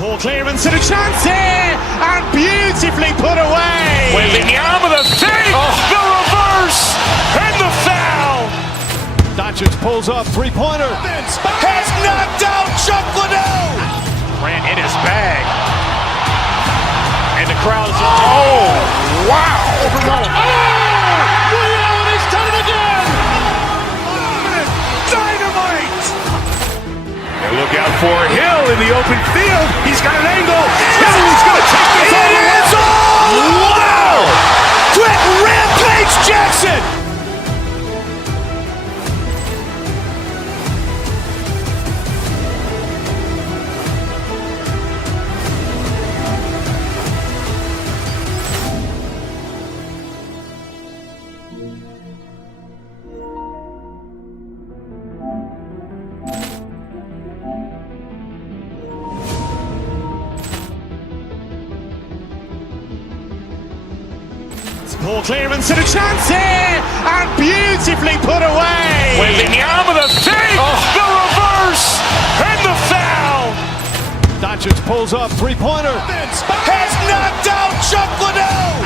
Poor clearance and a chance here, and beautifully put away. Waving the arm of the save, the reverse, and the foul. Doncic pulls up, three-pointer. Has knocked out Chuck Liddell. Ran in his bag. And the crowd is, wow. He's done it again. Dynamite. And look out for Hill in the open field. He's got an angle. Hill's going to take this all the way. Wow. Quick Rampage Jackson. Poor clearance and a chance here, and beautifully put away. Waving the arm of the save, the reverse, and the foul. Doncic pulls up, three-pointer. Has knocked out Chuck Liddell.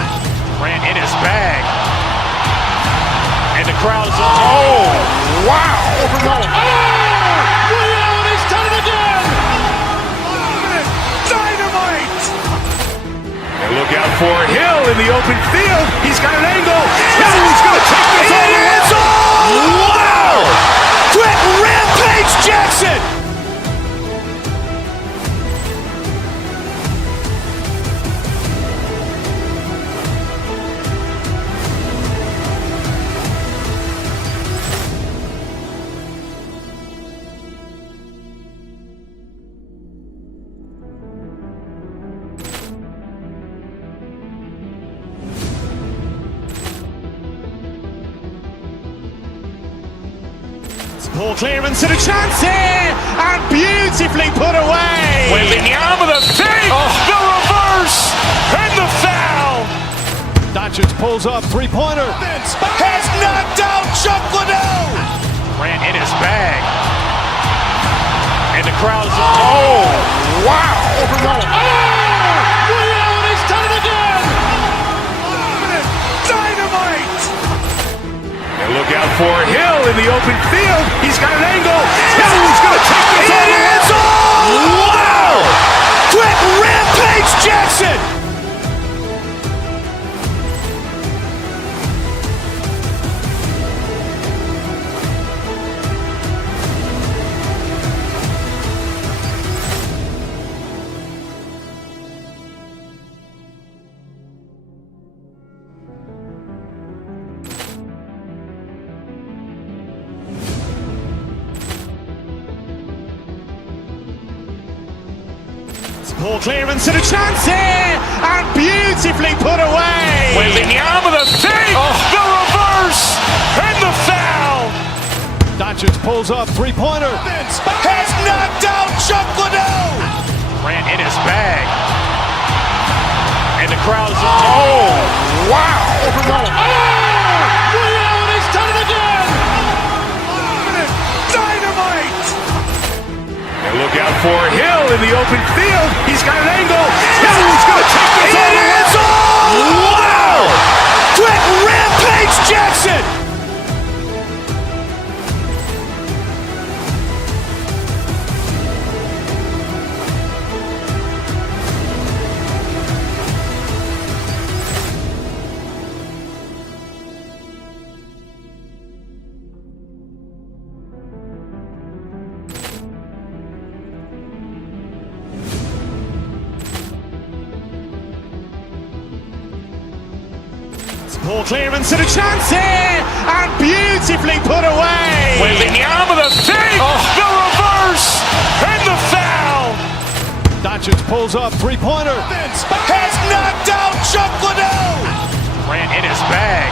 Ran in his bag. And the crowd is, wow. He's done it again. Dynamite. And look out for Hill in the open field. He's got an angle. Hill's going to take this all the way. Wow. Quick Rampage Jackson. Poor clearance and a chance here, and beautifully put away. Waving the arm of the save, the reverse, and the foul. Doncic pulls up, three-pointer. Has knocked out Chuck Liddell. Ran in his bag. And the crowd is, wow. He's done it again. Dynamite. And look out for Hill in the open field. He's got an angle. Hill's going to take this all the way. Wow. Quick Rampage Jackson. Poor clearance and a chance here, and beautifully put away. Waving the arm of the save, the reverse, and the foul. Doncic pulls up, three-pointer. Has knocked out Chuck Liddell. Ran in his bag. And the crowd is, wow. He's done it again. Dynamite. And look out for Hill in the open field. He's got an angle. Hill's going to take this all the way. Wow. Quick Rampage Jackson. Poor clearance and a chance here, and beautifully put away. Waving the arm of the save, the reverse, and the foul. Doncic pulls up, three-pointer. Has knocked out Chuck Liddell. Ran in his bag.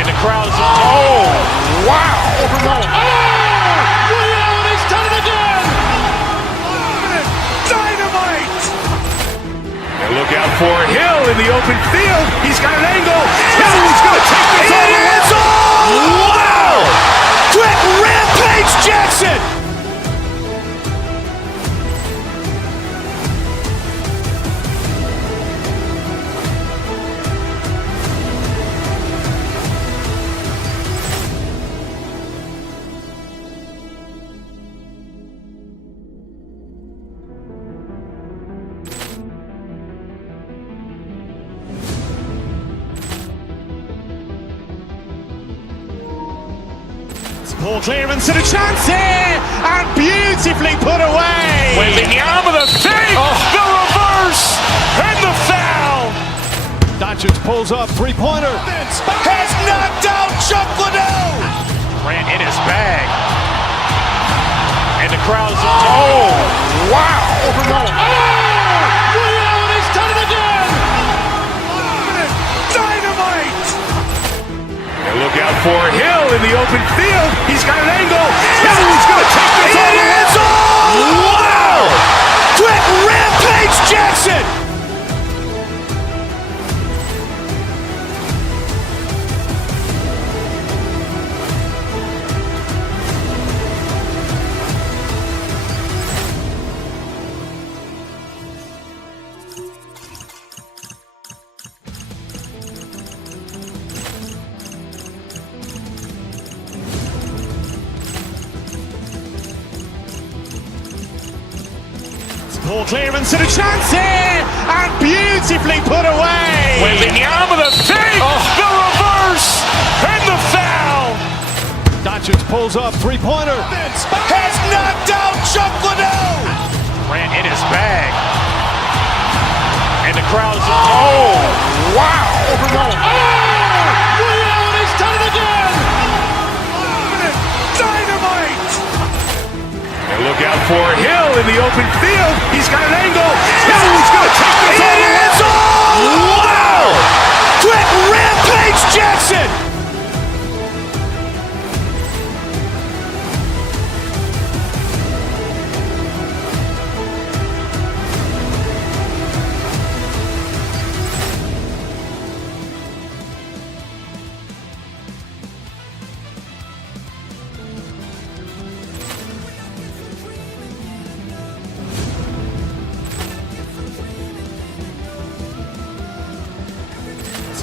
And the crowd is, wow. He's done it again. Dynamite. And look out for Hill in the open field. He's got an angle. Hill's going to take this all the way. Wow. Quick Rampage Jackson. Poor clearance and a chance here, and beautifully put away. Wembanyama the fake, the reverse, and the foul. Doncic pulls up, three-pointer. Has knocked out Chuck Liddell. Grant in his bag. And the crowd's, oh, wow. He's done it again. Dynamite. And look out for Hill in the open field. He's got an angle. He's going to take this all the way. Wow. Quick Rampage Jackson. Poor clearance and a chance here, and beautifully put away. Wembanyama the fake, the reverse, and the foul. Doncic pulls up, three-pointer. Has knocked out Chuck Liddell. Grant in his bag. And the crowd's, oh, wow. He's done it again. Dynamite. And look out for Hill in the open field. He's got an angle. He's going to take this all the way. Wow. Quick Rampage Jackson.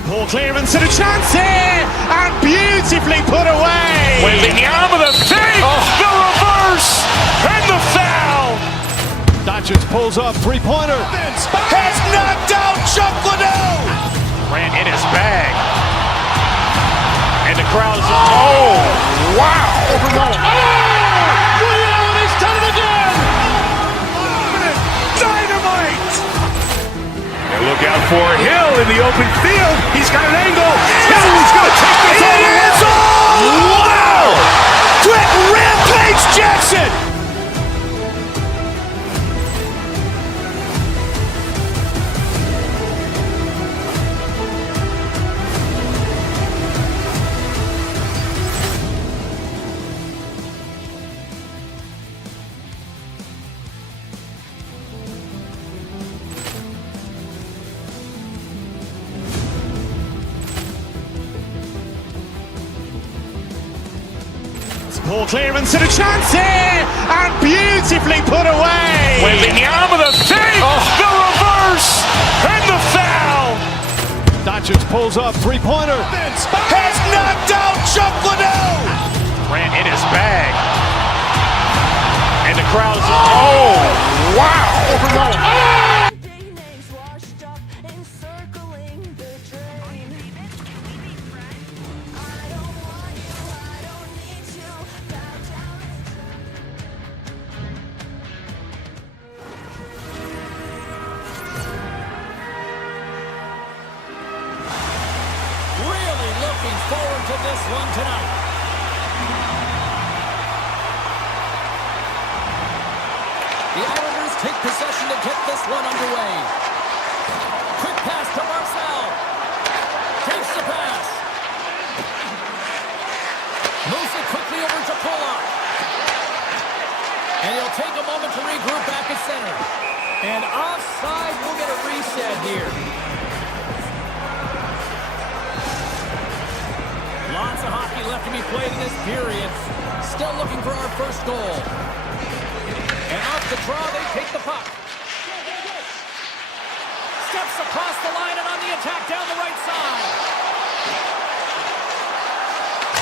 Poor clearance and a chance here, and beautifully put away. Wembanyama the fake, the reverse, and the foul. Doncic pulls up, three-pointer. Has knocked out Chuck Liddell. Grant in his bag. And the crowd's, oh, wow. He's done it again. Dynamite. And look out for Hill in the open field. He's got an angle. He's going to take this all the way. Wow. Quick Rampage Jackson. Poor clearance and a chance here, and beautifully put away. Wembanyama the fake, the reverse, and the foul. Doncic pulls up, three-pointer. Has knocked out Chuck Liddell. Grant in his bag. And the crowd's, oh, wow. Looking forward to this one tonight. The Islanders take possession to get this one underway. Quick pass to Marcel. Takes the pass. Moves it quickly over to Pollock. And he'll take a moment to regroup back at center. And offside, we'll get a reset here. Lots of hockey left to be played in this period. Still looking for our first goal. And off the draw, they take the puck. Steps across the line and on the attack down the right side.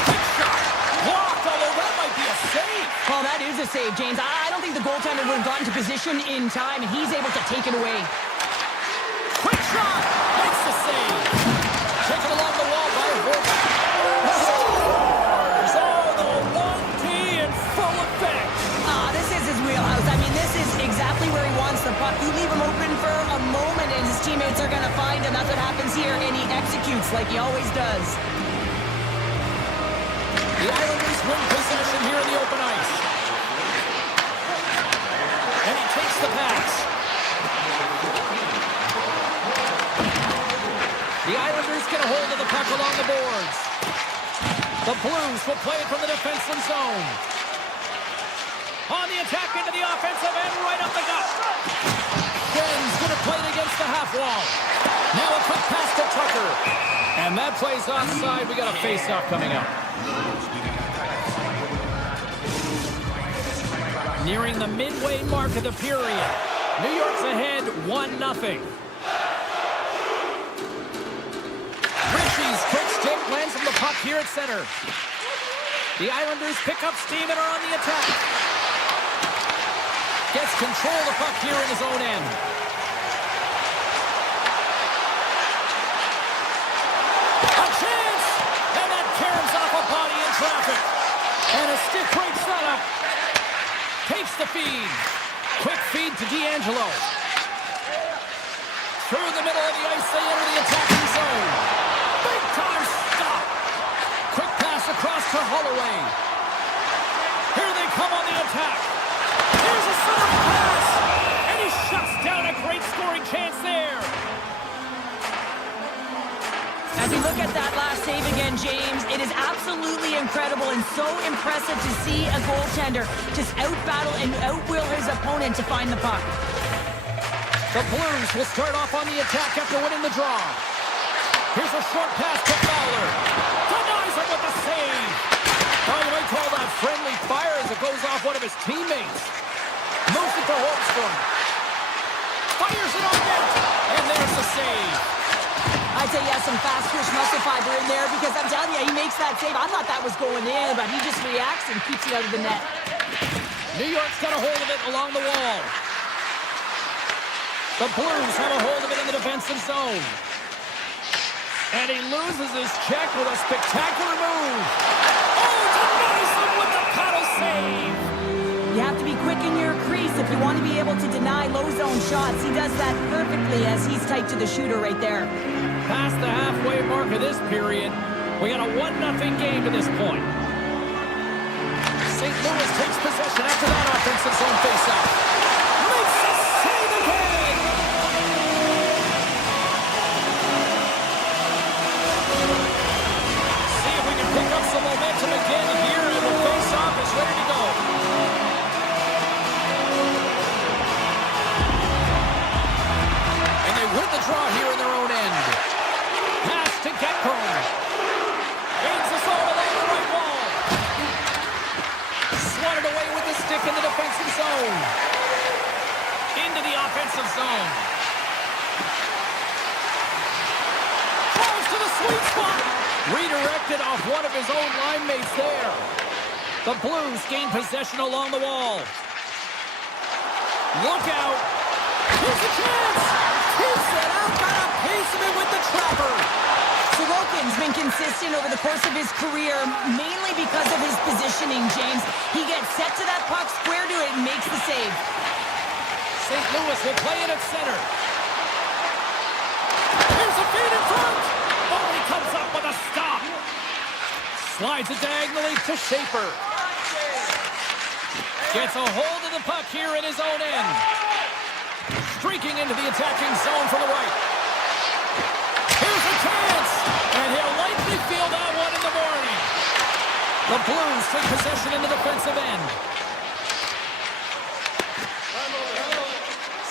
Big shot. Blocked, although that might be a save. Well, that is a save, James. I don't think the goaltender would have gotten to position in time, and he's able to take it away. Quick shot. Makes the save. Taken along the wall by Horvath. Scores! Oh, the one shoots like he always does. The Islanders win possession here in the open ice. And he takes the pass. The Islanders get a hold of the puck along the boards. The Blues will play it from the defensive zone. On the attack into the offensive end, right up the gut. Ben's going to play it against the half wall. Now a quick pass to Tucker. And that plays offside. We got a face-off coming up. Nearing the midway mark of the period. New York's ahead 1-0. Ritchie's quick stick lands from the puck here at center. The Islanders pick up steam and are on the attack. Gets control of the puck here in his own end. A chance! And that caroms off a body in traffic. And a stick break setup. Takes the feed. Quick feed to D'Angelo. Through the middle of the ice, they enter the attacking zone. Big time stop. Quick pass across to Holloway. Here they come on the attack. Here's a center pass. And he shuts down a great scoring chance there. As we look at that last save again, James, it is absolutely incredible and so impressive to see a goaltender just out-battle and out-will his opponent to find the puck. The Blues will start off on the attack after winning the draw. Here's a short pass to Fowler. Denies it with the save. Oh, you might call that friendly fire as it goes off one of his teammates. Moves it to Holmstrom. Fires it on net. And there's the save. I'd say he has some fast twitch muscle fiber in there because I'm telling you, he makes that save. I thought that was going in, but he just reacts and keeps it out of the net. New York's got a hold of it along the wall. The Blues have a hold of it in the defensive zone. And he loses his check with a spectacular move. Oh, denies him with the paddle save. You have to be quick in your crease if you want to be able to deny low zone shots. He does that perfectly as he's tight to the shooter right there. Past the halfway mark of this period, we got a 1-0 game to this point. St. Louis takes possession after that offensive zone faceoff. Makes the save again! See if we can pick up some momentum again here, and the faceoff is ready to go. And they win the draw here in their own end. Pass to Getcomb. Gains the zone along the right wall. Swatted away with the stick in the defensive zone. Into the offensive zone. Falls to the sweet spot. Redirected off one of his own line mates there. The Blues gain possession along the wall. Look out. Here's the chance. Keeps it out. Got a piece of it with the trapper. Sorokin's been consistent over the course of his career, mainly because of his positioning, James. He gets set to that puck, square to it, and makes the save. St. Louis will play it at center. Here's a feed in front. Oh, he comes up with a stop. Slides it diagonally to Schaefer. Gets a hold of the puck here in his own end. Streaking into the attacking zone from the right. Here's a chance. And he'll likely feel that one in the morning. The Blues take possession in the defensive end.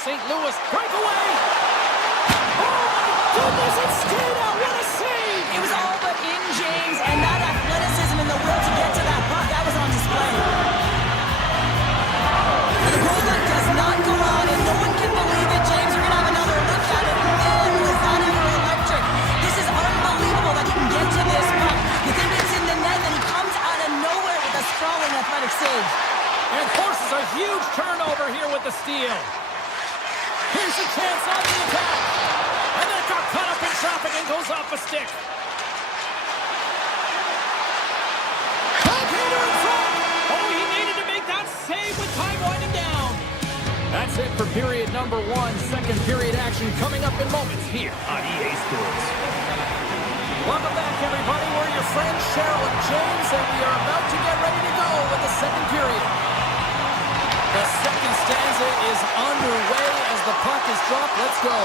St. Louis breakaway. Oh, my goodness, it stayed out. What a save. It was all but in, James, and that athleticism and the will to get to that puck, that was on display. And the goal line does not go on, and no one can believe it, James. You're going to have another look at it. Man, was that ever electric. This is unbelievable that he can get to this puck. You think it's in the net, and he comes out of nowhere with a sprawling athletic save. And forces a huge turnover here with the steal. Here's a chance on the attack. And that got caught up in traffic and goes off a stick. Goaltender in front. Oh, he needed to make that save with time winding down. That's it for period number one. Second period action coming up in moments here on EA Sports. Welcome back, everybody. We're your friends, Cheryl and James, and we are about to get ready to go with the second period. The second stanza is underway as the puck is dropped. Let's go.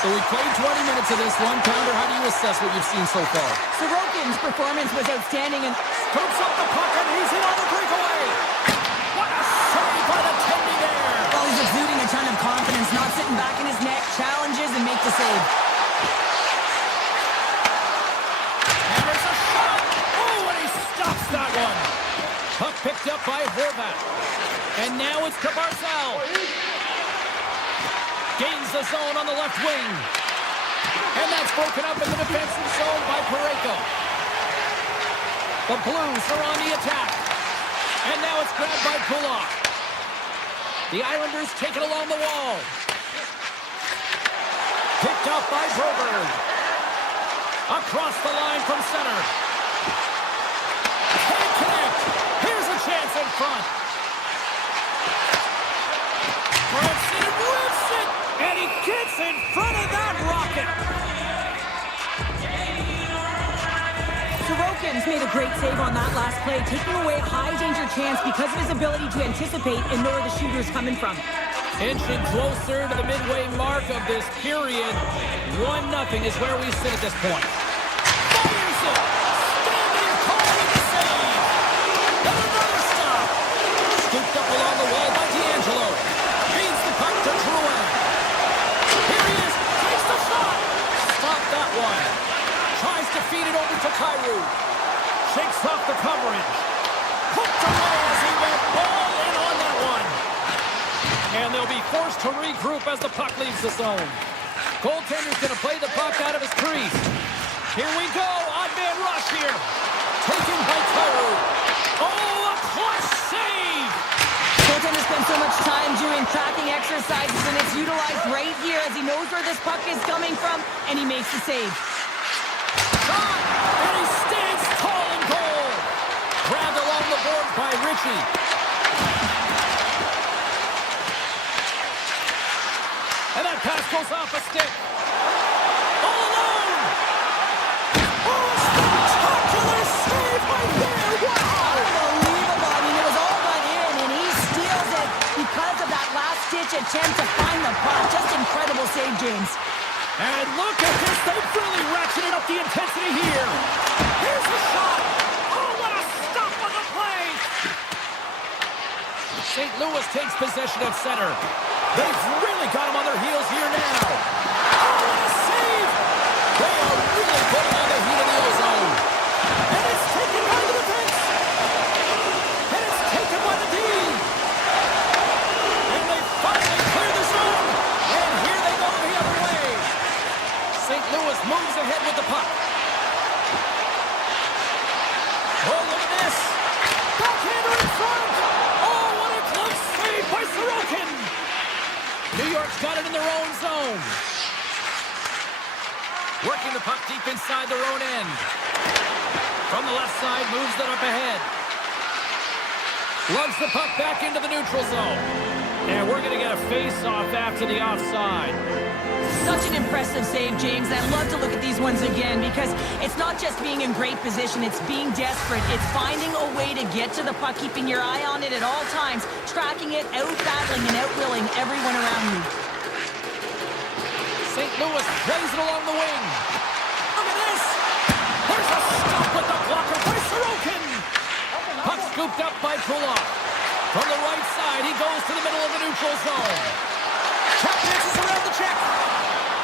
So we played 20 minutes of this one. Pounder, how do you assess what you've seen so far? Sorokin's performance was outstanding and Scoops up the puck and he's in on the breakaway. What a save by the Tendy there. well, he's exuding a ton of confidence, not sitting back in his net, challenges and make the save. And there's a shot. Oh, and he stops that one. Puck picked up by Horvat. And now it's to Barzal. Gains the zone on the left wing. And that's broken up in the defensive zone by Parayko. The Blues are on the attack. And now it's grabbed by Pulak. The Islanders take it along the wall. Picked up by Broberg. Across the line from center. Can't connect. Here's a chance in front. Branson rips it. And he gets in front of that rocket. Sorokin's made a great save on that last play, taking away a high-danger chance because of his ability to anticipate and know where the shooter's coming from. Inching closer to the midway mark of this period. 1-0 is where we sit at this point. Fires it. Standing tall with the save. And another stop. Scooped up along the wall by D'Angelo. Feeds the puck to Drouin. Here he is. Takes the shot. Stop that one. Tries to feed it over to Kyrou. Shakes off the coverage. Hooked away as he went all in on that one. And they'll be forced to regroup as the puck leaves the zone. Goaltender's going to play the puck out of his crease. Here we go. Odd man rush here. Taken by Kyrou. Oh, a clutch save. Goaltender spends so much time doing tracking exercises, and it's utilized right here as he knows where this puck is coming from, and he makes the save. Shot, and he stands tall in goal. Grabbed along the boards by Ritchie. And that pass goes off a stick. All alone. Oh, a spectacular save right there. Wow. Unbelievable. I mean, it was all but in, and he steals it because of that last-ditch attempt to find the puck. Just incredible save, James. And look at this. They've really ratcheted up the intensity here. Here's the shot. Oh, what a stop on the play. St. Louis takes possession at center. They've really got him on their heels here now. Oh, what a save. They are really putting on the heat of the ozone. And it's taken by the defense. And it's taken by the D. And they finally clear the zone. And here they go the other way. St. Louis moves ahead with the puck. Oh, look at this. Backhander in front. Oh, what a close save by Sorokin. New York's got it in their own zone. Working the puck deep inside their own end. From the left side, moves it up ahead. Lugs the puck back into the neutral zone. And we're going to get a face-off after the offside. Such an impressive save, James. I'd love to look at these ones again because it's not just being in great position, it's being desperate. It's finding a way to get to the puck, keeping your eye on it at all times, tracking it, out-battling and out-willing everyone around you. St. Louis plays it along the wing. Look at this! There's a stop with the blocker by Sorokin! Puck scooped up by Pulak. From the right side, he goes to the middle of the neutral zone. Trap dances around the check.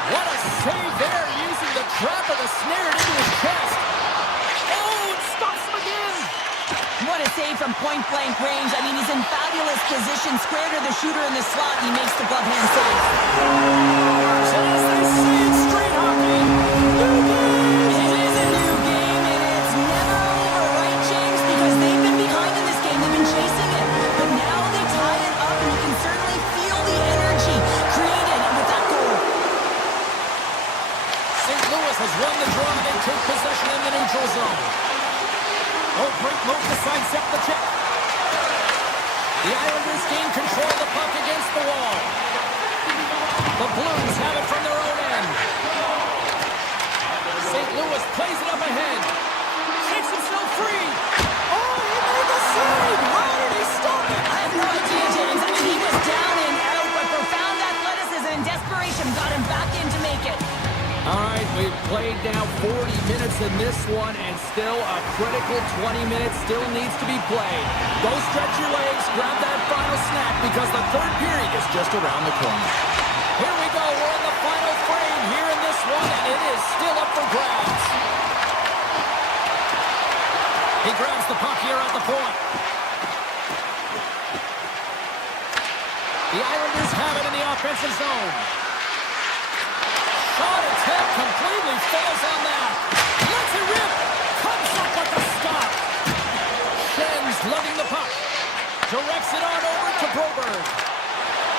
What a save there, using the trap of the snare into his chest. Oh, it stops him again. What a save from point-blank range. I mean, he's in fabulous position, square to the shooter in the slot, and he makes the glove hand save. So as they say in street hockey, new game. It is a new game, and it's never over, right, James? Because they've been behind in this game. They've been chasing it. But now they tie it up, and you can certainly feel the energy created with that goal. St. Louis has won the draw. They take possession in the neutral zone. Oh, great move to sidestep the check. The Islanders gain control of the puck against the wall. The Blues have it from their own end. St. Louis Lewis plays it up ahead. Shakes himself free. Oh, he made the save. How did he stop it? I have no idea, James. I mean, he was down and out, but profound athleticism and desperation got him back in to make it. All right, we've played now 40 minutes in this one, and still a critical 20 minutes still needs to be played. Go stretch your legs, grab that final snack, because the third period is just around the corner. Here we go, we're in the final frame here in this one, and it is still up for grabs. He grabs the puck here at the point. The Islanders have it in the offensive zone. Shot attempt completely fails on that. Lets it rip. Comes up with the stop. Schen's lugging the puck. Directs it on over to Broberg.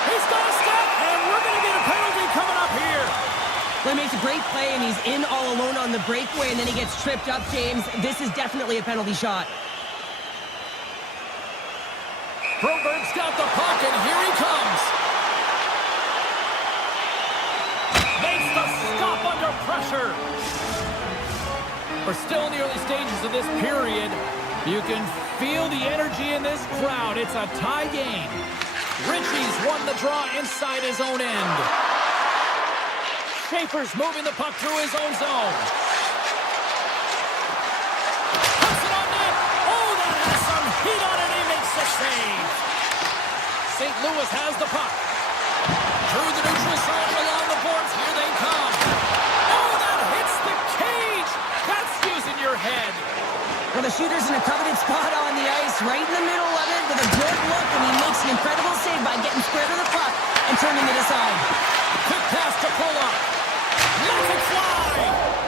He's got a stop, and we're going to get a penalty coming up here. Well, he makes a great play, and he's in all alone on the breakaway, and then he gets tripped up, James. This is definitely a penalty shot. Broberg's got the puck, and here he comes. Makes the stop under pressure. We're still in the early stages of this period. You can feel the energy in this crowd. It's a tie game. Ritchie's won the draw inside his own end. Schaefer's moving the puck through his own zone. Puts it on net. Oh, that has some heat on it. He makes the save. St. Louis has the puck. Through the neutral zone along the boards. Here they come. Oh, that hits the cage. That's using your head. Well, the shooter's in a coveted spot on the ice, right in the middle of it, with a good look, and he makes an incredible save by getting square to the puck and turning it aside. Quick pass to Pulla. Lets it fly.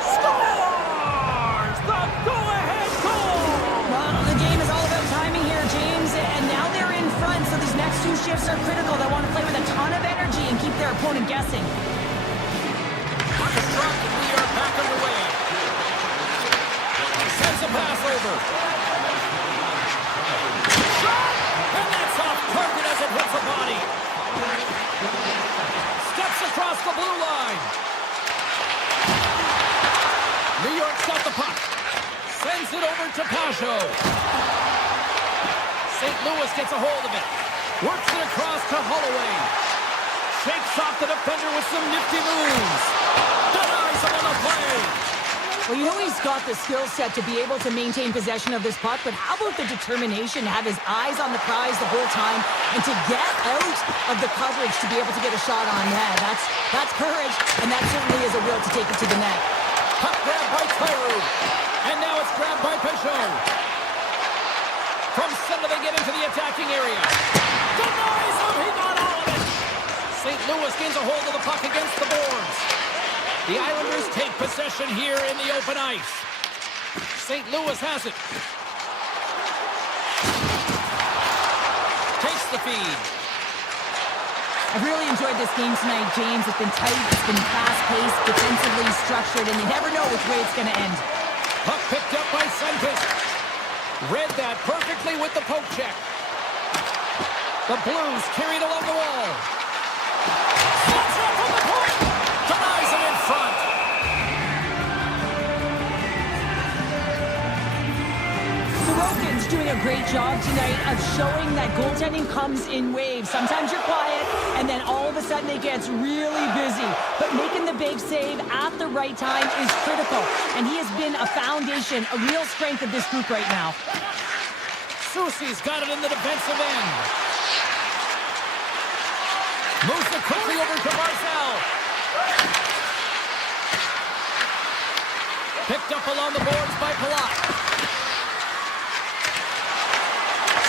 Scores the go-ahead goal. Well, the game is all about timing here, James, and now they're in front, so these next two shifts are critical. They want to play with a ton of energy and keep their opponent guessing. Puck is dropped, and we are back underway. Sends a pass over. Shot! And that's off target as it hits the body. Steps across the blue line. New York's got the puck. Sends it over to Pajot. St. Louis gets a hold of it. Works it across to Holloway. Shakes off the defender with some nifty moves. Denies him on the play. Well, you know he's got the skill set to be able to maintain possession of this puck, but how about the determination to have his eyes on the prize the whole time and to get out of the coverage to be able to get a shot on net? That's courage, and that certainly is a will to take it to the net. Puck grab by Kyrou. And now it's grabbed by Pajot. From center they get into the attacking area. Denies him, he got all of it. St. Louis gains a hold of the puck against the boards. The Islanders take possession here in the open ice. St. Louis has it. Takes the feed. I've really enjoyed this game tonight, James. It's been tight, it's been fast-paced, defensively structured, and you never know which way it's going to end. Puck picked up by Sundqvist. Read that perfectly with the poke check. The Blues carried along the wall. Slots up from the point. Denies him in front. Sorokin's doing a great job tonight of showing that goaltending comes in waves. Sometimes you're quiet, and then all of a sudden it gets really busy. But making the big save at the right time is critical, and he has been a foundation, a real strength of this group right now. Soucy's got it in the defensive end. Moves it quickly over to Barzal. Picked up along the boards by Palat.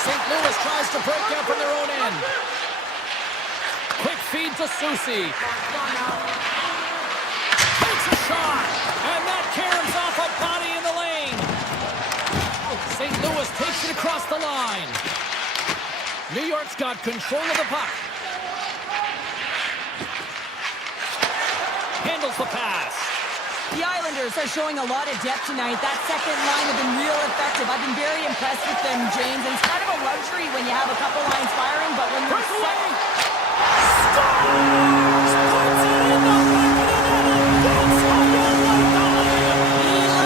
St. Louis tries to break out from their own end. Quick feed to Soucy. Takes a shot, and that caroms off a body in the lane. St. Louis takes it across the line. New York's got control of the puck. Handles the pass. The Islanders are showing a lot of depth tonight. That second line have been real effective. I've been very impressed with them, James. And it's kind of a luxury when you have a couple lines firing, but when you're Breakaway! Scores! Puts it in the back of the net and gets away by Dolly! He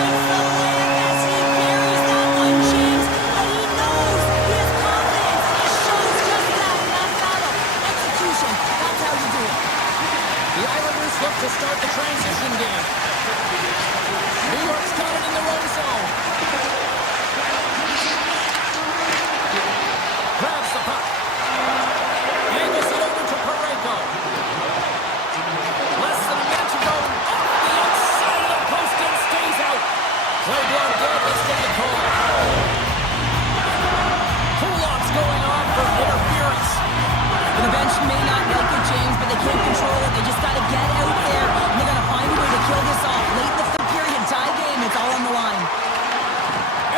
can't control it. They just got to get out there, and they got to find a way to kill this off. Late in the third period, tie game, it's all on the line.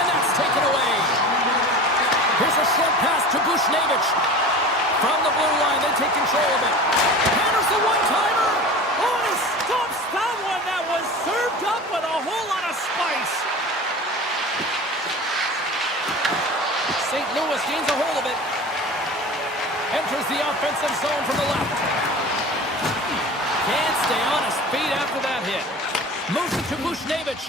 And that's taken away. Here's a short pass to Bushnevich. From the blue line, they take control of it. Hammers the one-timer. Oh, he stops that one. That was served up with a whole lot of spice. St. Louis gains a hold of it. Enters the offensive zone from the left. Can't stay on his feet after that hit. Moves it to Bushnevich.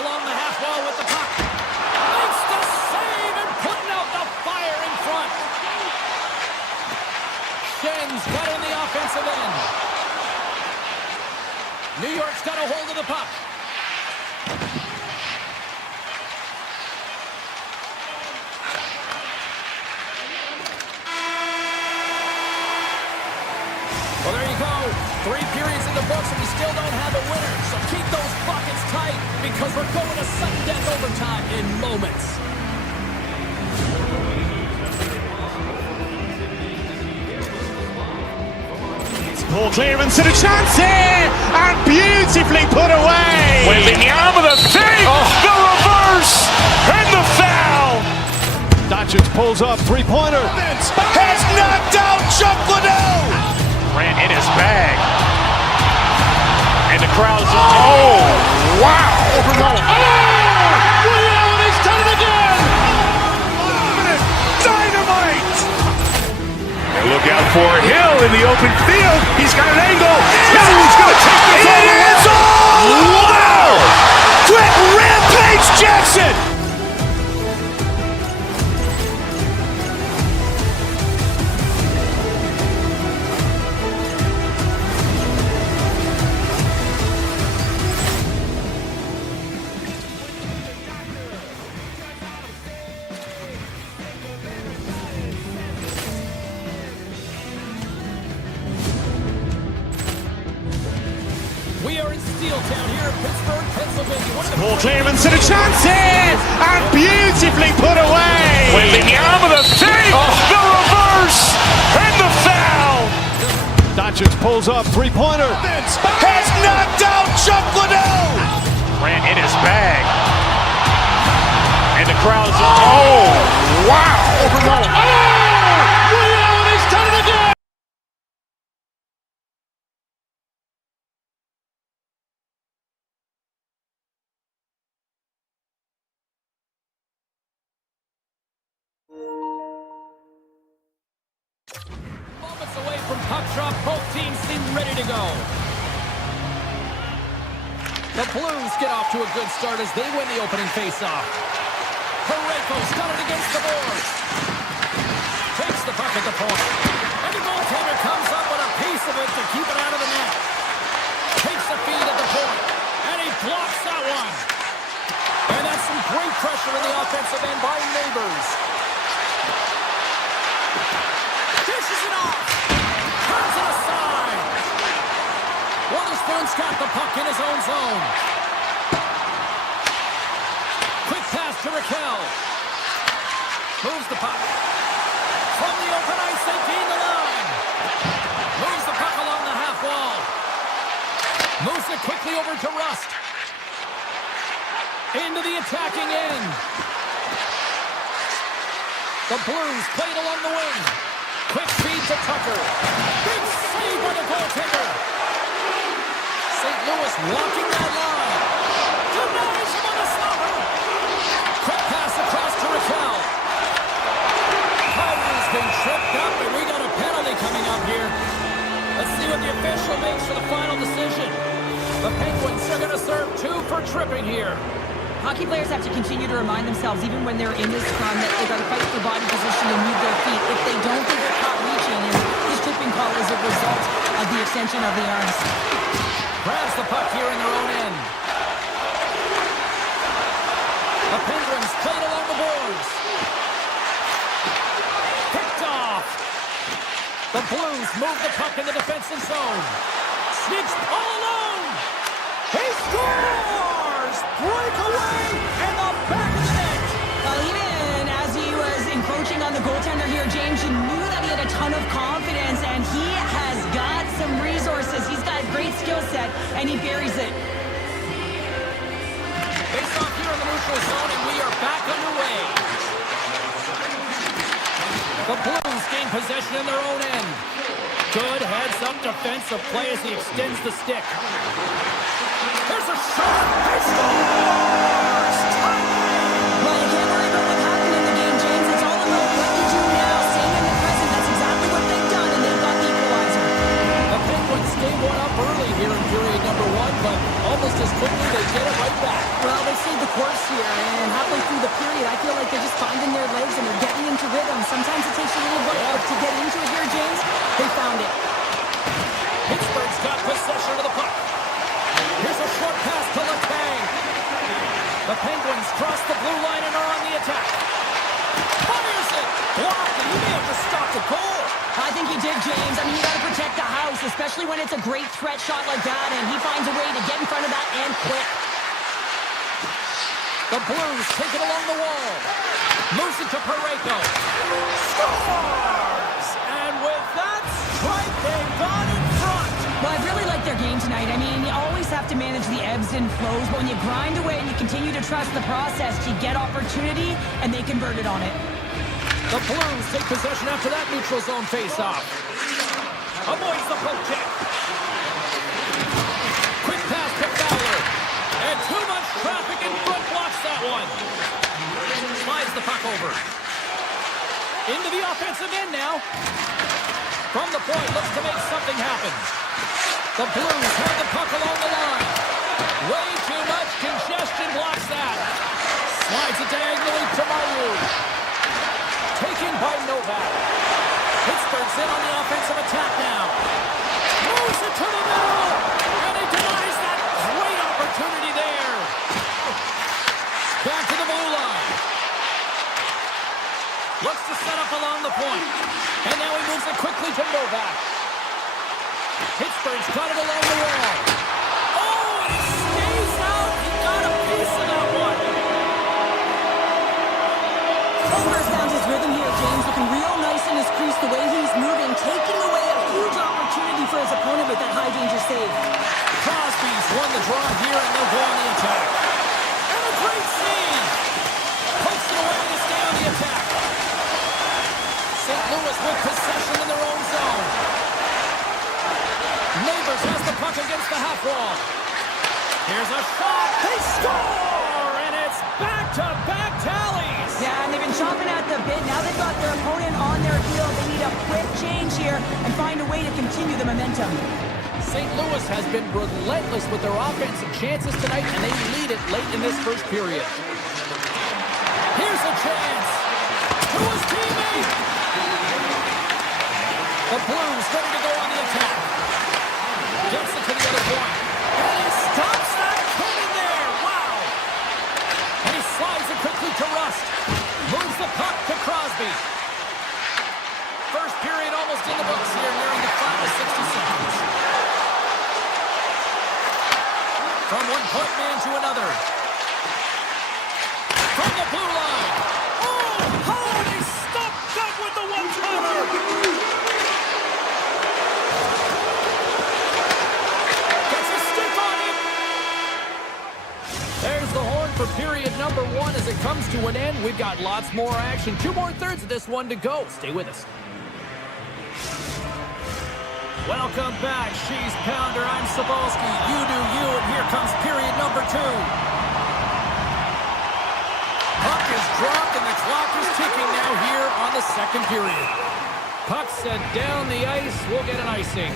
Along the half wall with the puck. Makes the save and putting out the fire in front. Schen's got it in the offensive end. New York's got a hold of the puck. Well, there you go. 3 periods in the books, and we still don't have a winner. So keep those buckets tight, because we're going to sudden death overtime in moments. Poor clearance and a chance here, and beautifully put away. Wembanyama the save, the reverse, and the foul. Doncic pulls up, three-pointer. Has knocked out Chuck Liddell. Ran in his bag. And the crowd's oh, wow. He's done it again. Dynamite. And look out for Hill in the open field. He's got an angle. Now he's going to take this all the way. Wow. Quick rampage Jackson. We are in Steeltown here in Pittsburgh, Pennsylvania. One of the Poor clearance and a chance here, and beautifully put away. Wembanyama the save, the reverse, and the foul. Doncic pulls up, three-pointer. Has knocked out Chuck Liddell. Ran in his bag. And the crowd's oh, wow. He's done it again. moments away from puck drop. Both teams seem ready to go. The Blues get off to a good start as they win the opening faceoff. Parayko's got it against the boards. Takes the puck at the point. And the goaltender comes up with a piece of it to keep it out of the net. Takes the feed at the point. And he blocks that one. And that's some great pressure in the offensive end by Neighbors. Dishes it off. Turns it aside. Witherspoon's got the puck in his own zone. Quick pass to Raquel. Moves the puck. From the open ice, they gain the line. Moves the puck along the half wall. Moves it quickly over to Rust. Into the attacking end. The Blues played along the wing. Quick feed to Tucker. Big save by the goaltender. St. Louis walking that line. Denies him on the slumber. Quick pass across to Raquel. Powder's been tripped up, and we got a penalty coming up here. Let's see what the official makes for the final decision. The Penguins are going to serve 2 for tripping here. Hockey players have to continue to remind themselves, even when they're in this scrum, that they've got to fight for body position and move their feet. If they don't, think they're caught reaching, and this tripping call is a result of the extension of the arms. Grabs the puck here in their own end. The Penguins played along the boards. Picked off. The Blues move the puck in the defensive zone. Sneaks all alone. He scores! Breakaway in the back of the net. Well, even as he was encroaching on the goaltender here, James, you knew that he had a ton of confidence, and he has got set, and he buries it. Face off here in the neutral zone, and we are back underway. The Blues gain possession in their own end. Good heads-up defensive play as he extends the stick. There's a shot. He scores! Well, you can't worry about what happened in the game, James. It's all about what you do now. Staying in the present, that's exactly what they've done, and they've got the equalizer. The Penguins gave one up early here in period number 1, but almost as quickly they get it right back. Well, they stayed the course here, and halfway through the period, I feel like they're just finding their legs and they're getting into rhythm. Sometimes it takes a little bit to get into it here, James. They found it. Pittsburgh's got possession of the puck. Here's a short pass to Letang. The Penguins cross the blue line and are on the attack. Fires it! Blocked, and he may have just stopped the goal. I think he did, James. I mean, you got to protect the house, especially when it's a great threat shot like that, and he finds a way to get in front of that and quick. The Blues take it along the wall. Moves it to Parayko. Scores! And with that strike, they got in front. Well, I really like their game tonight. I mean, you always have to manage the ebbs and flows, but when you grind away and you continue to trust the process, you get opportunity, and they converted on it. The Blues take possession after that neutral zone face-off. Avoids the poke check. Quick pass to Fowler. And too much traffic in front blocks that one. Slides the puck over. Into the offensive end now. From the point, looks to make something happen. The Blues have the puck along the line. Way too much congestion blocks that. Slides it diagonally to Maru. Taken by Novak. Pittsburgh's in on the offensive attack now. Moves it to the middle. And he denies that great opportunity there. Back to the blue line. Looks to set up along the point. And now he moves it quickly to Novak. Pittsburgh's got it along the wall. Oh, and it stays out. He got a piece of that one. Homer's found his rhythm here, James, looking real nice in his crease, the way he's moving, taking away a huge opportunity for his opponent with that high-danger save. Crosby's won the draw here, and they'll go on the attack. And a great scene! Pokes it away to stay on the attack. St. Louis with possession in their own zone. Neighbors has the puck against the half wall. Here's a shot. They score! And it's back-to-back tallies. Yeah, and they've been chomping at the bit. Now they've got their opponent on their heels. They need a quick change here and find a way to continue the momentum. St. Louis has been relentless with their offensive chances tonight, and they lead it late in this first period. Here's a chance to his teammate. The Blues ready to go on the attack. Gets it to the other point. And he stops that cannon there. Wow. And he slides it quickly to Rust. Moves the puck to Crosby. First period almost in the books here, nearing the final 60 seconds. From one point man to another. From the blue line. Oh, they stopped that with the one-timer. Gets a stick on him. There's the horn for period number 1 as it comes to an end. We've got lots more action. 2 more thirds of this one to go. Stay with us. Welcome back, She's Pounder. I'm Cebulski. You do you, and here comes period number 2. Puck is dropped, and the clock is ticking now here on the second period. Puck sent down the ice. We'll get an icing.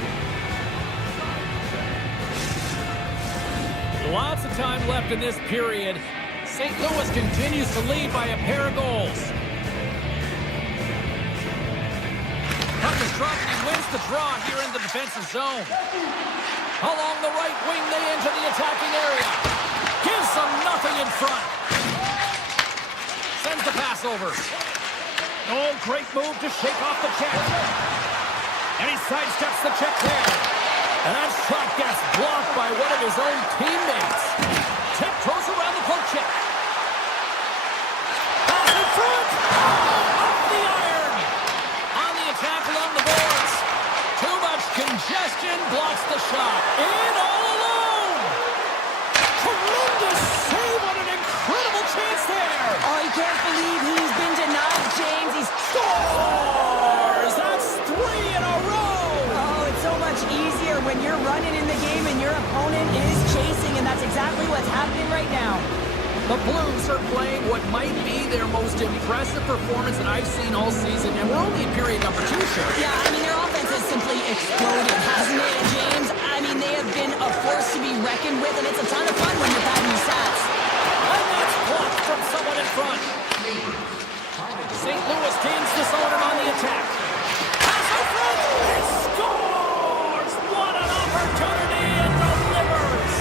Lots of time left in this period. St. Louis continues to lead by a pair of goals. Puck is dropped, and he wins the draw here in the defensive zone. Along the right wing, they enter the attacking area. Gives them nothing in front. Sends the pass over. Oh, great move to shake off the check. And he sidesteps the check there. And that shot gets blocked by one of his own teammates. Tiptoes around the poke check. Pass in front. Oh, off the iron. On the attack along the boards. Too much congestion blocks the shot. In all The Blues are playing what might be their most impressive performance that I've seen all season, and we're only in period number 2, Cheryl. Yeah, I mean, their offense has simply exploded, hasn't it, James? I mean, they have been a force to be reckoned with, and it's a ton of fun when you're batting stats. And that's blocked from someone in front. St. Louis gains this order on the attack. Pass in front, he scores! What an opportunity, and delivers!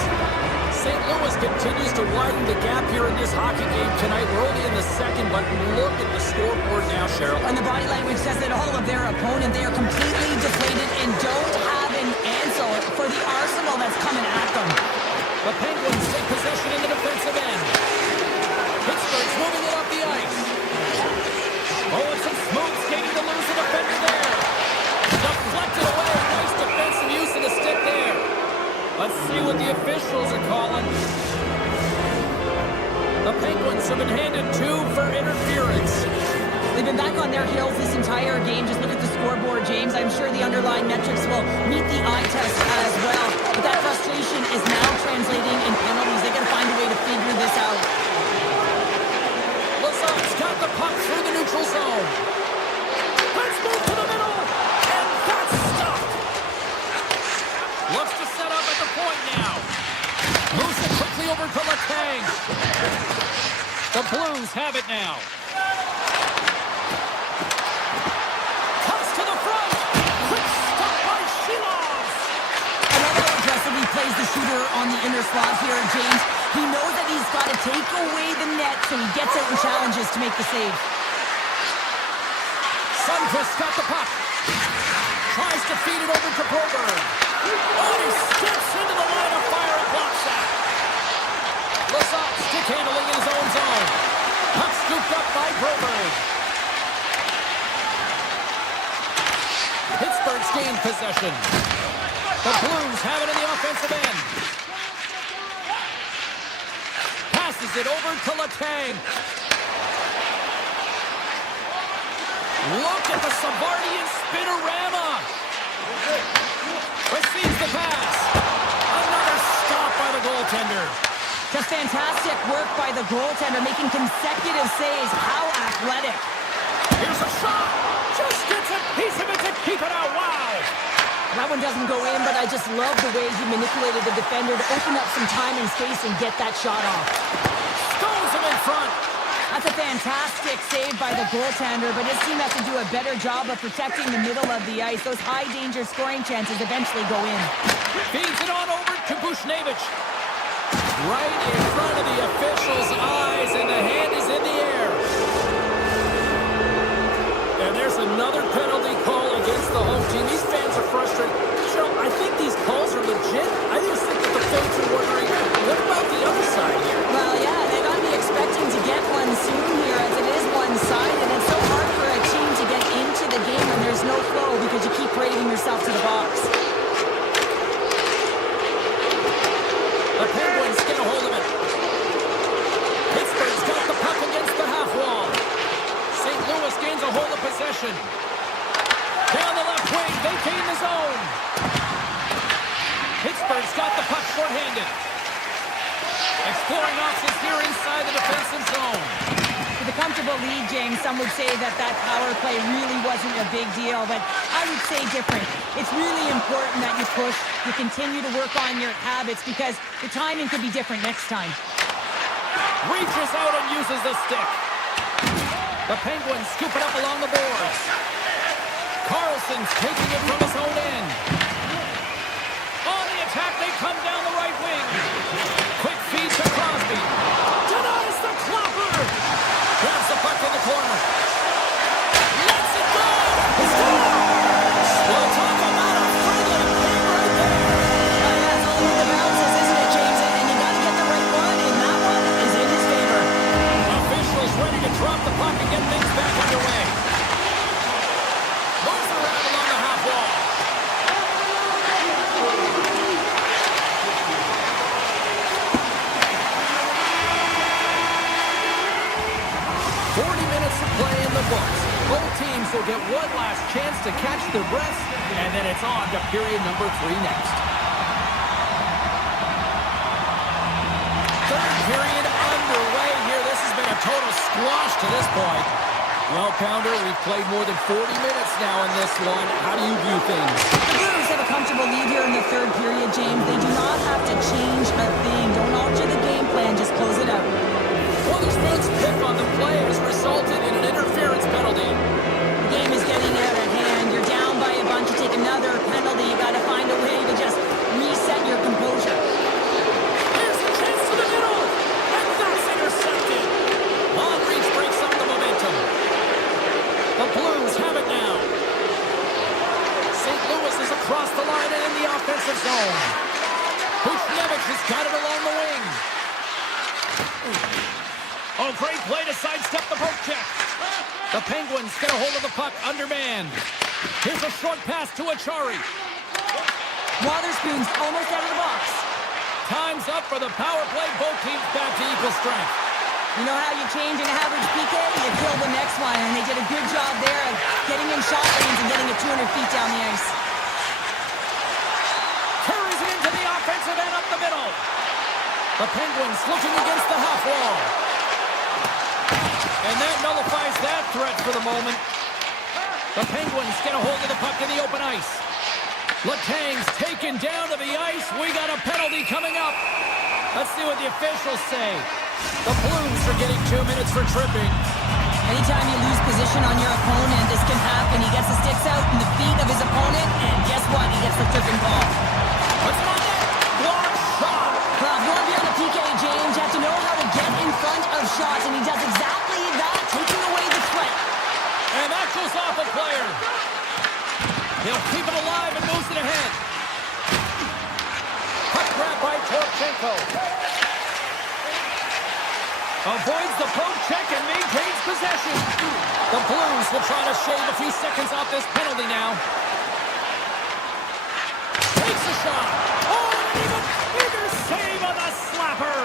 St. Louis continues to widen the gap here in this hockey game tonight. We're only in the second, but look at the scoreboard now, Cheryl. And the body language says it all of their opponent. They are completely deflated and don't have an answer for the arsenal that's coming at them. The Penguins take possession in the defensive end. Pittsburgh's moving it up the ice. Oh, and some smooth skating to lose the defender there. Deflected away. Nice defensive use of the stick there. Let's see what the officials are calling. The Penguins have been handed 2 for interference. They've been back on their heels this entire game. Just look at the scoreboard, James. I'm sure the underlying metrics will meet the eye test as well. But that frustration is now translating in penalties. They got to find a way to figure this out. Lazard's got the puck through the neutral zone. Let's move to the middle. And that's stopped. Looks to set up at the point now. Moves it quickly over to Letang. The Blues have it now. Cuts to the front. Quick stop by Shilov. Another aggressive, he plays the shooter on the inner slot here, James. He knows that he's got to take away the net, so he gets out and challenges to make the save. Sundqvist got the puck. Tries to feed it over to Broberg. Oh, he steps into the line of fire and blocks that. Lazard stick handling in his own zone. Puck scooped up by Broberg. Pittsburgh's gained possession. The Blues have it in the offensive end. Passes it over to Letang. Look at the Savardian spinorama. Receives the pass. Another stop by the goaltender. Just fantastic work by the goaltender, making consecutive saves. How athletic. Here's a shot. Just gets a piece of it to keep it out. Wow. That one doesn't go in, but I just love the way he manipulated the defender to open up some time and space and get that shot off. Stones him in front. That's a fantastic save by the goaltender, but his team has to do a better job of protecting the middle of the ice. Those high-danger scoring chances eventually go in. Feeds it on over to Bushnevich. Right in front of the official's eyes, and the hand is in the air. And there's another penalty call against the home team. These fans are frustrated. Cheryl, I think these calls are legit. I just think that the folks are wondering, what about the other side here? Well, yeah, they got to be expecting to get one soon here, as it is one-sided. It's so hard for a team to get into the game when there's no flow because you keep parading yourself to the box. The Penguins get a hold of it. Pittsburgh's got the puck against the half wall. St. Louis gains a hold of possession. Down the left wing, they gain the zone. Pittsburgh's got the puck short-handed. Exploring options here inside the defensive zone. With a comfortable lead, James, some would say that power play really wasn't a big deal, but I would say different. It's really important that you push, you continue to work on your habits, because the timing could be different next time. Reaches out and uses the stick. The Penguins scoop it up along the boards. Carlson's taking it from his own end. On the attack, they come down the right wing. Quick feed to Crosby. Denies the clopper. Grabs the puck in the corner. Lets it go. He scores! We'll talk about a friendly game right there. That's all over the bounces, isn't it, James? And you got to get the right one, and that one is in his favor. Officials ready to drop the puck and get things back underway. Moves around along the half wall. 40 minutes of play in the books. Both teams will get one last chance to catch their breaths, and then it's on to period number 3 next. Third period underway. underway here. This has been a total squash to this point. Well, Pounder, we've played more than 40 minutes now in this one. How do you view things? The Blues have a comfortable lead here in the third period, James. They do not have to change a thing. Don't alter the game plan. Just close it out. Weatherspoon's pick on the play has resulted in an interference penalty. The game is getting out of hand. You're down by a bunch. You take another penalty. You got to find a way to just reset your composure. Here's a chance to the middle, and that's intercepted. Long reach breaks up the momentum. The Blues have it now. St. Louis is across the line and in the offensive zone. Buchnevich has got it along the wing. Oh, great play to sidestep the poke check. The Penguins get a hold of the puck undermanned. Here's a short pass to Achari. Wotherspoon's almost out of the box. Time's up for the power play. Both teams back to equal strength. You know how you change an average PK? You kill the next one, and they did a good job there of getting in shot lanes and getting it 200 feet down the ice. Carries it into the offensive end up the middle. The Penguins looking against the half wall. And that nullifies that threat for the moment. The Penguins get a hold of the puck in the open ice. Letang's taken down to the ice. We got a penalty coming up. Let's see what the officials say. The Blues are getting 2 minutes for tripping. Anytime you lose position on your opponent, this can happen. He gets the sticks out in the feet of his opponent, and guess what? He gets the tripping call. What's it on net? Block shot. Well, if you want to be on the PK, James, you have to know how to get in front of shots, and he does exactly that, taking away the threat. And that goes off a player. He'll keep it alive and moves it ahead. Puck grab by Torchenko. Avoids the poke check and maintains possession. The Blues will try to shave a few seconds off this penalty now. Takes a shot. Oh, and an even bigger save on the slapper.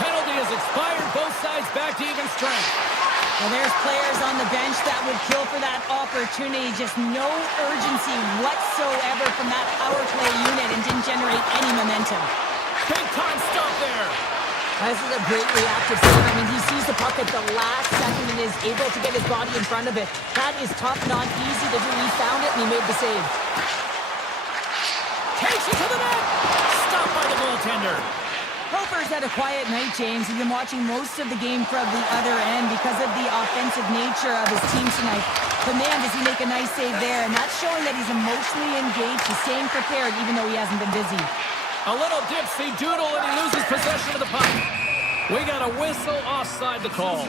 Penalty has expired. Both sides back to even strength. Well, there's players on the bench that would kill for that opportunity. Just no urgency whatsoever from that power play unit and didn't generate any momentum. Big time stop there. This is a great reactive save. I mean, he sees the puck at the last second and is able to get his body in front of it. That is tough, not easy to do. He found it and he made the save. Takes it to the net. Stopped by the goaltender. Hofer's had a quiet night, James. He's been watching most of the game from the other end because of the offensive nature of his team tonight. But man, does he make a nice save there. And that's showing that he's emotionally engaged. He's staying prepared even though he hasn't been busy. A little dipsy doodle and he loses possession of the puck. We got a whistle offside the call.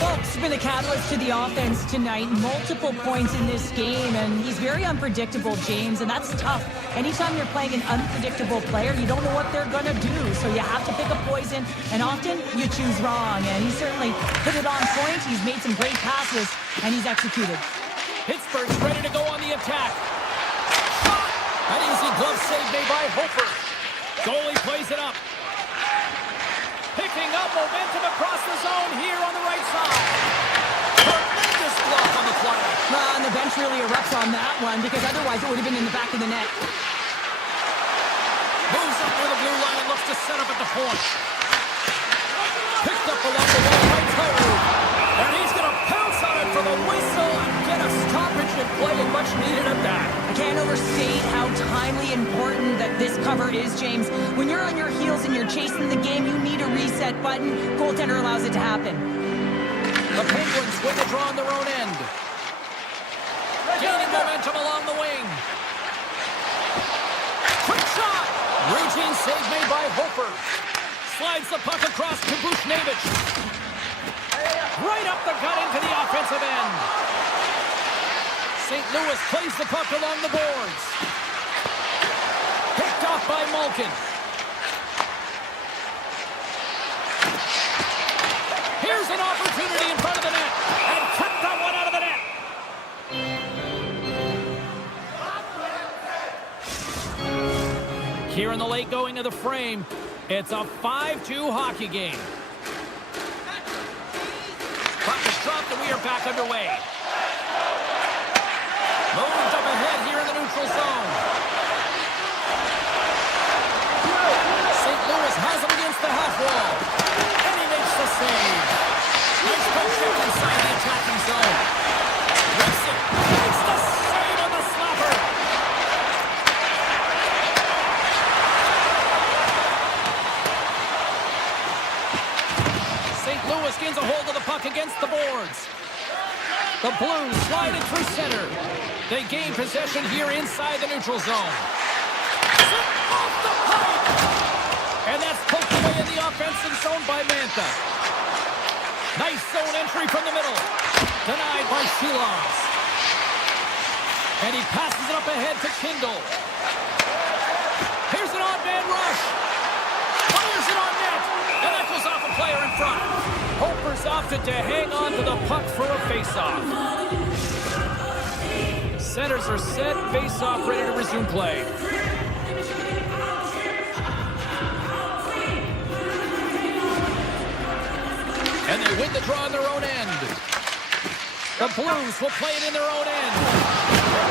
Folks, been a catalyst to the offense tonight. Multiple points in this game, and he's very unpredictable, James, and that's tough. Anytime you're playing an unpredictable player, you don't know what they're going to do, so you have to pick a poison, and often you choose wrong, and he certainly put it on point. He's made some great passes, and he's executed. Pittsburgh's ready to go on the attack. An easy glove save made by Hofer. Goalie plays it up. Picking up momentum across the zone here on the right side. Tremendous block on the play. And the bench really erupts on that one because otherwise it would have been in the back of the net. Moves up near the blue line and looks to set up at the point. Picked up along the wall right toe. And he's going to pounce on it for the whistle and get a stoppage in play and much needed at that. I can't overstate how timely important that this cover is, James. When you're on your heels and you're chasing the game, you need a reset button. Goaltender allows it to happen. The Penguins win the draw on their own end. Gaining momentum along the wing. Quick shot! Routine save made by Hofer. Slides the puck across to Buchnevich. Right up the gut into the offensive end. St. Louis plays the puck along the boards. Picked off by Malkin. Here's an opportunity in front of the net. And kept that one out of the net. Here in the late going to the frame, it's a 5-2 hockey game. Puck is dropped and we are back underway. Moved up ahead here in the neutral zone. St. the puck against the boards. The Blues slide it through center. They gain possession here inside the neutral zone. Sent off the pipe! And that's poked away in the offensive zone by Mantha. Nice zone entry from the middle. Denied by Shilas. And he passes it up ahead to Kindle. Here's an odd man rush. Fires it on net. And that goes off a player in front. Hoper's opted to hang on to the puck for a faceoff. Centers are set. Faceoff ready to resume play. And they win the draw in their own end. The Blues will play it in their own end.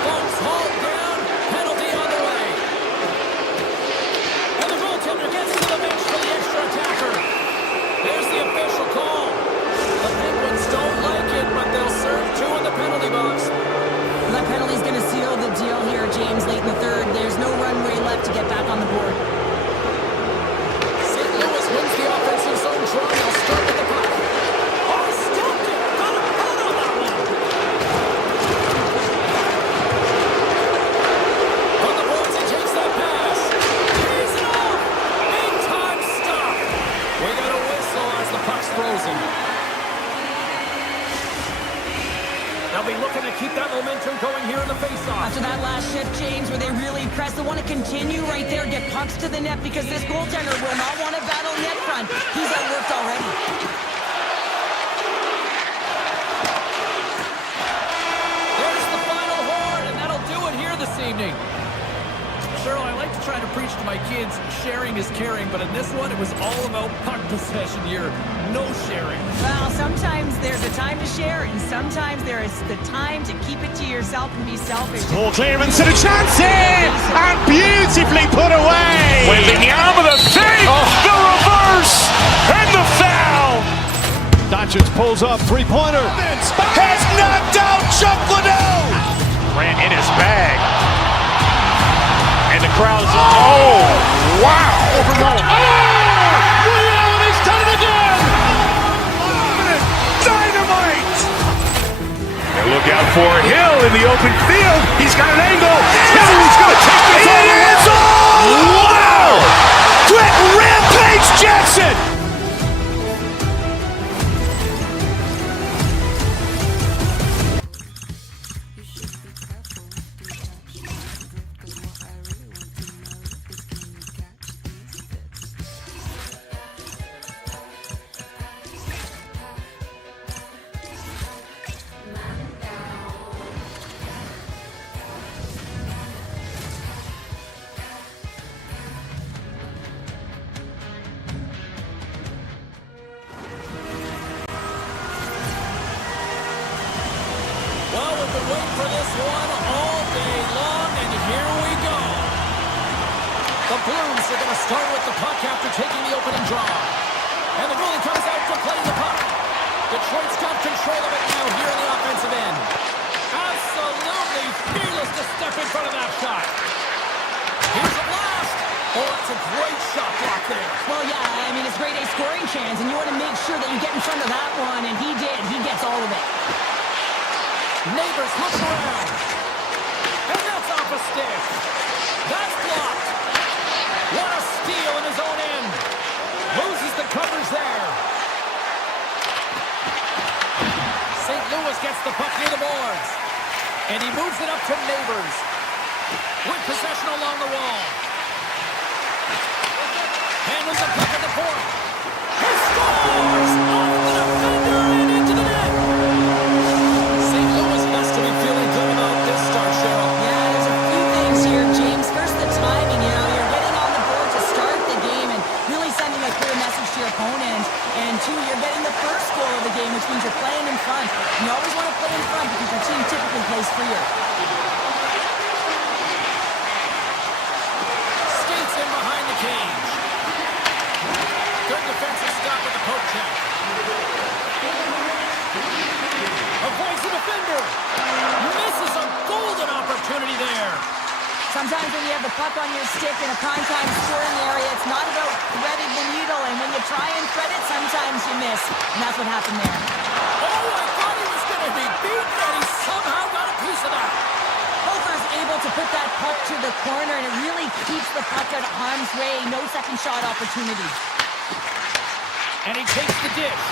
Folks hauled down. Penalty on the way. And the goaltender gets to the bench for the extra attacker. There's the official call. The Penguins don't like it, but they'll serve two in the penalty box. That penalty's going to seal the deal here, James, late in the third. There's no runway left to get back on the board. St. Louis wins the offensive zone draw. They'll start with the puck. Oh, stopped it! Got a punt on that one! On the boards, he takes that pass. He's it off! Big time stop! We got a whistle as the puck's frozen. They'll be looking to keep that momentum going here in the faceoff. After that last shift, James, where they really press, they want to continue right there, get pucks to the net, because this goaltender will not want to battle net front. He's outworked already. There's the final horn, and that'll do it here this evening. Cheryl, I like to try to preach to my kids, sharing is caring, but in this one, it was all about puck possession here. No sharing. Well, sometimes there's a time to share, and sometimes there is the time to keep it to yourself and be selfish. Ball clearance and a chance here! And beautifully put away! With the arm of the save, the reverse, and the foul. Doncic pulls up, three-pointer. Has knocked out Chuck Liddell. Ran in his bag. And the crowd is, oh, wow. Overrun. Oh! Allen has done it again! Dynamite. And look out for Hill in the open field. He's got an angle. Hill's going to take this all the way. Wow. Quick Rampage Jackson. Well, we've been waiting for this one all day long, and here we go. The Blues are going to start with the puck after taking the opening draw. And the goalie comes out to play the puck. Detroit's got control of it now here in the offensive end. Absolutely fearless to step in front of that shot. Here's a blast. Oh, that's a great shot block there. Well, yeah, I mean, it's grade A scoring chance, and you want to make sure that you get in front of that one, and he did. He gets all of it. Neighbors looks around. And that's off a stick. That's blocked. What a steal in his own end. Loses the covers there. St. Louis gets the puck near the boards. And he moves it up to Neighbors. With possession along the wall. Handles the puck at the point. He scores! Off the defender and into the net. St. Louis has to be feeling good about this start, Cheryl. Yeah, there's a few things here, James. First, the timing. You know, you're getting on the board to start the game and really sending a clear message to your opponent. And two, you're getting the first goal of the game, which means you're playing in front. You always want to play in front because your team typically plays freer. Skates in behind the cage. Good defensive stop with the poke check. Avoids the defender. Misses a golden opportunity there. Sometimes when you have the puck on your stick in a prime-time scoring area, it's not about threading the needle, and when you try and thread it, sometimes you miss, and that's what happened there. Oh, I thought he was going to be beaten, and he somehow got a piece of that. Hofer's able to put that puck to the corner, and it really keeps the puck out of harm's way. No second shot opportunity. And he takes the dish.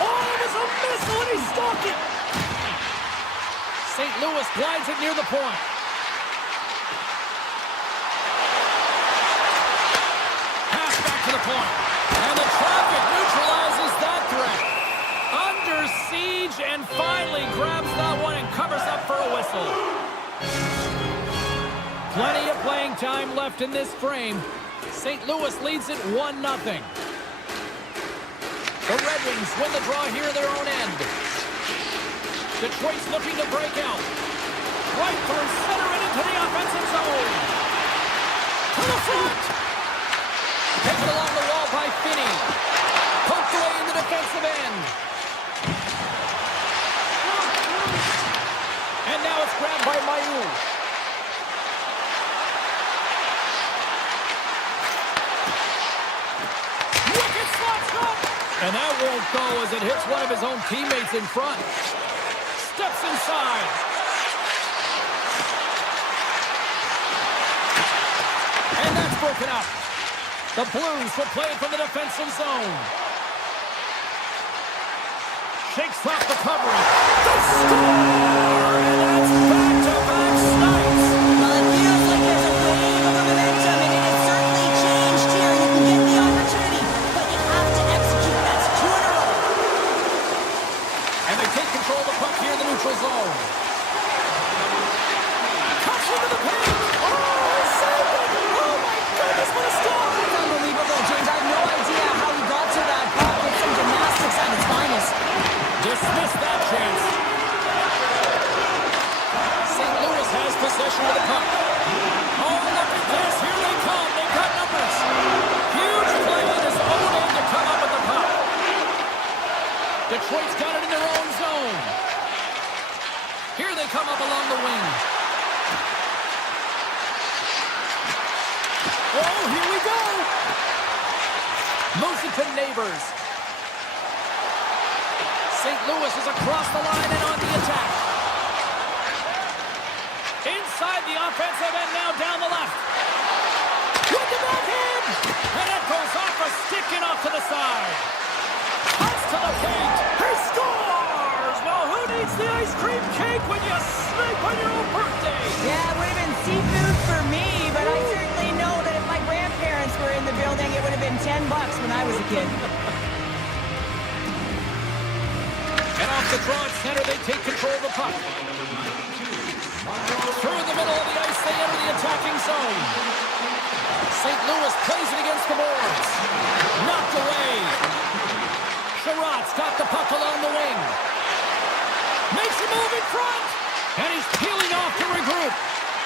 Oh, it was a missile, and he stopped it. St. Louis glides it near the point. Pass back to the point. And the traffic neutralizes that threat. Under siege, and finally grabs that one and covers up for a whistle. Plenty of playing time left in this frame. St. Louis leads it 1-0. The Red Wings win the draw here in their own end. Detroit's looking to break out. Right through center and into the offensive zone. To the front. Taken along the wall by Finney. Poked away in the defensive end. And now it's grabbed by Mayu. Wicked slot shot. And that won't go as it hits one of his own teammates in front. Steps inside. And that's broken up. The Blues will play it from the defensive zone. Shakes off the covering. The score! And that's back-to-back snipes. Well, it feels like there's a wave of momentum, and it has certainly changed here. You can get the opportunity, but you have to execute. That's 2 in a row. And they take control of the puck here in the neutral zone. Cuts into the paint. Oh, saved it. Oh, my goodness, what a stop. It's unbelievable, James. I have no idea how he got to that puck. It's some gymnastics at its finest. Dismiss that chance. St. Louis has possession of the puck. Oh, look at this. Here they come. They've got numbers. Huge play in his own end to come up with the puck. Detroit's got it in their own zone. Here they come up along the wing. Oh, here we go. Moves it to Neighbors. St. Louis is across the line and on the attack. Inside the offensive end, now down the left. With the backhand! And it goes off a stick and off to the side. Cuts to the paint. He scores! Well, who needs the ice cream cake when you snipe on your own birthday? Yeah, it would have been seafood for me, but I certainly know that if my grandparents were in the building, it would have been $10 when I was a kid. And off the draw at center, they take control of the puck. Through the middle of the ice, they enter the attacking zone. St. Louis plays it against the boards. Knocked away. Sherratt's got the puck along the wing. Makes a move in front. And he's peeling off to regroup.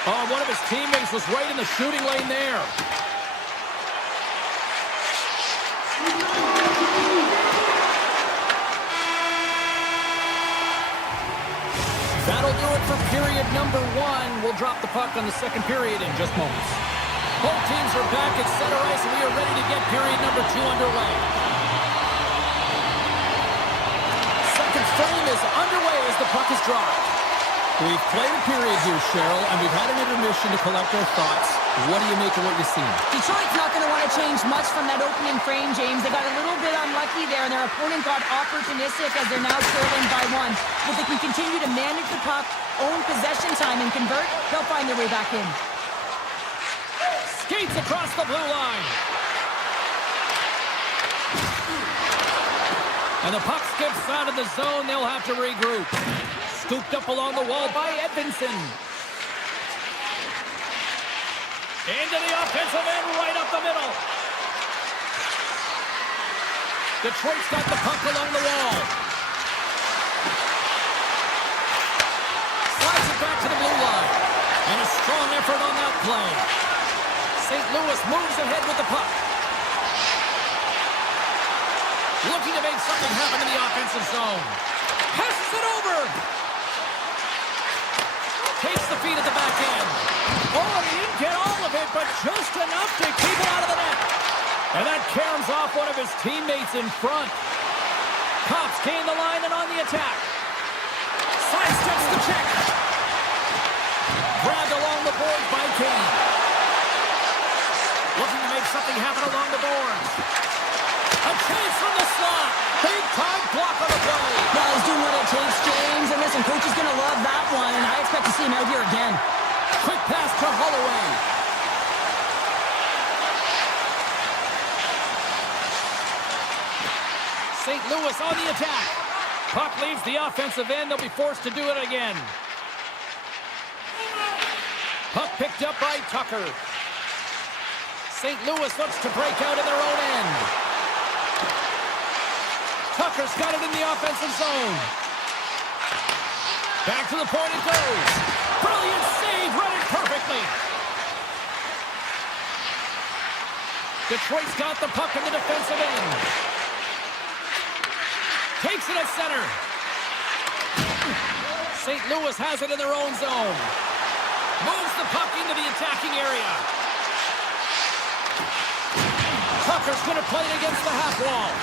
Oh, one of his teammates was right in the shooting lane there. That'll do it for period number 1. We'll drop the puck on the second period in just moments. Both teams are back at center ice, and we are ready to get period number 2 underway. Second frame is underway as the puck is dropped. We've played a period here, Cheryl, and we've had an intermission to collect our thoughts. What do you make of what you've seen? Detroit's not going to want to change much from that opening frame, James. They got a little bit unlucky there, and their opponent got opportunistic as they're now trailing by 1. If they can continue to manage the puck, own possession time, and convert, they'll find their way back in. Skates across the blue line. And the puck skips out of the zone. They'll have to regroup. Scooped up along the wall by Edvinsson. Into the offensive end, right up the middle. Detroit's got the puck along the wall. Slides it back to the blue line. And a strong effort on that play. St. Louis moves ahead with the puck. Looking to make something happen in the offensive zone. Passes it over. Takes the feed at the back end. Oh, he it, but just enough to keep it out of the net. And that caroms off one of his teammates in front. Cops gain the line and on the attack. Sidesteps the check. Grabbed along the boards by Kane. Looking to make something happen along the boards. A chase from the slot. Big time block on the play. Yeah, he's doing what it takes, James. And listen, coach is going to love that one, and I expect to see him out here again. Quick pass to Holloway. St. Louis on the attack. Puck leaves the offensive end. They'll be forced to do it again. Puck picked up by Tucker. St. Louis looks to break out in their own end. Tucker's got it in the offensive zone. Back to the point it goes. Brilliant save, read it perfectly. Detroit's got the puck in the defensive end. Takes it at center. St. Louis has it in their own zone. Moves the puck into the attacking area. Tucker's going to play it against the half wall.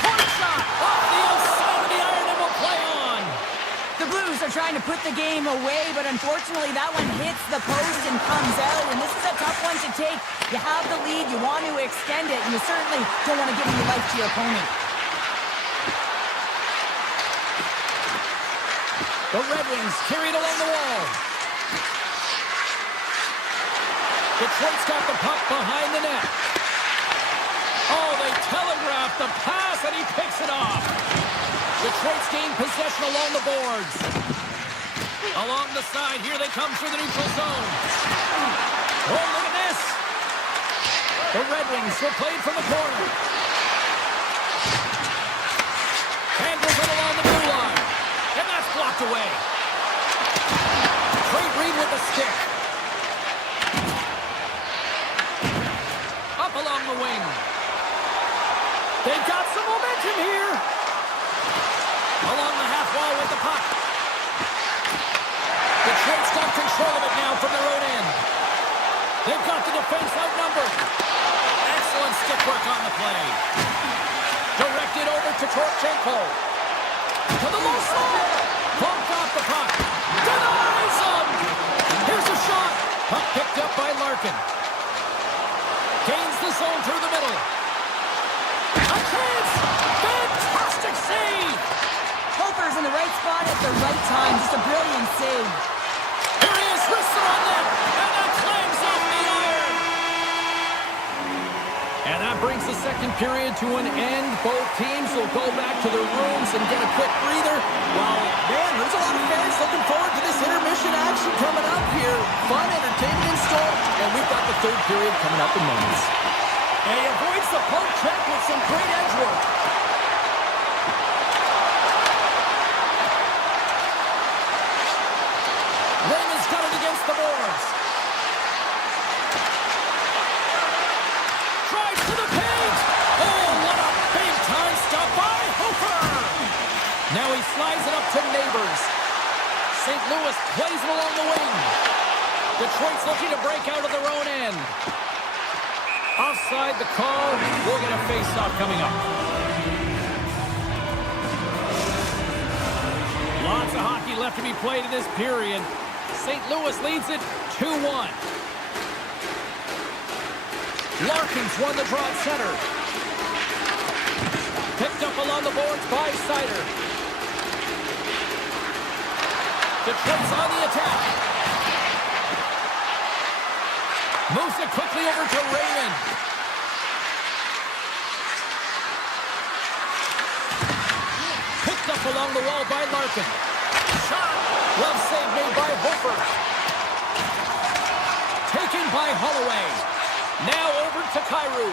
Point shot off the outside of the iron and will play on. The Blues are trying to put the game away, but unfortunately that one hits the post and comes out, and this is a tough one to take. You have the lead, you want to extend it, and you certainly don't want to give any life to your opponent. The Red Wings carry it along the wall. Detroit's got the puck behind the net. Oh, they telegraph the pass, and he picks it off. Detroit's gained possession along the boards. Along the side, here they come through the neutral zone. Oh, look at this. The Red Wings will play it from the corner. Handles it along the blue line. And that's blocked away. Great read with the stick. Up along the wing. They've got some momentum here. Along the half wall with the puck. Detroit's got control of it now from their own end. They've got the defense outnumbered. Excellent stick work on the play. Directed over to Torchenko. To the low slot. Bumped off the puck. Denies him. Here's a shot. Puck picked up by Larkin. Gains the zone through the middle. A chance. Fantastic save. Hofer's in the right spot at the right time. Just a brilliant save. Here he is, wristed on net. And that clangs off the iron. And that brings the second period to an end. Both teams will go back to their rooms and get a quick breather. Well, man, there's a lot of fans looking forward to this intermission action coming up here. Fun, entertainment in store, and we've got the third period coming up in moments. And he avoids the poke check with some great edge work. Raymond's got it against the boards. Drives to the paint. Oh, what a big-time stop by Hofer. Now he slides it up to Neighbors. St. Louis plays it along the wing. Detroit's looking to break out of their own end. Offside the call. We'll get a face-off coming up. Lots of hockey left to be played in this period. St. Louis leads it 2-1. Larkin's won the draw at center. Picked up along the boards by Sider. Detroit's on the attack. Moves it quickly over to Raymond. Picked up along the wall by Larkin. Shot. Love save made by Hofer. Taken by Holloway. Now over to Kyrou.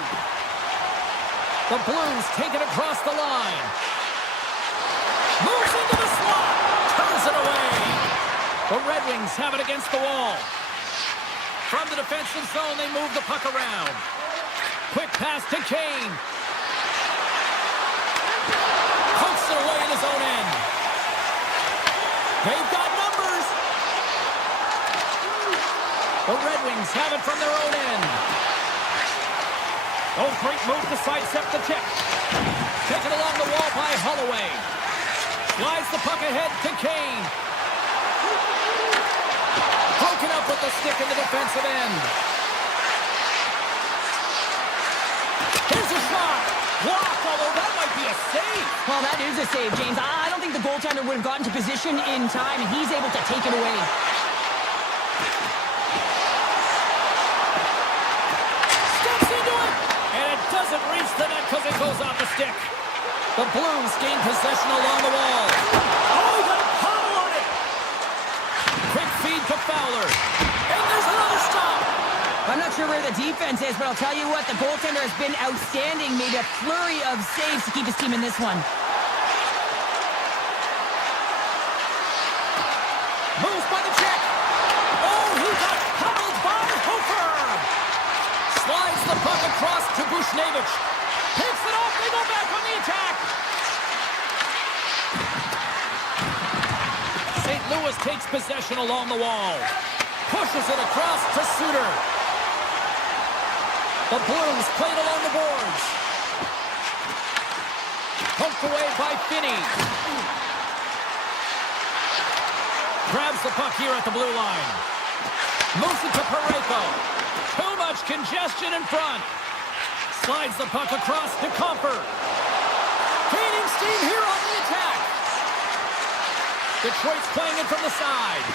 The Blues take it across the line. Moves into the slot. Turns it away. The Red Wings have it against the wall. From the defensive zone, they move the puck around. Quick pass to Kane. Pokes it away in his own end. They've got numbers. The Red Wings have it from their own end. Oh, great move to sidestep the check. Taken along the wall by Holloway. Slides the puck ahead to Kane. Broken up with the stick in the defensive end. Here's a shot. Blocked, although that might be a save. Well, that is a save, James. I don't think the goaltender would have gotten to position in time, and he's able to take it away. Steps into it, and it doesn't reach the net because it goes off the stick. The Blues gain possession along the wall. Oh, he got a pommel on it. Quick feed to Fowler, and there's another stop. I'm not sure where the defense is, but I'll tell you what, the goaltender has been outstanding. Made a flurry of saves to keep his team in this one. Moves by the check. Oh, he got pummeled by Hofer. Slides the puck across to Bushnevich. Picks it off. They go back on the attack. St. Louis takes possession along the wall. Pushes it across to Suter. The Blues played along the boards. Poked away by Finney. Grabs the puck here at the blue line. Moves it to Parayko. Too much congestion in front. Slides the puck across to Comfer. Gaining steam here on the attack. Detroit's playing it from the side.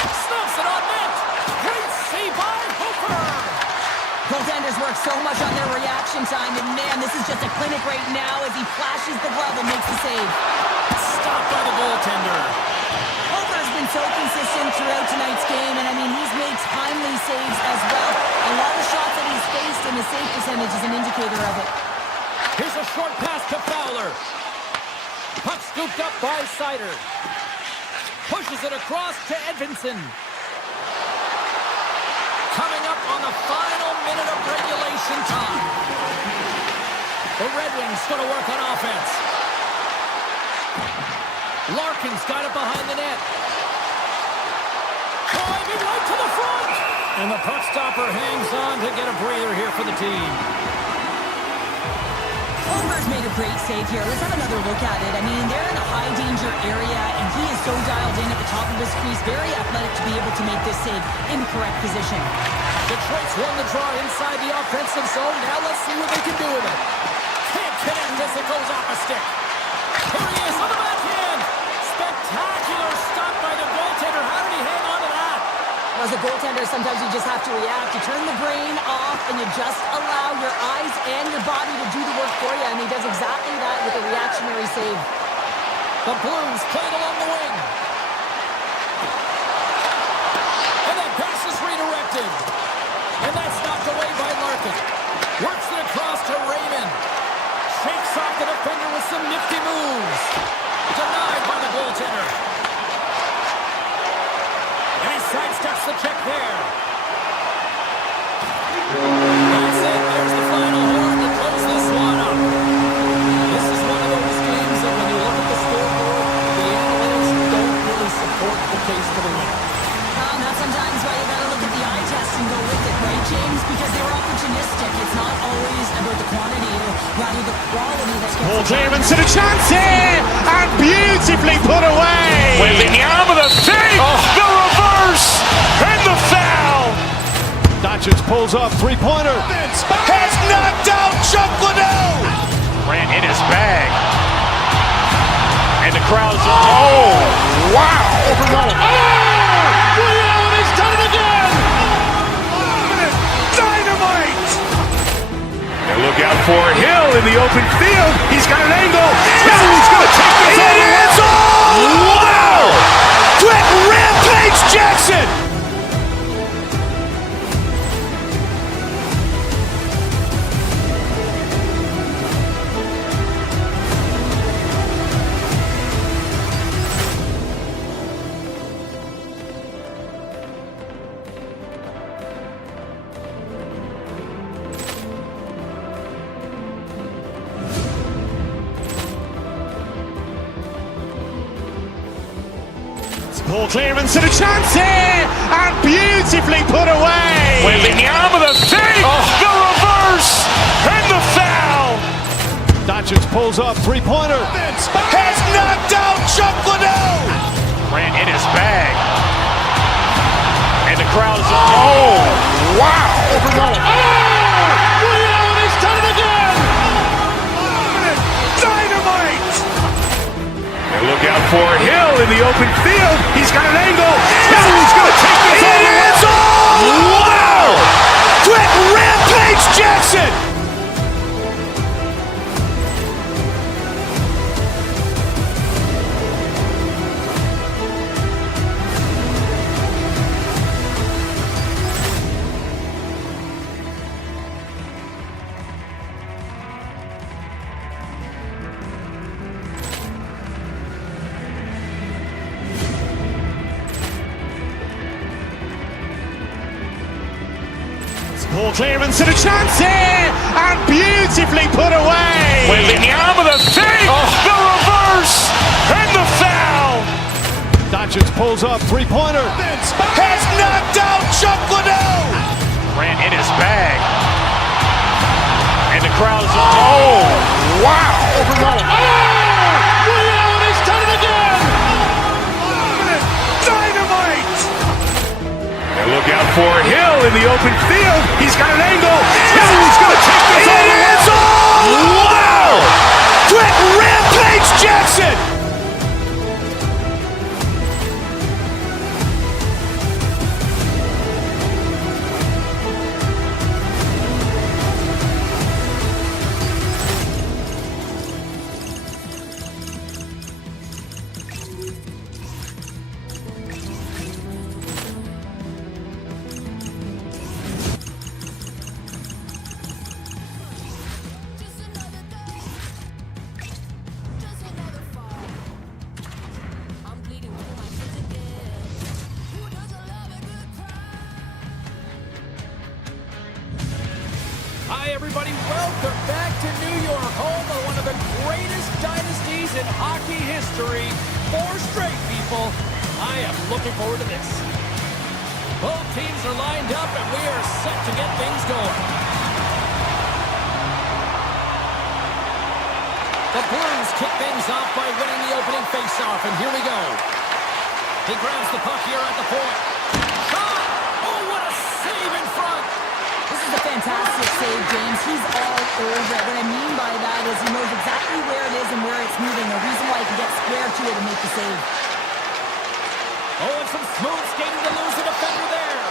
Snuffs it on net. Great save by Hofer. Goaltenders work so much on their reaction time, and man, this is just a clinic right now as he flashes the glove and makes the save. Stopped by the goaltender. Hofer has been so consistent throughout tonight's game, and I mean, he's made timely saves as well. A lot of shots that he's faced, and the save percentage is an indicator of it. Here's a short pass to Fowler. Puck scooped up by Sider. Pushes it across to Edvinsson. Coming up on the final minute of regulation time. The Red Wings going to work on offense. Larkin's got it behind the net. Driving right to the front. And the puck stopper hangs on to get a breather here for the team. Homer's made a great save here. Let's have another look at it. I mean, they're in a high-danger area, and he is so dialed in at the top of his crease. Very athletic to be able to make this save in the correct position. Detroit's won the draw inside the offensive zone. Now let's see what they can do with it. Can't connect as it goes off a stick. Here he is on the backhand. Spectacular stop by the goaltender. How did he hang on to that? As a goaltender, sometimes you just have to react. You turn the brain off, and you just allow your eyes and your body to do the work for you, and he does exactly that with a reactionary save. The Blues played along the wing. And that pass is redirected. And that's knocked away by Larkin. Works it across to Raymond. Shakes off the defender with some nifty moves. Denied by the goaltender. And he sidesteps the check there. That's it. There's the final horn to close this one up. This is one of those games that when you look at the scoreboard, the analytics don't really support the case for the winner. That's sometimes why you gotta look at the eye test and go with it, right, James? Because they were opportunistic. It's not always about the quantity, or rather the quality that gets Ball clearance and a chance here, and beautifully put away. Wembanyama the save, the reverse, and the foul. Doncic pulls off three-pointer. Has knocked out Chuck Liddell. Ran in his bag. And the crowd's, oh, wow. Look out for Hill in the open field. He's got an angle. Now he's going to take this all the way. Wow! Quick rampage Jackson! Ball clearance and a chance here, and beautifully put away. Wembanyama the fake, the reverse, and the foul. Doncic pulls up, three-pointer. Has knocked out Chuck Liddell. Ran in his bag. And the crowd is, oh, wow. Ray Allen has done it again. Dynamite. And look out for Hill in the open field. He's got an angle. He's going to take this all the way. Wow. Quick rampage Jackson. Ball clearance and a chance here, and beautifully put away. Wembanyama the fake, the reverse, and the foul. Doncic pulls up, three-pointer. Has knocked out Chuck Liddell. Ran in his bag. And the crowd is, oh, wow. Ray Allen has done it again. Dynamite. And look out for Hill in the open field. He's got an angle. He's going to take this all the way. Wow. Quick rampage Jackson. Hi, everybody. Welcome back to New York, home of one of the greatest dynasties in hockey history. 4 straight, people. I am looking forward to this. Both teams are lined up, and we are set to get things going. The Blues kick things off by winning the opening faceoff, and here we go. He grabs the puck here at the point. Shot! Oh, what a save in front! This is a fantastic save, James. He's all over it. What I mean by that is he knows exactly where it is and where it's moving. The reason why he can get square to it and make the save. Oh, and some smooth skating to lose the defender there.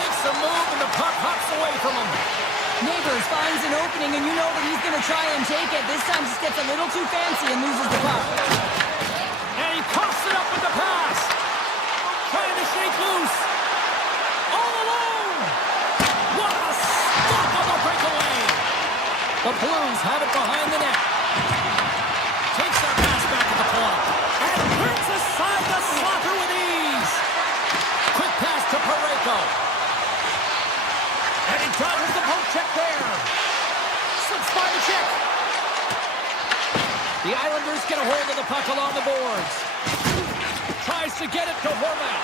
Makes a move, and the puck hops away from him. Neighbors finds an opening, and you know that he's going to try and take it. This time just gets a little too fancy and loses the puck. And he coughs it up with the pass. Trying to shake loose. All alone. What a stop on the breakaway. The Blues have it behind the net. Takes that pass back to the point. And turns aside the slapper with ease. Quick pass to Parayko. And he dodges the poke check there. Slips by the check. The Islanders get a hold of the puck along the boards. Tries to get it to Horvat.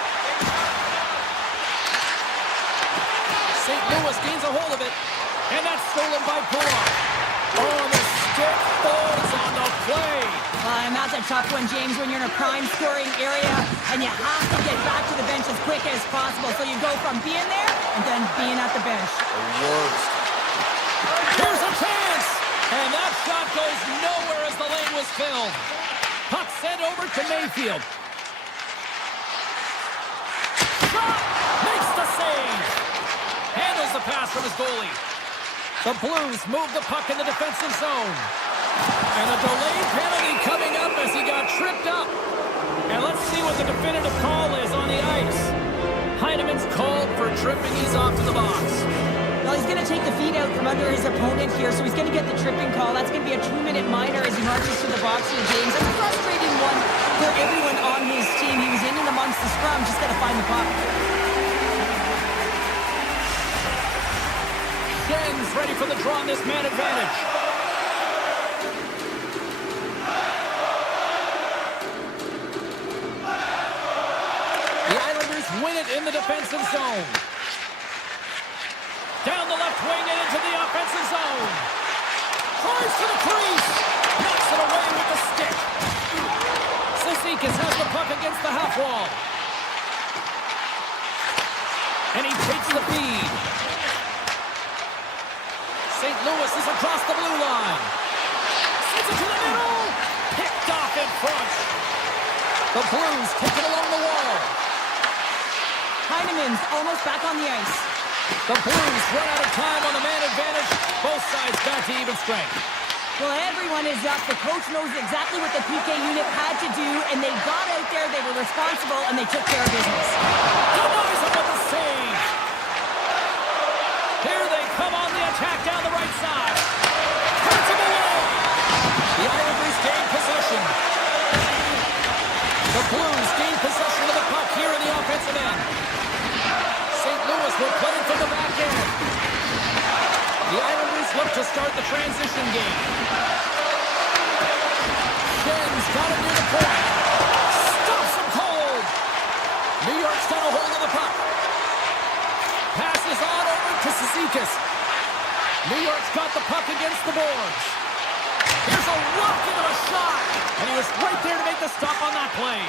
St. Louis gains a hold of it. And that's stolen by Pullock. Oh, the stick falls on the play. And that's a tough one, James, when you're in a prime scoring area and you have to get back to the bench as quick as possible. So you go from being there and then being at the bench. Worst. Here's a chance. And that shot goes nowhere as the lane was filled. Puck sent over to Mayfield. Shot! Makes the save. Handles the pass from his goalie. The Blues move the puck in the defensive zone. And a delayed penalty coming up as he got tripped up. And let's see what the definitive call is on the ice. Heinemann's called for tripping. He's off to the box. Well, he's going to take the feet out from under his opponent here, so he's going to get the tripping call. That's going to be a 2-minute minor as he marches to the box here, James. That's a frustrating one for everyone on his team. He was in and amongst the scrum, just got to find the puck. Shen's ready for the draw on this man advantage. win it in the defensive zone. Down the left wing and into the offensive zone. Tries to the crease. Knocks it away with the stick. Cizikas has the puck against the half wall. And he takes the feed. St. Louis is across the blue line. Sends it to the middle. Picked off in front. The Blues take it along the wall. Heineman's almost back on the ice. The Blues run out of time on the man advantage. Both sides back to even strength. Well, everyone is up. The coach knows exactly what the PK unit had to do, and they got out there, they were responsible, and they took care of business. Denies him with the save. Here they come on the attack down the right side. Hurts him away. The Islanders gain possession. The Blues gain possession of the puck here in the offensive end. St. Louis will play it from the back end. The Islanders look to start the transition game. Schen's got it near the point. Stops him cold. New York's got a hold of the puck. Passes on over to Cizikas. New York's got the puck against the boards. Here's a rocket of a shot. And he was right there to make the stop on that play.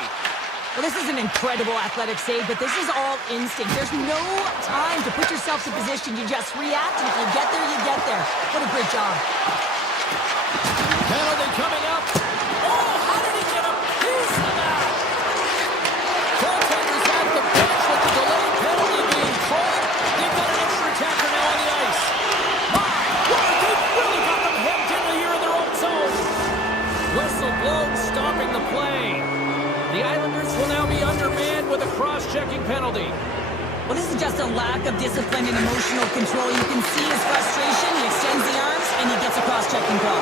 Well, this is an incredible athletic save, but this is all instinct. There's no time to put yourself in position. You just react, and if you get there, you get there. What a great job. Penalty coming up. Oh, how did he get a piece of that? Goaltenders at the bench with the delayed penalty being called. They've got an extra attacker now on the ice. My, they've really got them hemmed in here in their own zone. Whistle blown, stopping the play. The Islanders will now be undermanned with a cross-checking penalty. Well, this is just a lack of discipline and emotional control. You can see his frustration. He extends the arms, and he gets a cross-checking call.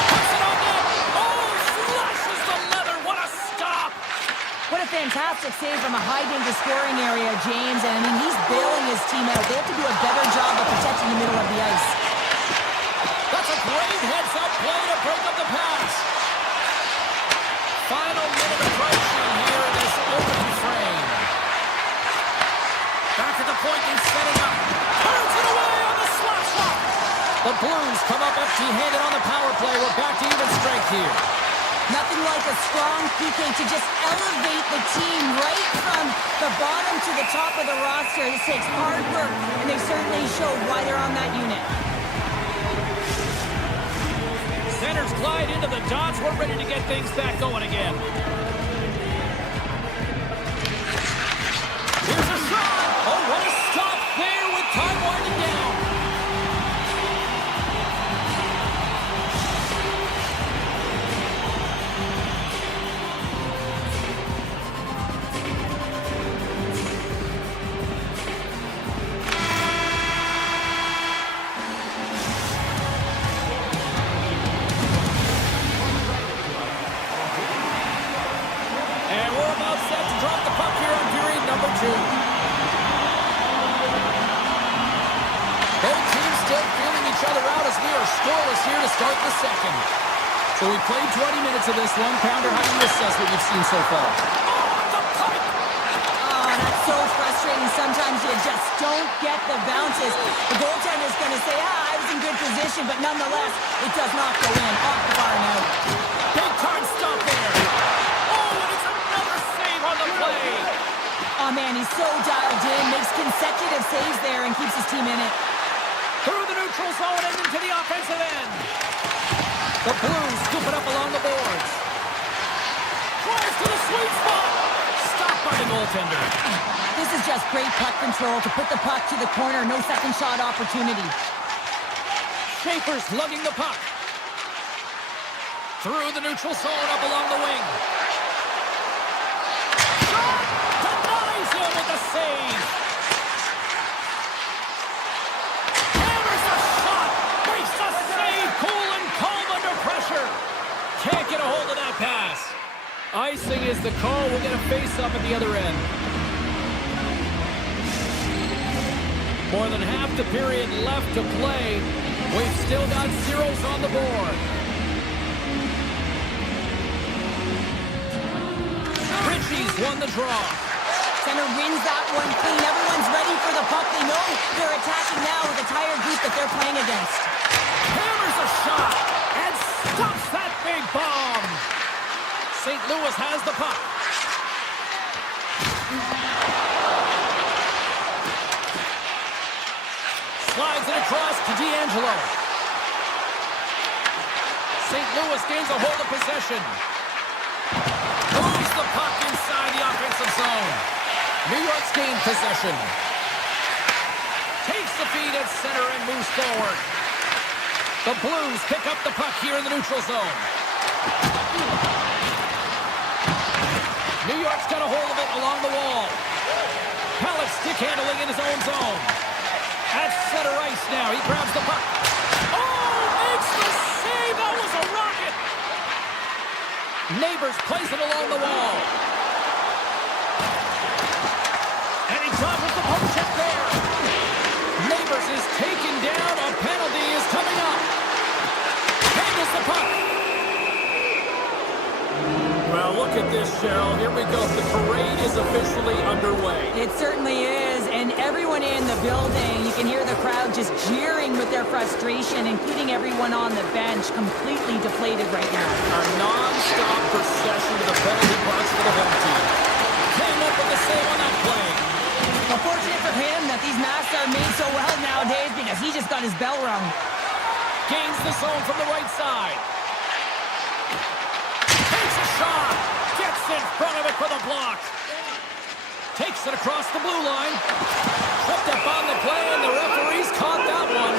Puts it on net. Oh, slashes the leather. What a stop. What a fantastic save from a high-danger scoring area, James. And, I mean, he's bailing his team out. They have to do a better job of protecting the middle of the ice. That's a great heads-up play to break up the pass. Final minute approaching here in this opening frame. Back at the point, they set it up. Turns it away on the slap shot. The Blues come up empty-handed on the power play. We're back to even strength here. Nothing like a strong PK to just elevate the team right from the bottom to the top of the roster. This takes hard work, and they certainly showed why they're on that unit. Centers glide into the dots. We're ready to get things back going again. Here's a shot. Oh, what a stop there with time winding down. Scoreless here to start the second. So we played 20 minutes of this one. Pounder, how do you assess what you've seen so far? Oh, that's so frustrating. Sometimes you just don't get the bounces. The goaltender's going to say, I was in good position, but nonetheless, it does not go in. Off the bar and out. Big time stop there. Oh, and it's another save on the play. Oh, man, he's so dialed in. Makes consecutive saves there and keeps his team in it. Through the neutral zone and into the offensive end. The Blues scoop it up along the boards. Tries to the sweet spot. Stopped by the goaltender. This is just great puck control to put the puck to the corner. No second shot opportunity. Schaefer's lugging the puck. Through the neutral zone up along the wing. Shot! Denies him with the save. Can't get a hold of that pass. Icing is the call. We'll get a face-up at the other end. More than half the period left to play. We've still got zeros on the board. won the draw. Center wins that one clean. Everyone's ready for the puck. They know they're attacking now with the tired group that they're playing against. Hammers a shot and stops that big bomb. St. Louis has the puck. Slides it across to D'Angelo. St. Louis gains a hold of possession. Moves the puck inside the offensive zone. New York's gained possession. Takes the feed at center and moves forward. The Blues pick up the puck here in the neutral zone. New York's got a hold of it along the wall. Halleck stick handling in his own zone. At center ice now. He grabs the puck. Oh, makes the save. That was a rocket. Neighbors plays it along the wall. And he topples the poke check there. Neighbors is taken down. A penalty is coming up. Handles the puck. Well, look at this, Cheryl. Here we go. The parade is officially underway. It certainly is, and everyone in the building, you can hear the crowd just jeering with their frustration, including everyone on the bench, completely deflated right now. A non-stop procession to the penalty box for the home team. Came up with the save on that play. Unfortunate for him that these masks are made so well nowadays because he just got his bell rung. Gains the zone from the right side. Takes a shot. Gets in front of it for the block. Takes it across the blue line. Tripped up on the play, and the referees caught that one.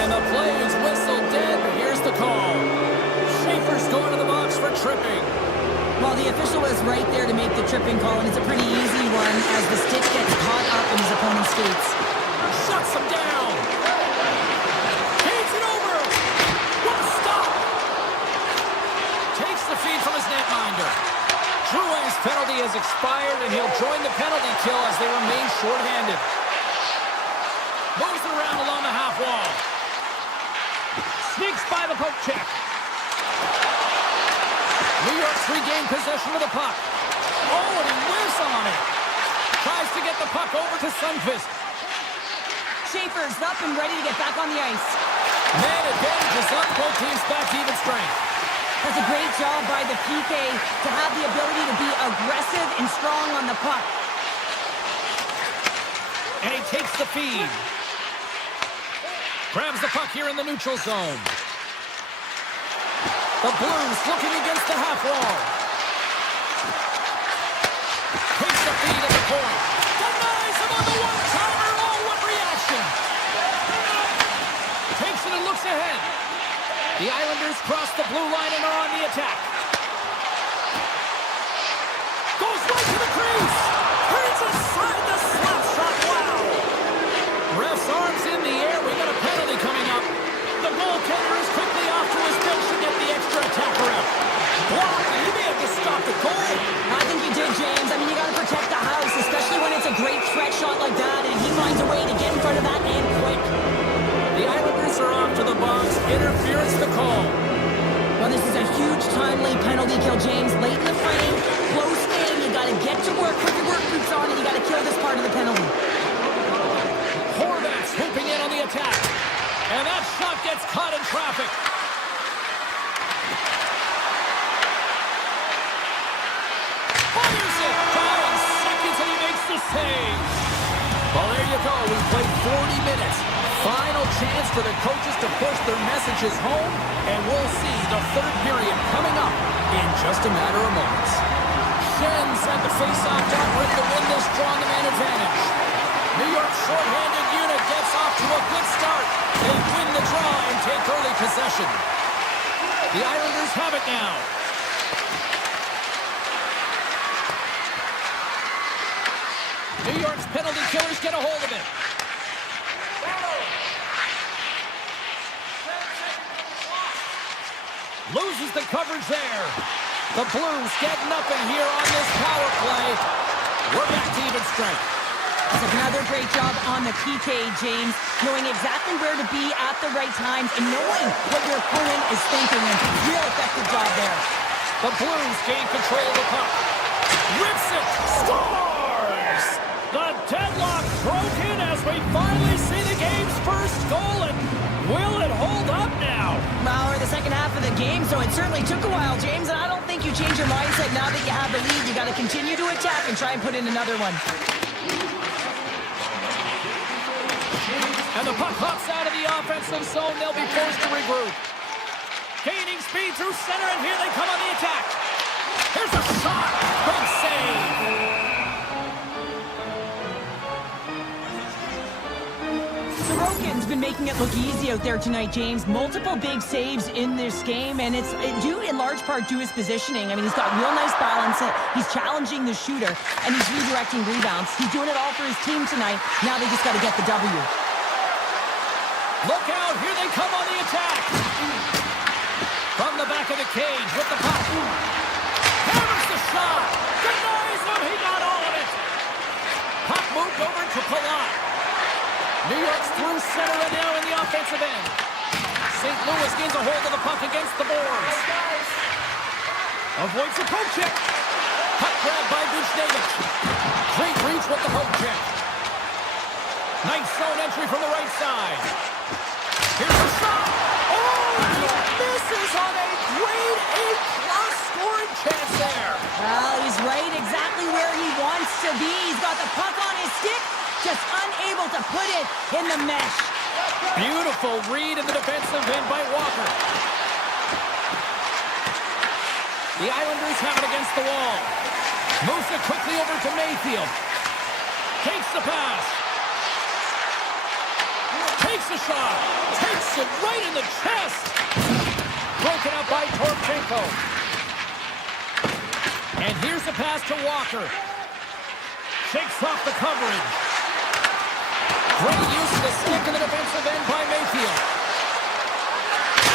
And the play is whistled dead. Here's the call. Schaefer's going to the box for tripping. Well, the official was right there to make the tripping call, and it's a pretty easy one as the stick gets caught up in his opponent's skates. Shuts him down. Feeds it over. What a stop. Takes the feed from his netminder. Drouin's penalty has expired, and he'll join the penalty kill as they remain shorthanded. Moves it around along the half wall. Sneaks by the poke check. New York's regained possession of the puck. Oh, and he whiffs on it. Tries to get the puck over to Sundqvist. Schaefer's up and ready to get back on the ice. Man advantage is up. Both teams back to even strength. That's a great job by the PK to have the ability to be aggressive and strong on the puck. And he takes the feed. Grabs the puck here in the neutral zone. The Blues looking against the half wall. Takes the feed at the point. Denies him on the one-timer. Oh, what reaction. Takes it and looks ahead. The Islanders cross the blue line and are on the attack. Goes right to the crease. Turns aside the slap shot. Wow. Ref's arms in the air. We got a penalty coming up. The goaltender is quickly off to his bench to get the extra attacker out. Blocked, and he may have to stop the goal. I think you did, James. I mean, you got to protect the house, especially when it's a great threat shot like that, and he finds a way to get in front of that and quick. The Islanders are off to the box. Interference the call. Well, this is a huge timely penalty kill, James. Late in the frame, close game. You got to get to work, put your work boots on, and you got to kill this part of the penalty. Horvat's swooping in on the attack. And that shot gets caught in traffic. Fires it. 5 seconds and he makes the save. Well, there you go. We've played 40 minutes. Final chance for the coaches to push their messages home. And we'll see the third period coming up in just a matter of moments. Schen's at the face-off dot, ready to win this draw on the man advantage. New York's short-handed unit gets off to a good start. They win the draw and take early possession. The Islanders have it now. New York's penalty killers get a hold of it. Loses the coverage there. The Blues get nothing here on this power play. We're back to even strength. That's another great job on the PK, James. Knowing exactly where to be at the right times and knowing what your opponent is thinking. And real effective job there. The Blues gain control of the puck. Rips it. Scores! The deadlock broken as we finally see the game's first goal. And will it hold up now? Well, we're the second half of the game, so it certainly took a while, James, and I don't think you change your mindset now that you have the lead. You got to continue to attack and try and put in another one. And the puck hops out of the offensive zone. They'll be forced to regroup. Gaining speed through center, and here they come on the attack. Here's a shot. Big save. Sorokin's been making it look easy out there tonight, James. Multiple big saves in this game, and it's due in large part to his positioning. I mean, he's got real nice balance. He's challenging the shooter, and he's redirecting rebounds. He's doing it all for his team tonight. Now they just got to get the W. Look out, here they come on the attack. From the back of the cage with the puck. Hammers the shot. Denies him, he got all of it. Puck moved over to Palat. New York's through center and now in the offensive end. St. Louis gains a hold of the puck against the boards. Avoids the poke check. Puck grabbed by Buchnevich. Great reach with the poke check. Nice zone entry from the right side. Here's a shot. Oh, he misses on a grade A+ scoring chance there. Well, he's right exactly where he wants to be. He's got the puck on his stick, just unable to put it in the mesh. Beautiful read in the defensive end by Walker. The Islanders have it against the wall. Moves it quickly over to Mayfield. Takes the pass. Takes the shot. Takes it right in the chest. Broken up by Torchenko. And here's the pass to Walker. Shakes off the coverage. Great use of the stick in the defensive end by Mayfield.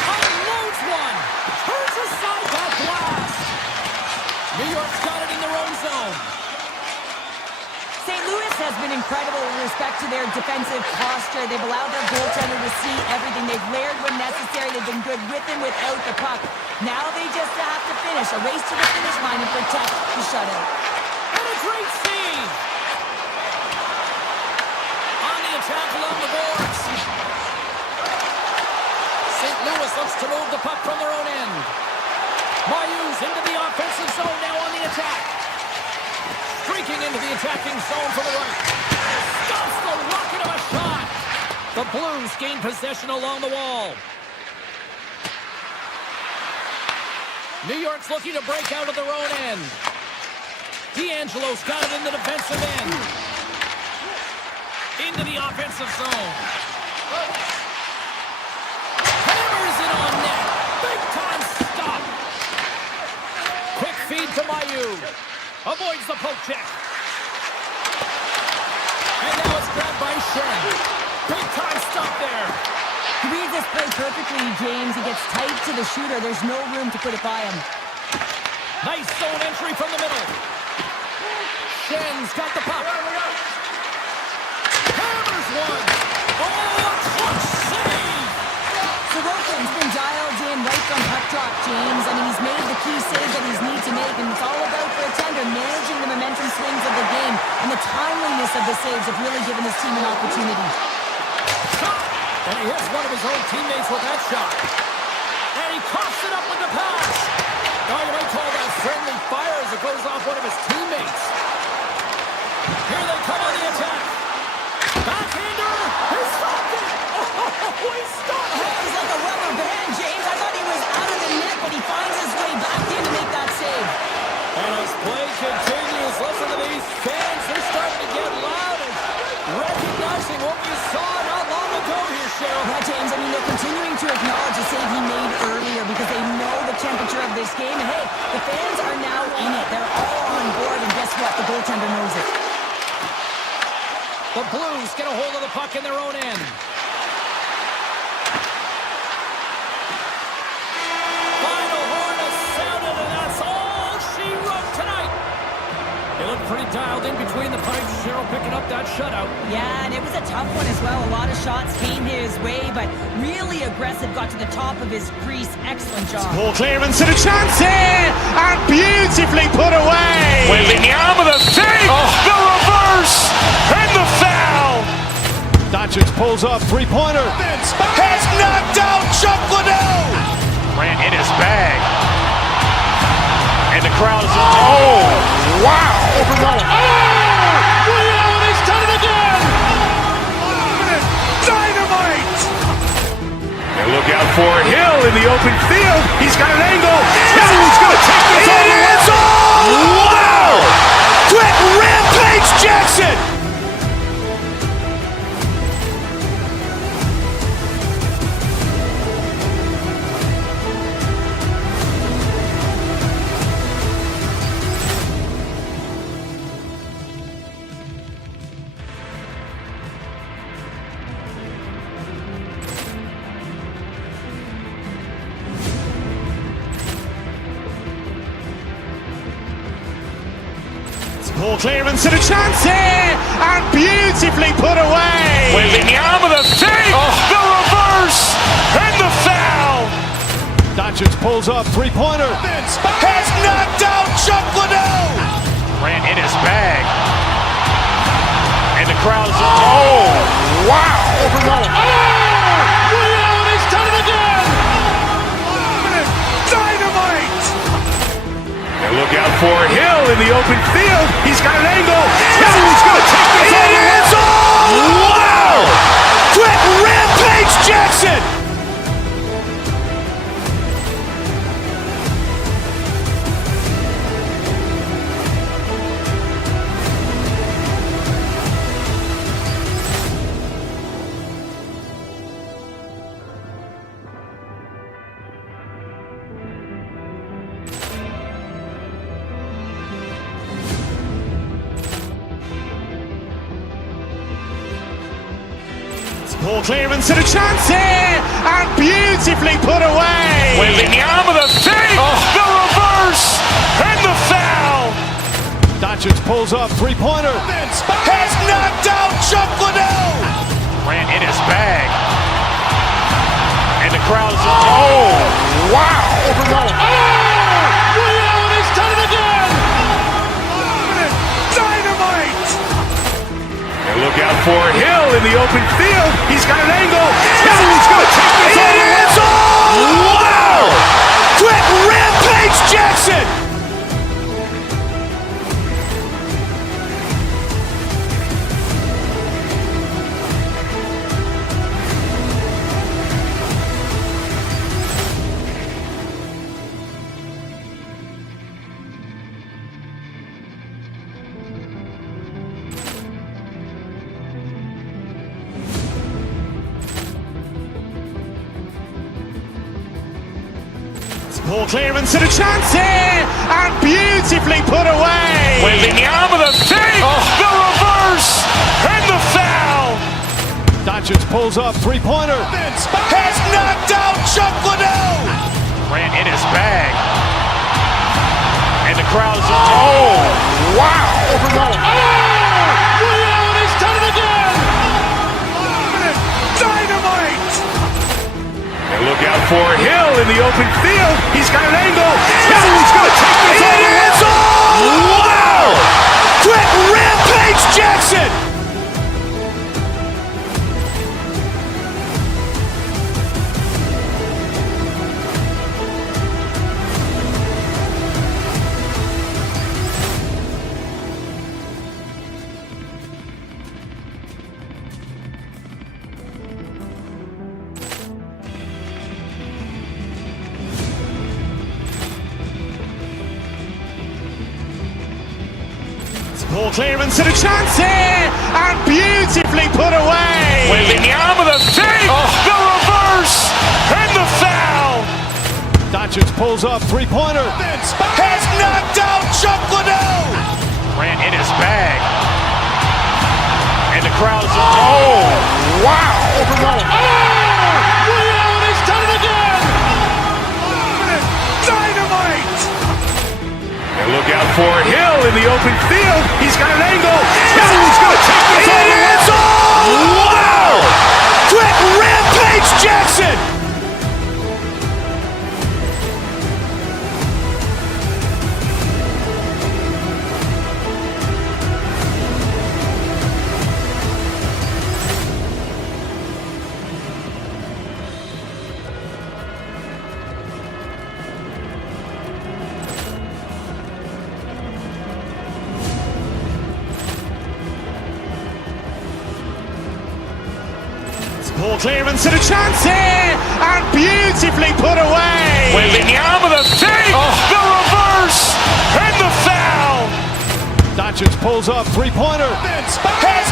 Unloads one. Turns aside that blast. New York's got it in their own zone. St. Louis has been incredible with respect to their defensive posture. They've allowed their goaltender to see everything. They've layered when necessary. They've been good with and without the puck. Now they just have to finish. A race to the finish line and protect the shutout. And a great save. On the attack along the boards. St. Louis looks to move the puck from their own end. Mayu's into the offensive zone now on the attack. Streaking into the attacking zone for the right. Stops the rocket of a shot. The Blues gain possession along the wall. New York's looking to break out of their own end. D'Angelo's got it in the defensive end. Into the offensive zone. Hammers it on net. Big time stop. Quick feed to Mayu. Avoids the poke check. And now it's grabbed by Shen. Big time stop there. He reads this play perfectly, James. He gets tight to the shooter. There's no room to put it by him. Nice zone entry from the middle. Shen's got the puck. Hammers one. Oh, a clutch save. Sorokin's been dialed in right from puck drop, James. I mean, he's made the key save that he's need to make, and it's all about for a tender managing the momentum swings of the game, and the timeliness of the saves have really given his team an opportunity. Shot. And he hits one of his own teammates with that shot. And he coughs it up with the pass. Now you might call that friendly fire as it goes off one of his teammates. Here they come on the attack. Backhander. He stopped it. Oh, he stopped it. He's like a rubber band, James. I thought he was out of the net, but he finds his way back in to make that save. And as play continues, listen to these fans. They're starting to get loud and recognizing what we saw not long ago here, Cheryl. Yeah, James, I mean, they're continuing to acknowledge the save he made earlier because they know the temperature of this game. And hey, the fans are now in it. They're all on board, and guess what? The goaltender knows it. The Blues get a hold of the puck in their own end. Final horn has sounded, and that's all she wrote tonight. It looked pretty dialed in between the pipes. Cheryl picking up that shutout. Yeah, and it was a tough one as well. A lot of shots came his way, but really aggressive, got to the top of his crease. Excellent job. Ball clearance and a chance here, and beautifully put away. Waving the arm of the fake, the reverse, and the foul. Doncic pulls up, three-pointer. Has knocked out Chuck Liddell. Ran in his bag. And the crowd is, oh, wow. Ray Allen has done it again. Dynamite. And look out for Hill in the open field. He's got an angle. He's going to take this all the way. Wow. Quick Rampage Jackson. Ball clearance and a chance here, and beautifully put away. Waving the arm of the fake, the reverse, and the foul. Doncic pulls up, three-pointer. Has knocked out Chuck Liddell. Ran in his bag. And the crowd is, oh, wow. Ray Allen has done it again. Dynamite. And look out for Hill in the open field. He's got an angle. He's going to take this all the way. Wow. Quick Rampage Jackson. Ball clearance and a chance here, and beautifully put away. Waving the arm of the fake, the reverse, and the foul. Doncic pulls up, three-pointer. Has knocked out Chuck Liddell. Ran in his bag. And the crowd is, oh, wow. Ray Allen has done it again. Dynamite. And look out for Hill in the open field. He's got an angle. He's going to take this all the way. Wow. Quick Rampage Jackson. Ball clearance and a chance here, and beautifully put away. Waving the arm of the fake, the reverse, and the foul. Doncic pulls up, three-pointer. Has knocked out Chuck Liddell. Ran in his bag. And the crowd is, oh, wow. Ray Allen has done it again. Dynamite. And look out for Hill in the open field. He's got an angle. He's going to take this all the way. Wow. Quick Rampage Jackson. Ball clearance and a chance here, and beautifully put away. Waving the arm of the fake, the reverse, and the foul. Doncic pulls up, three-pointer. Has knocked out Chuck Liddell. Ran in his bag. And the crowd is, oh, wow. Ray Allen has done it again. Dynamite. And look out out for Hill in the open field. He's got an angle. He's going to take this all the way. Wow! Quick rampage Jackson! Poor clearance and a chance here, and beautifully put away. Wembanyama the save, the reverse, and the foul. Doncic pulls up, three-pointer. Has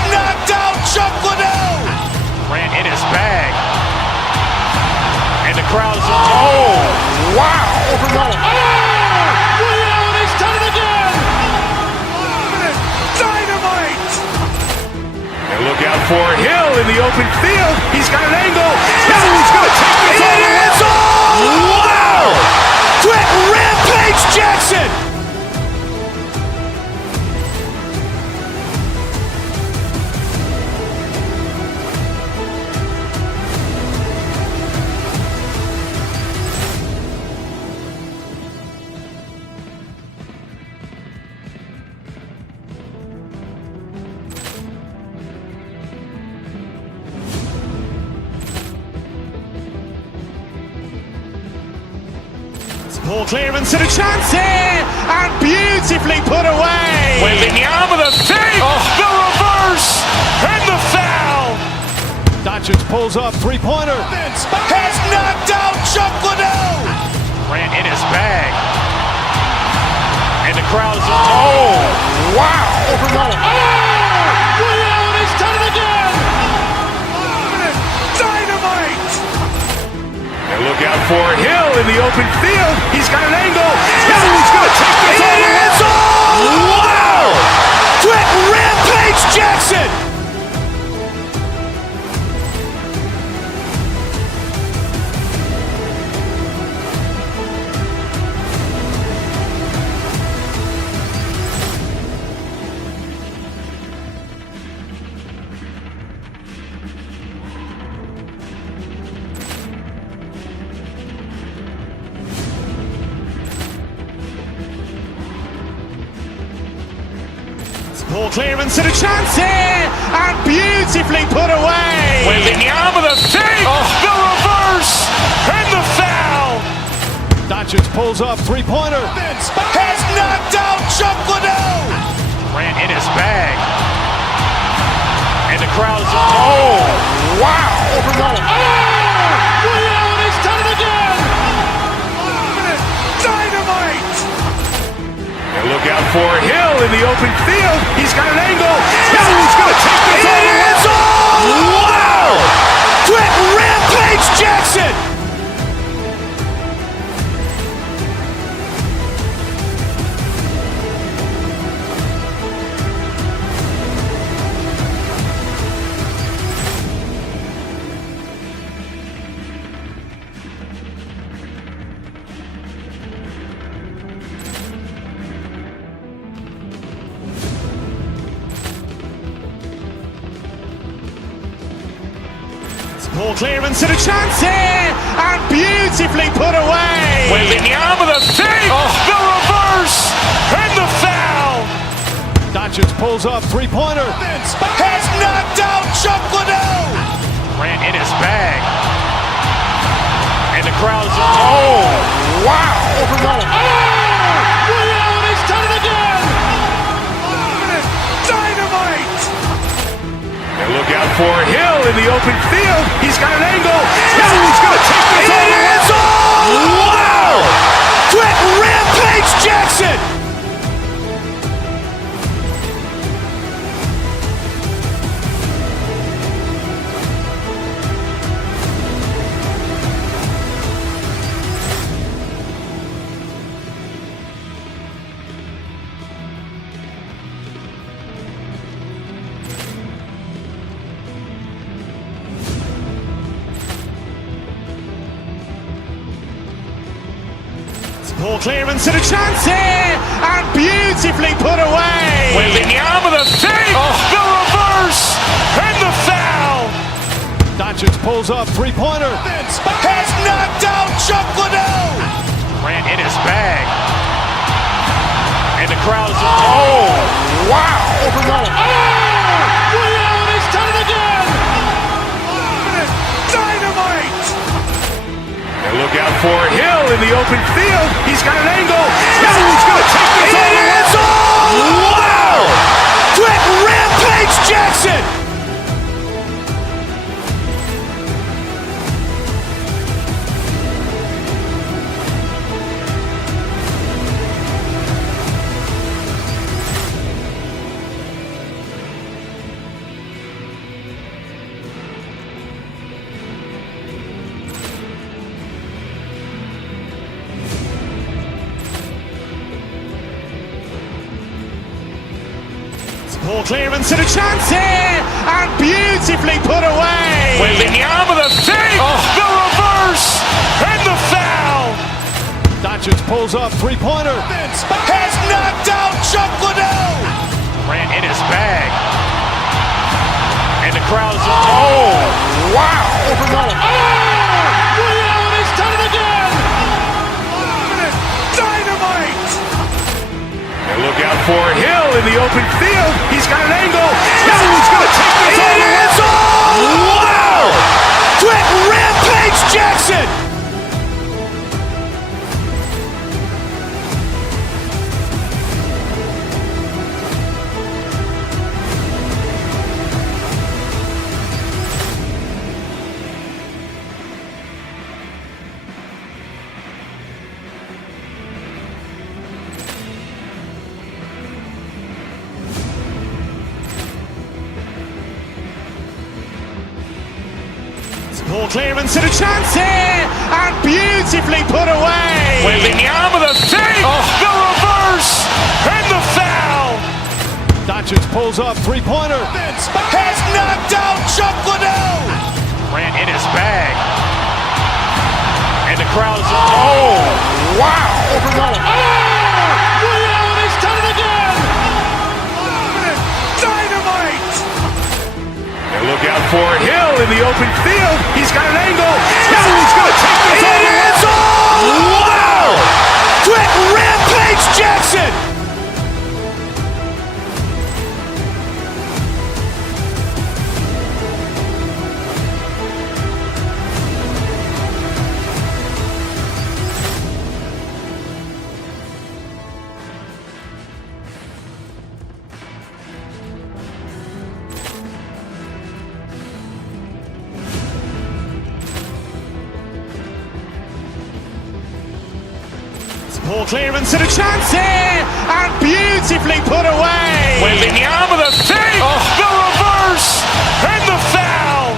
knocked out Chuck Liddell. Grant in his bag. And the crowd is... Oh, wow. Ray Allen has done it again. Dynamite. And look out for Hill in the open field. He's got an angle. He's going to take this all the way. Wow. Quick rampage Jackson. Poor clearance and a chance here, and beautifully put away. Wembanyama the save, the reverse, and the foul. Doncic pulls up, three-pointer. Has knocked out Chuck Liddell. Grant in his bag. And the crowd is... Oh, wow. Ray Allen has done it again. Dynamite. And look out for Hill in the open field. He's got an angle. He's going to take this all the way. Wow. Quick rampage Jackson. Poor clearance and a chance here, and beautifully put away. Wembanyama the save, the reverse, and the foul. Doncic pulls up, three-pointer. Has knocked out Chuck Liddell. Grant in his bag. And the crowd is... Oh, wow. Ray Allen has done it again. Dynamite. And look out for Hill in the open field. He's got an angle. He's going to take this all the way. Wow. Quick rampage Jackson. Poor clearance and a chance here, and beautifully put away. Wembanyama the save, the reverse, and the foul. Doncic pulls up, three-pointer. Has knocked out Chuck Liddell. Grant in his bag. And the crowd is... Oh, wow. Ray Allen has done it again. Dynamite. And look out for Hill in the open field. He's got an angle. He's going to take this all the way. Wow. Quick rampage Jackson. Poor clearance and a chance here, and beautifully put away. Wembanyama the save, the reverse, and the foul. Doncic pulls up, three-pointer. Has knocked out Chuck Liddell. Ran in his bag. And the crowd is, oh, wow. Ray Allen has done it again. Dynamite. And look out for Hill in the open field. He's got an angle. Now he's going to take this all the way. Wow. Quick Rampage Jackson. Poor clearance and a chance here, and beautifully put away. Wembanyama the save, the reverse, and the foul. Doncic pulls up, three-pointer. Has knocked out Chuck Liddell. Ran in his bag. And the crowd is, oh, wow. Ray Allen has done it again. Dynamite. And look out for Hill in the open field. He's got an angle. Now he's going to take this all the way. Wow. Quick Rampage Jackson. Poor clearance and a chance here, and beautifully put away. Wembanyama the save, the reverse, and the foul. Doncic pulls up, three-pointer. Has knocked out Chuck Liddell. Ran in his bag. And the crowd is, oh, wow. Ray Allen has done it again. Dynamite. And look out for Hill in the open field. He's got an angle. Now he's going to take this all the way. Wow. Quick Rampage Jackson. Poor clearance and a chance here, and beautifully put away. Wembanyama the save, the reverse, and the foul.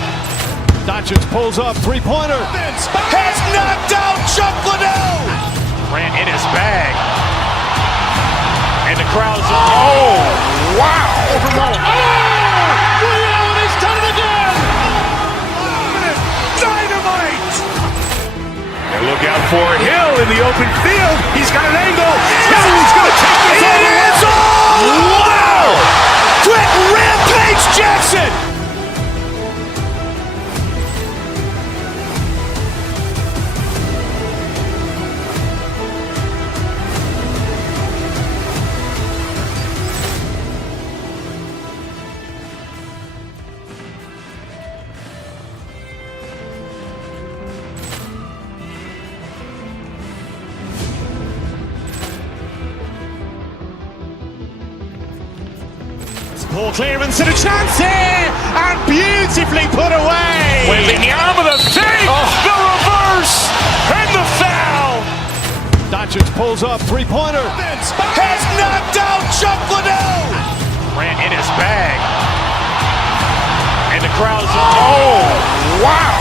Doncic pulls up, three-pointer. Has knocked out Chuck Liddell. Ran in his bag. And the crowd is, oh, wow. Ray Allen has done it again. Dynamite. And look out for Hill in the open field. He's got an angle. Now he's going to take this all the way. Wow. Quick Rampage Jackson. Poor clearance and a chance here, and beautifully put away. Wembanyama the save, the reverse, and the foul. Doncic pulls up, three-pointer. Has knocked out Chuck Liddell. Ran in his bag. And the crowd is, oh, wow.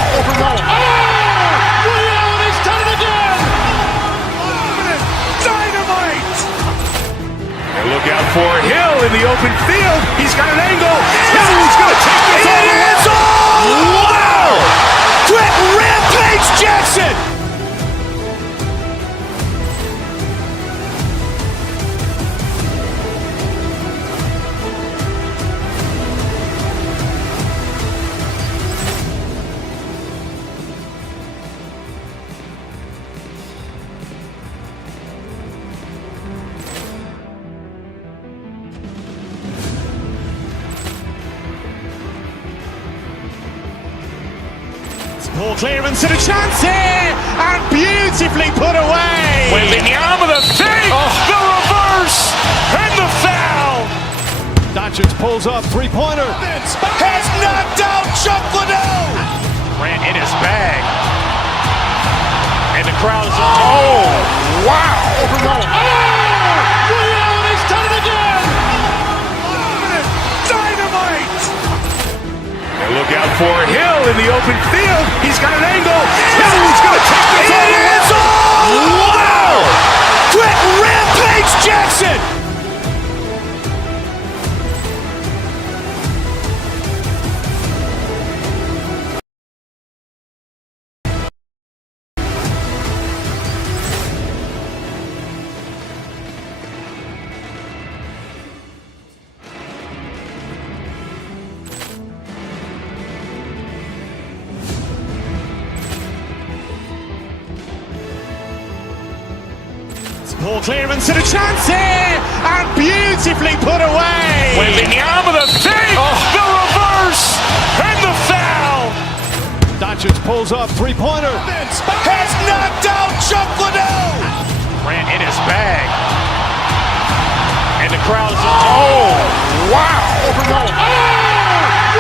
Ray Allen has done it again. Dynamite. And look out for Hill in the open field. He's got an angle. Now he's going to take this all the way. Wow. Quick Rampage Jackson. Ball clearance and a chance here, and beautifully put away. Wembanyama the fake, the reverse, and the foul. Doncic pulls up, three-pointer. Has knocked out Chuck Liddell. Grant in his bag. And the crowd is, oh, wow. Ray Allen has done it again. Dynamite. And look out for Hill in the open field. He's got an angle. He's going to take this all the way. Wow. Quick Rampage Jackson. Ball clearance and a chance here, and beautifully put away. Wembanyama the fake, the reverse, and the foul. Doncic pulls up, three-pointer. Has knocked out Chuck Liddell. Grant in his bag. And the crowd is, oh, wow.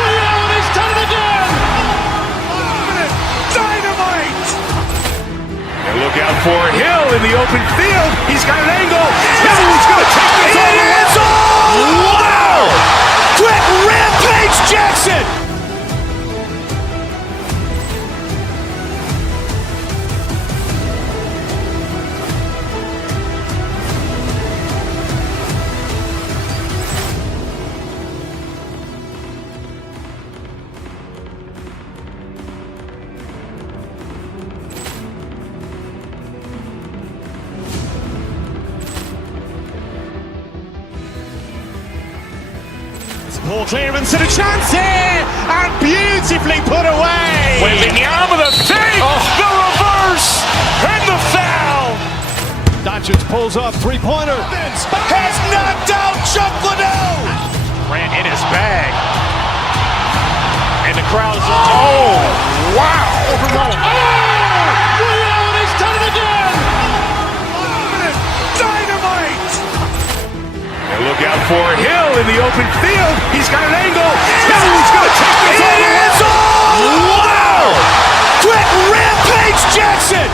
Ray Allen has done it again. Dynamite. And look out for Hill in the open field. He's got an angle. He's going to take this all the way. Wow. Quick Rampage Jackson. Ball clearance and a chance here, and beautifully put away. Wembanyama the fake, the reverse, and the foul. Doncic pulls up, three-pointer. Has knocked out Chuck Liddell. Grant in his bag. And the crowd is, oh, wow. Ray Allen has done it again. Dynamite. And look out for Hill in the open field. He's got an angle. He's going to take this all the way. Wow. Quick Rampage Jackson.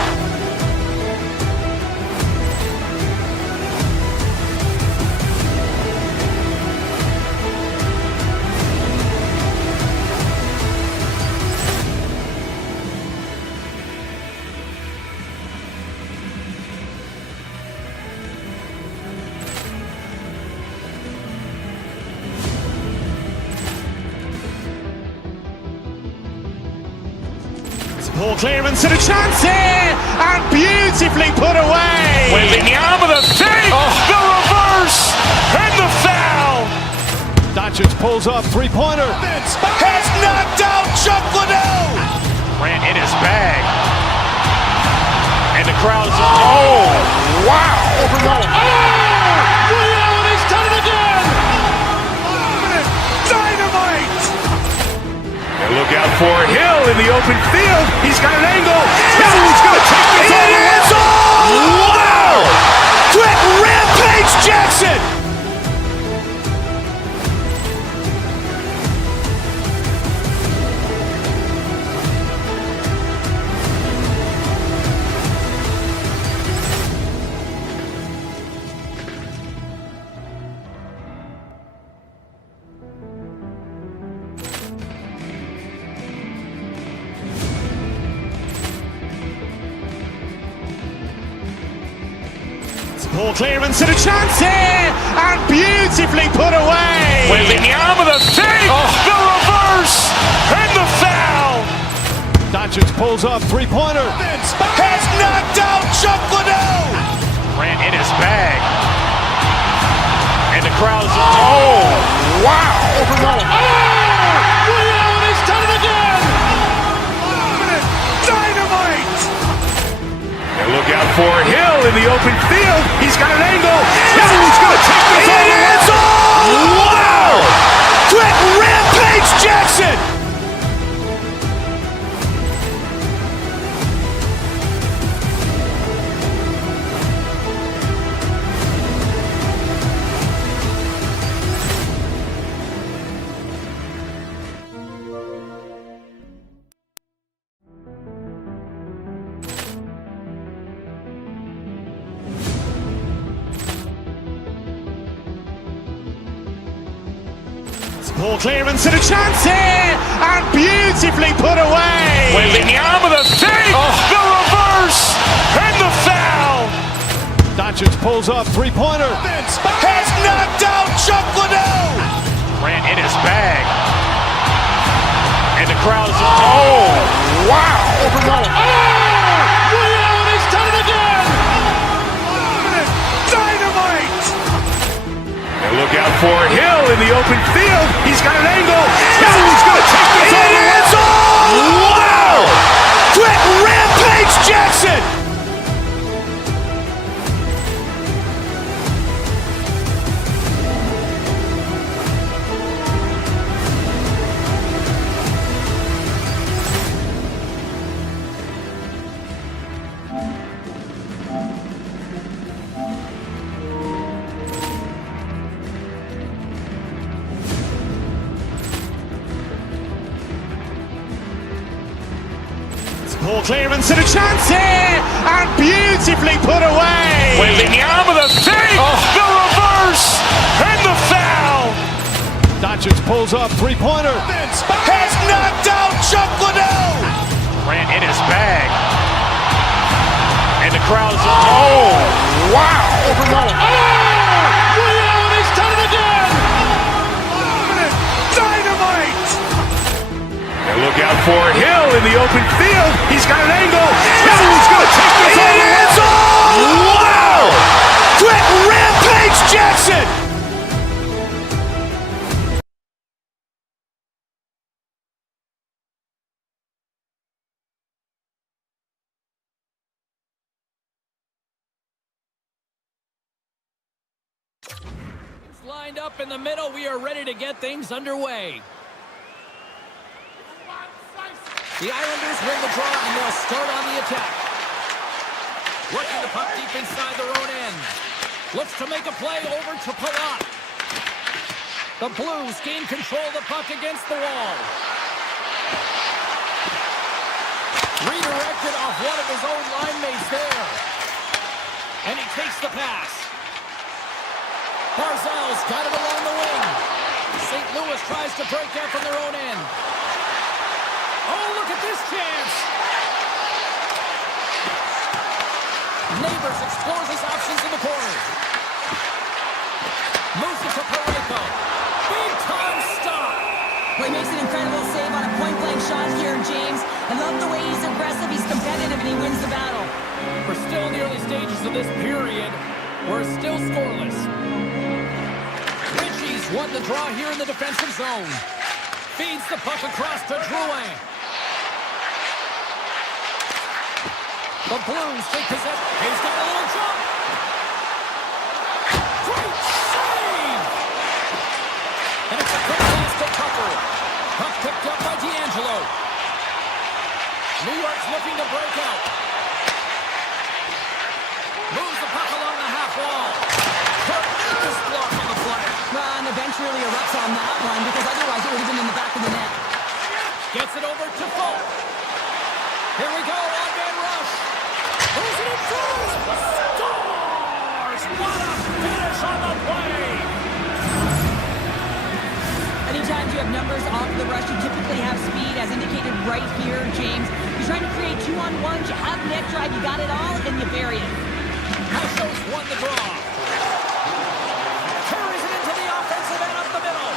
Ball clearance and a chance here, and beautifully put away. Wembanyama the fake, the reverse, and the foul. Doncic pulls up, three-pointer. Has knocked out Chuck Liddell. Grant in his bag. And the crowd is, oh, wow. Ray Allen has done it again. Dynamite. And look out for Hill in the open field. He's got an angle. He's going to take this all the way. Wow. Quick Rampage Jackson. Ball clearance and a chance here, and beautifully put away. Wembanyama the fake, the reverse, and the foul. Doncic pulls up, three-pointer. Has knocked out Chuck Liddell. Grant in his bag. And the crowd is, oh, wow. Ray Allen has done it again. Dynamite. And look out for Hill in the open field. He's got an angle. He's going to take this all the way. Wow. Quick Rampage Jackson. Ball clearance and a chance here, and beautifully put away. Wembanyama the fake, the reverse, and the foul. Doncic pulls up, three-pointer. Has knocked out Chuck Liddell. Ran in his bag. And the crowd is, oh, wow. Ray Allen has done it again. Dynamite. And look out for Hill in the open field. He's got an angle. He's going to take this all the way. Wow. Quick rampage Jackson. Ball clearance and a chance here, and beautifully put away. Wembanyama the fake, the reverse, and the foul. Doncic pulls up, three-pointer. Has knocked out Chuck Liddell. Ran in his bag. And the crowd is, oh, wow. Ray Allen has done it again. Dynamite. And look out for Hill in the open field. He's got an angle. He's going to take this all the way. Wow. Quick rampage Jackson. Lined up in the middle, we are ready to get things underway. The Islanders win the draw, and they'll start on the attack. Working the puck deep inside their own end. Looks to make a play over to Palat. The Blues gain control of the puck against the wall. Redirected off one of his own line mates there. And he takes the pass. Barzal's got it along the wing. St. Louis tries to break out from their own end. Oh, look at this chance. Neighbors explores his options in the corner. Moves it to Parayko. Big time stop. Well, he makes an incredible save on a point-blank shot here, James. I love the way he's aggressive, he's competitive, and he wins the battle. We're still in the early stages of this period. We're still scoreless. Ritchie's won the draw here in the defensive zone. Feeds the puck across to Drouin. The Blues take possession. He's got a little jump. Great save! And it's a quick pass to Tucker. Puck picked up by D'Angelo. New York's looking to break out. Moves the puck along the half wall. Tremendous block on the play. And the bench really erupts on that one, because otherwise it would have been in the back of the net. Gets it over to Folk. Here we go, on-man rush. Moves it in front. Scores! What a finish on the play! Anytime you have numbers off the rush, you typically have speed, as indicated right here, James. You're trying to create two-on-ones, you have net drive, you got it all, and you bury it. Households won the draw. Carries it into the offensive end up the middle.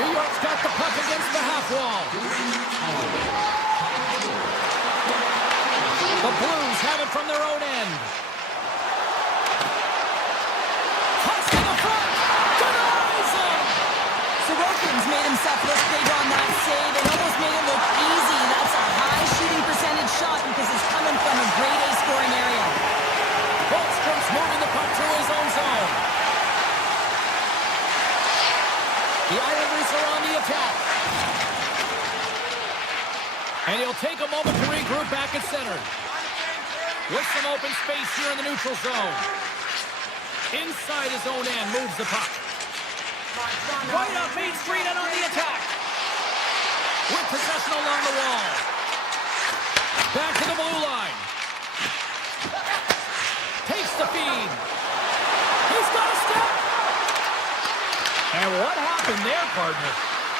New York's got the puck against the half wall. The Blues have it from their own end. Toss to the front. Denies him. Sorokin's made himself look big on that save. It almost made it look easy. That's a high shooting percentage shot because it's coming from a grade A scoring area. Holmstrom's moving the puck through his own zone. The Islanders are on the attack. And he'll take a moment to regroup back at center. With some open space here in the neutral zone. Inside his own end, moves the puck. Right up Main Street and on the attack. With possession along the wall. Back to the blue line. Takes the feed. He's got a step. And What happened there, partner?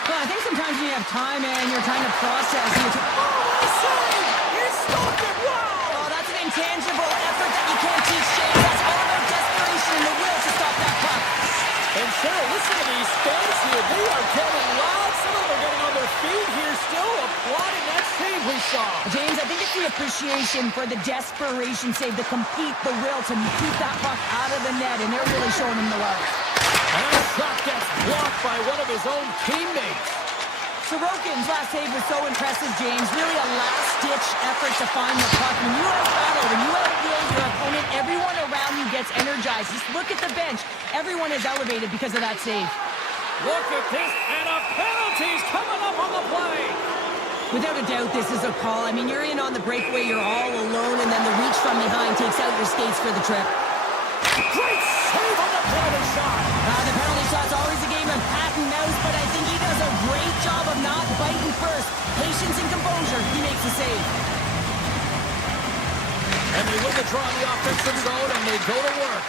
Well, I think sometimes when you have time and you're trying to process, you oh, what a save! He stopped it! Wow! Oh, that's an intangible effort that you can't teach, James. That's all about desperation and the will to stop that puck. And Cheryl, listen to these fans here. They are getting loud. Some of them are getting on their feet here, still applauding that save we saw. James, I think it's the appreciation for the desperation save, the compete, the will to keep that puck out of the net, and they're really showing him the love. And that shot gets blocked by one of his own teammates. Sorokin's last save was so impressive, James. Really a last-ditch effort to find the puck. When you out-battle, when you outwill your opponent, everyone around you gets energized. Just look at the bench. Everyone is elevated because of that save. Look at this, and a penalty's coming up on the play. Without a doubt, this is a call. I mean, you're in on the breakaway, you're all alone, and then the reach from behind takes out your skates for the trip. Great save on the penalty shot. The penalty shot's always a game of cat and mouse, but I think he does a great job of not biting first. Patience and composure, he makes the save. And they win the draw in the offensive zone, and they go to work.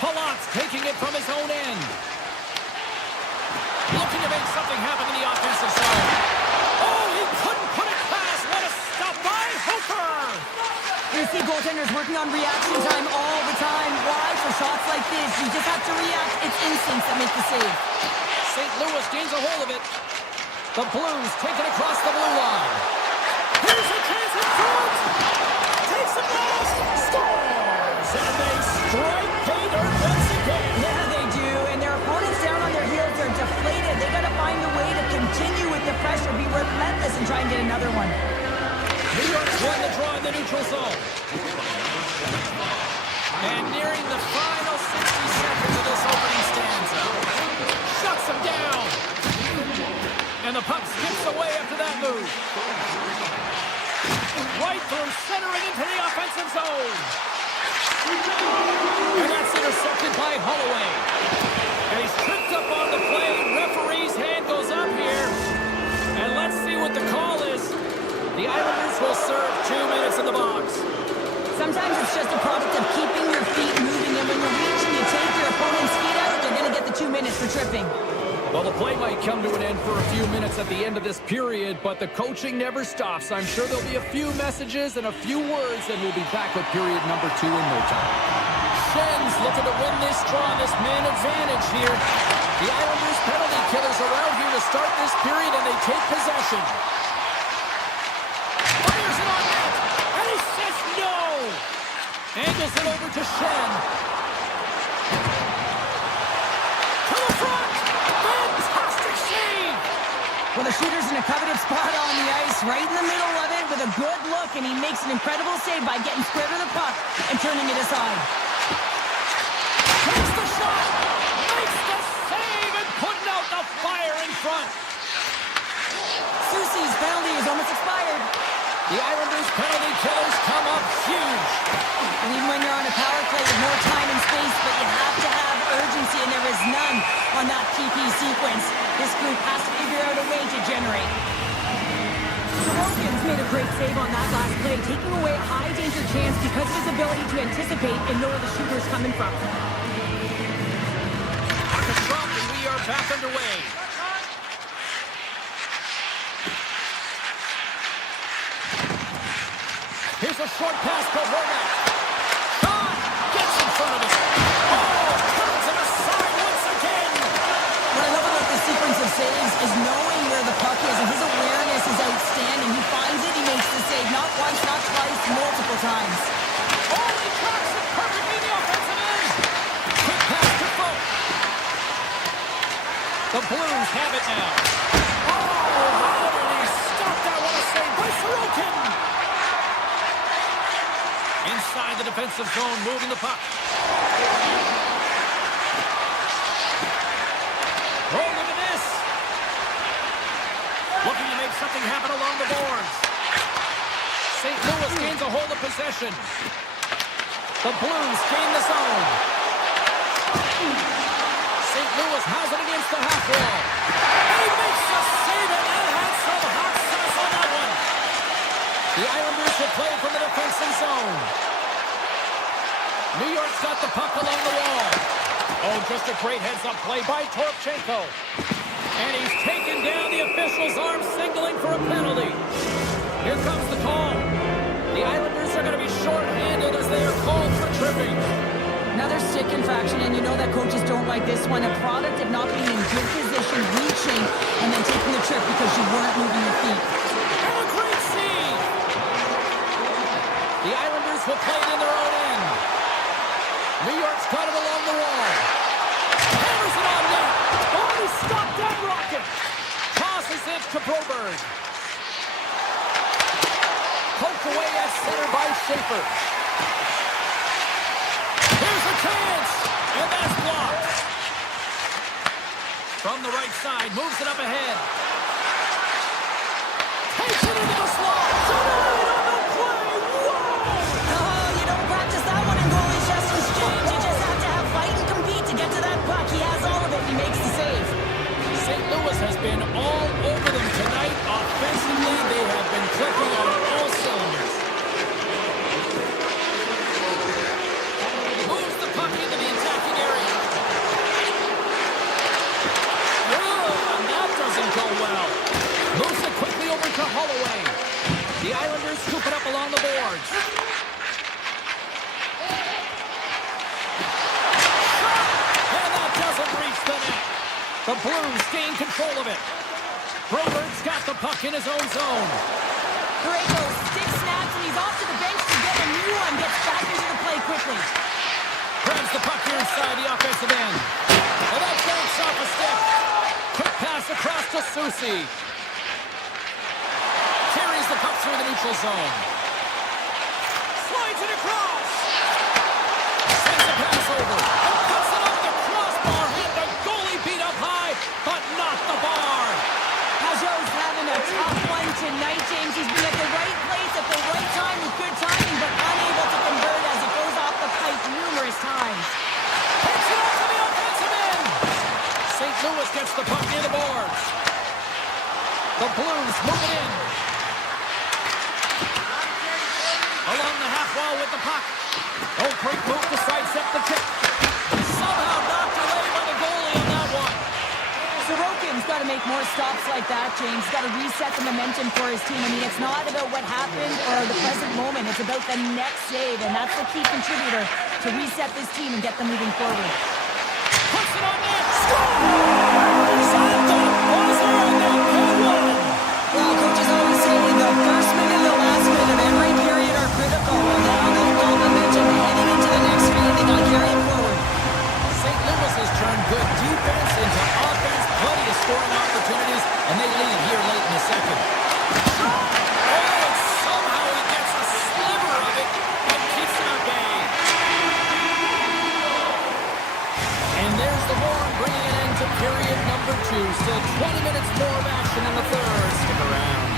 Palat's taking it from his own end. Looking to make something happen in the offensive zone. Oh, he couldn't put it past. What a stop by Hooper. You see goaltenders working on reaction time all the time. Why? For shots like this, you just have to react. It's instincts that make the save. St. Louis gains a hold of it. The Blues take it across the blue line. Here's a chance in front. Takes the pass. Scores. And they strike pay dirt once again. Yeah, they do. And their opponents down on their heels are deflated. They got to find a way to continue with the pressure, be relentless, and try and get another one. New York's won the draw in the neutral zone. And nearing the final 60 seconds of this opening stanza. Shuts him down. And the puck skips away after that move. Right through, centering into the offensive zone. And that's intercepted by Holloway. And he's tripped up on the play. Referee's hand goes up here. And let's see what the call is. The Islanders will serve 2 minutes in the box. Sometimes it's just a product of keeping your feet moving, and when you reach and you take your opponent's feet out, you're going to get the 2 minutes for tripping. Well, the play might come to an end for a few minutes at the end of this period, but the coaching never stops. I'm sure there'll be a few messages and a few words, and we'll be back with period number 2 in no time. Schen's looking to win this draw, this man advantage here. The Islanders penalty killers are out here to start this period, and they take possession. Fires it on net, and he says no! Angles it over to Schenn. To the front! Fantastic save! Well, the shooter's in a coveted spot on the ice, right in the middle of it, with a good look, and he makes an incredible save by getting square to the puck and turning it aside. Takes the shot! Makes the save and putting out the fire in front! Soucy's penalty is almost expired. The Islanders penalty killers come up huge. And even when you're on a power play with no time and space, but you have to have urgency, and there is none on that PP sequence. This group has to figure out a way to generate. Sorokin's made a great save on that last play, taking away a high-danger chance because of his ability to anticipate and know where the shooter's coming from. Puck is dropped, and we are back underway. Here's a short pass to Horvath. Shot! Gets in front of it. Oh, turns him aside once again. What I love about this sequence of saves is knowing where the puck is, and his awareness is outstanding. He finds it, he makes the save. Not once, not twice, multiple times. Oh, he tracks it perfectly in the offensive end. Quick pass to Folk. The Blues have it now. Oh, how did he stop that? What a save by Sorokin. Inside the defensive zone, moving the puck. Oh, look at this. Looking to make something happen along the boards. St. Louis gains a hold of possession. The Blues gain the zone. St. Louis has it against the half wall. And he makes the save, and that had some hot sauce on that one. The Islanders will play from the defensive zone. New York's got the puck along the wall. Oh, just a great heads-up play by Torpchenko. And he's taken down. The official's arm signaling for a penalty. Here comes the call. The Islanders are going to be short-handed as they are called for tripping. Another stick infraction, and you know that coaches don't like this one. A product of not being in good position, reaching, and then taking the trip because you weren't moving your feet. And a great save! The Islanders will play it in their own end. New York's got it along the wall. Hammers it on net. Oh, he stopped that rocket. Tosses it to Broberg. Poked away at center by Schaefer. Here's a chance, and that's blocked. From the right side, moves it up ahead. Takes it into the slot. Denied on the play. Whoa! Oh, you don't practice that one in goalie's chest exchange. You just have to have fight and compete to get to that puck. He has all of it, and he makes the save. St. Louis has been all over them tonight. Offensively, they have been clicking on all cylinders. Moves the puck into the attacking area. Oh, and that doesn't go well. Moves it quickly over to Holloway. The Islanders scoop it up along the boards. And that doesn't reach the net. The Blues gain control of it. Broberg's got the puck in his own zone. Borrego stick snaps, and he's off to the bench to get a new one. Gets back into the play quickly. Grabs the puck here inside the offensive end. And that bounce off a stick. Quick pass across to Soucy. Carries the puck through the neutral zone. Slides it across. Sends the pass over. And puts it off the crossbar. Hit the goalie beat up high, but not the bar. Pajot's having a tough one tonight, James. He's been at the right place at the right time with good timing, but unable to convert as it goes off the pipe numerous times. Picks it off to the offensive end. St. Louis gets the puck near the boards. The Blues move it in. Along the half wall with the puck. Oh, great move to sidestep the kick. Somehow knocked away by the goalie on that one. Sorokin's got to make more stops like that, James. Got to reset the momentum for his team. I mean, it's not about what happened or the present moment. It's about the next save, and that's the key contributor to reset this team and get them moving forward. Puts it on net. Scores! And the buzzer, and they get one. Well, coaches always say the first minute and the last minute of every period are critical. And now they've got momentum heading into the next period. They got to carry it forward. St. Louis has turned good defense into offense. Plenty of scoring opportunities, and they lead here late in the second. Oh, and somehow he gets a sliver of it and keeps it at bay. And there's the horn bringing an end to period number 2. Still 20 minutes more of action in the third. Stick around.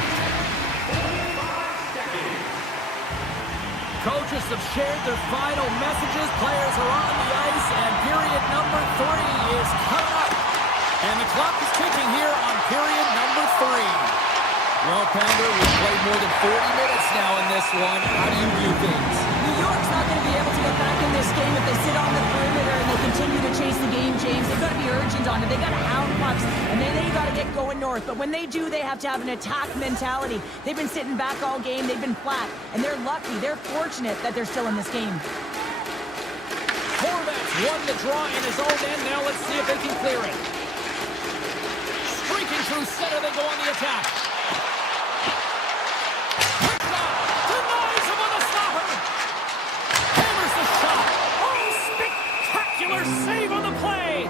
Coaches have shared their final messages. Players are on the ice, and period number 3 is coming up. And the clock is ticking here on period number 3. Well, Pounder, we've played more than 40 minutes now in this one. How do you view things? New York's not going to be able to get back in this game if they sit on the perimeter and they continue to chase the game, James. They've got to be urgent on it. They've got to hound pucks, and then they got to get going north. But when they do, they have to have an attack mentality. They've been sitting back all game. They've been flat, and they're lucky. They're fortunate that they're still in this game. Horvat's won the draw in his own end. Now let's see if they can clear it. Streaking through center, they go on the attack. Denies him on the stopper. Hammers the shot. Oh, spectacular save on the play.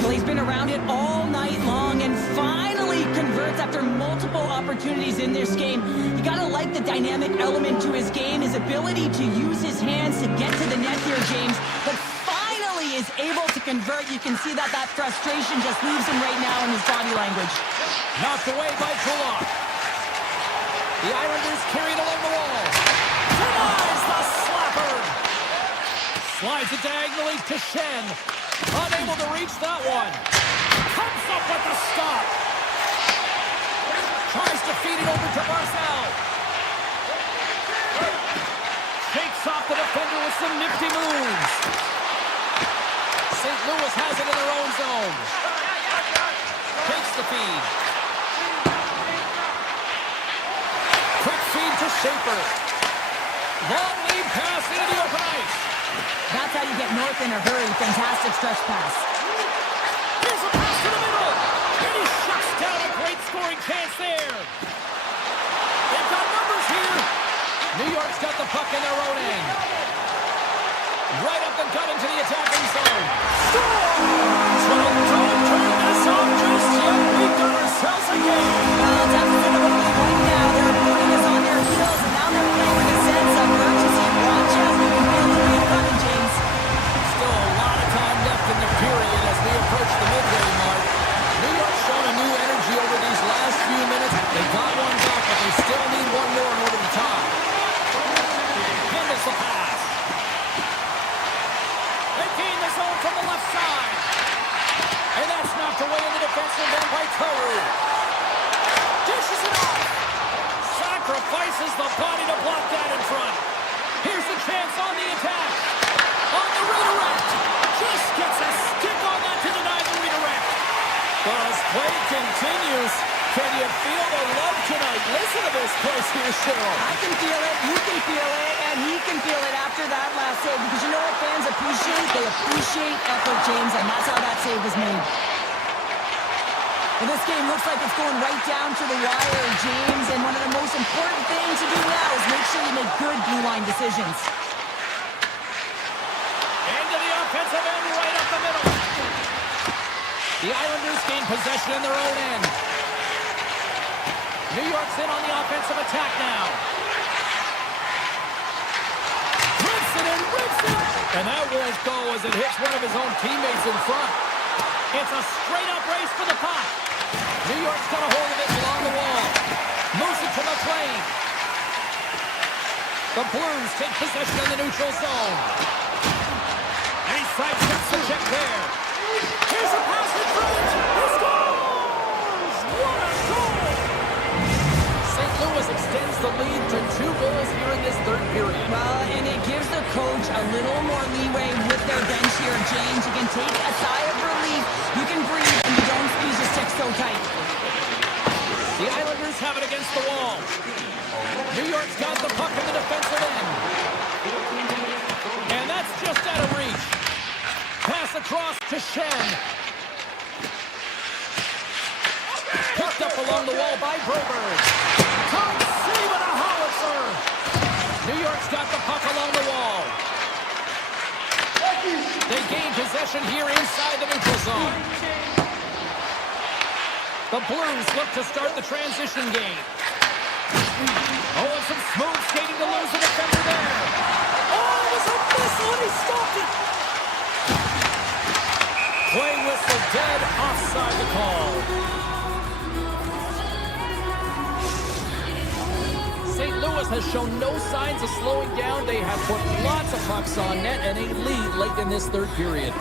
Well, he's been around it all night long and finally converts after multiple opportunities in this game. You gotta like the dynamic element to his game, his ability to use his hands to get to the net here, James. But finally is able to convert. You can see that frustration just leaves him right now in his body language. Knocked away by Kulak. The Islanders carried along the wall. Denies the slapper. Slides it diagonally to Shen. Unable to reach that one. Comes up with the stop. Tries to feed it over to Barzal. Shakes off the the defender with some nifty moves. St. Louis has it in their own zone. Takes the feed. Quick feed to Schaefer. Long lead pass into the open ice. That's how you get north in a hurry. Fantastic stretch pass. Here's a pass to the middle. And he shuts down a great scoring chance there. They've got numbers here. New York's got the puck in their own end. Right up the gut into the attacking zone. Don't turn this off just yet. We've got ourselves a game. Well, deficit of only one now. Their opponent is on their heels, and now they're playing with a sense of urgency. Watch out. You can feel the rain coming, James. Still a lot of time left in the period as we approach the midway mark. New York's shown a new energy over these last few minutes. They got one back, but they still need one more in order to tie. Handles the pass. They gain the zone from the left side. And that's knocked away in the defensive end by Toru. Dishes it off. Sacrifices the body to block that in front. Here's the chance on the attack. On the redirect. Just gets a stick on that to deny the redirect. Buzz play continues. Can you feel the love tonight? Listen to this place here, Cheryl. I can feel it, you can feel it, and he can feel it after that last save. Because you know what fans appreciate? They appreciate effort, James, and that's how that save was made. Well, this game looks like it's going right down to the wire, James, and one of the most important things to do now is make sure you make good blue line decisions. Into the offensive end, right up the middle. The Islanders gain possession in their own end. New York's in on the offensive attack now. Rips it and rips it. And that won't go as it hits one of his own teammates in front. It's a straight-up race for the puck. New York's got a hold of it along the wall. Moves it to McLean. The Blues take possession in the neutral zone. And he sidesteps the check there. Here's a pass in front. He scores! What a goal! St. Louis extends the lead to 2 goals here in this third period. Well, and it gives the coach a little more leeway with their bench here, James. You can take a sigh of relief, you can breathe, and you don't squeeze your stick so tight. The Islanders have it against the wall. New York's got the puck in the defensive end. And that's just out of reach. Pass across to Shen. Picked up along the wall by Broberg. Can't see with a howitzer. New York's got the puck along the wall. They gain possession here inside the neutral zone. The Blues look to start the transition game. Oh, and some smooth skating to lose the defender there. Oh, it was a missile and he stopped it. Play whistle dead, offside the call. St. Louis has shown no signs of slowing down. They have put lots of pucks on net and a lead late in this third period.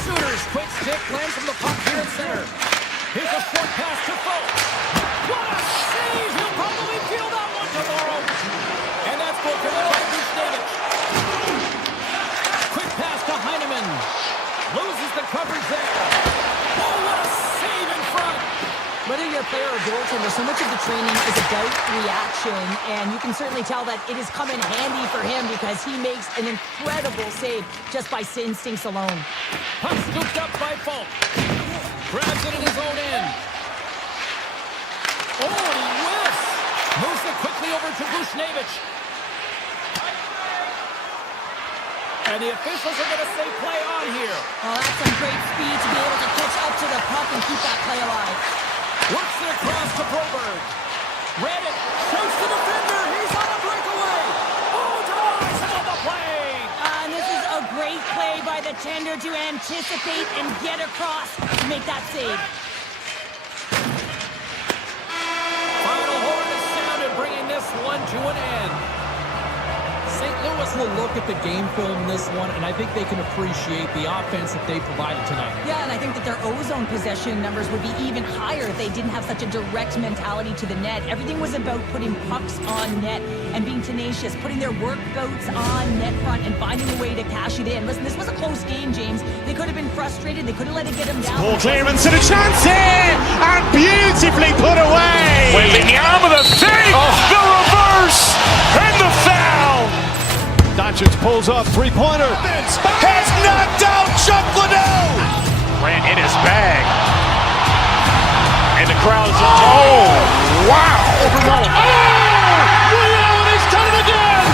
Shooter's quick stick lands from the puck here in center. Here's a short pass to Folk. What a save! He'll probably feel that one tomorrow. And that's broken by Buchnevich. Quick pass to Heineman. Loses the coverage there. Oh, what a save in front. Whether you're a player or goaltender, so much of the training is about reaction, and you can certainly tell that it is coming handy for him because he makes an incredible save just by instincts alone. Puck scooped up by Folk. Grabs it in his own end. Oh, and he whiffs. Moves it quickly over to Buchnevich. And the officials are going to say play on here. Oh, that's some great speed to be able to catch up to the puck and keep that play alive. Works it across to Broberg. Read it. Shoots the defender. He's on a breakaway. Oh, denies him on the play. And this is a great play by the tender to anticipate and get across to make that save. Final horn is sounded, bringing this one to an end. St. Louis will look at the game film in this one, and I think they can appreciate the offense that they provided tonight. Yeah, and I think that their ozone possession numbers would be even higher if they didn't have such a direct mentality to the net. Everything was about putting pucks on net and being tenacious, putting their workouts on net front and finding a way to cash it in. Listen, this was a close game, James. They could have been frustrated. They could have let it get them down. Ball clearance and a chance here, and beautifully put away. Wembanyama the save, the reverse, and the foul. Doncic pulls up, three-pointer. Has knocked out Chuck Liddell. Ran in his bag. And the crowd's oh, wow. Overwhelmed. He's done it again.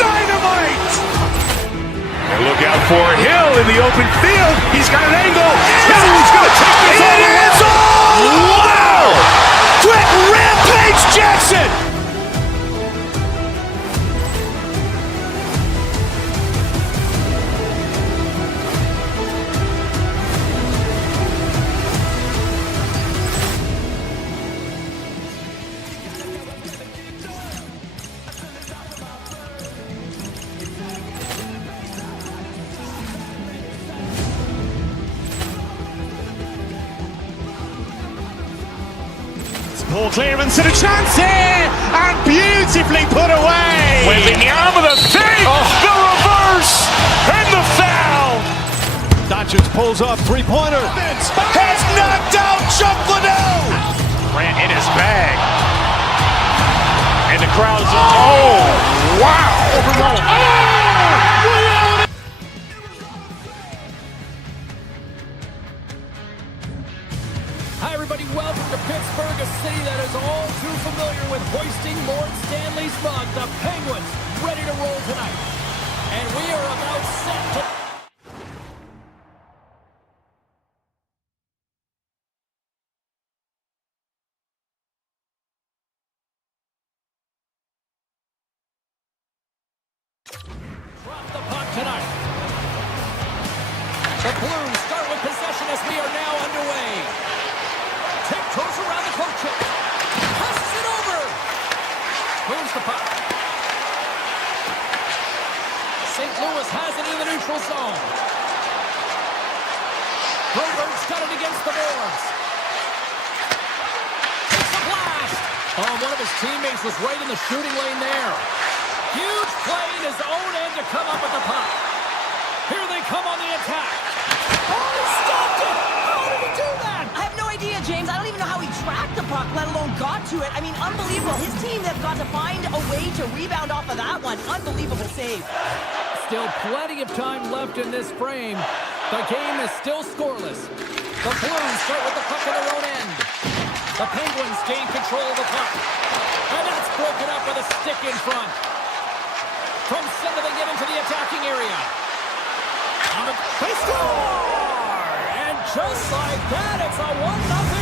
Dynamite. And look out for Hill in the open field. He's got an angle. He's going to take this all the way. Wow. Quick Rampage Jackson. Ball clearance and a chance here, and beautifully put away. Wembanyama the save, the reverse, and the foul. Doncic pulls up, three-pointer. Has knocked out Chuck Liddell. Ran in his bag. And the crowd's oh, wow. Overwhelmed. Hi, everybody. Welcome to Pittsburgh, a city that is all too familiar with hoisting Lord Stanley's mug. The Penguins ready to roll tonight. And we are about set to... drop the puck tonight. The Blues start with possession as we are now underway. Tiptoes around the coach. Passes it over. Moves the puck. St. Louis has it in the neutral zone. Robert's got it against the boards. Takes a blast. Oh, one of his teammates was right in the shooting lane there. Huge play in his own end to come up with the puck. Here they come on the attack. Oh, he stopped it. How did he do that? I have no idea, James. I don't even know how he tracked the puck, let alone got to it. I mean, unbelievable. His team have got to find a way to rebound off of that one. Unbelievable save. Still plenty of time left in this frame. The game is still scoreless. The Blues start with the puck in their own end. The Penguins gain control of the puck. And that's broken up with a stick in front. From center they get into the attacking area. They score! And just like that, it's a 1-0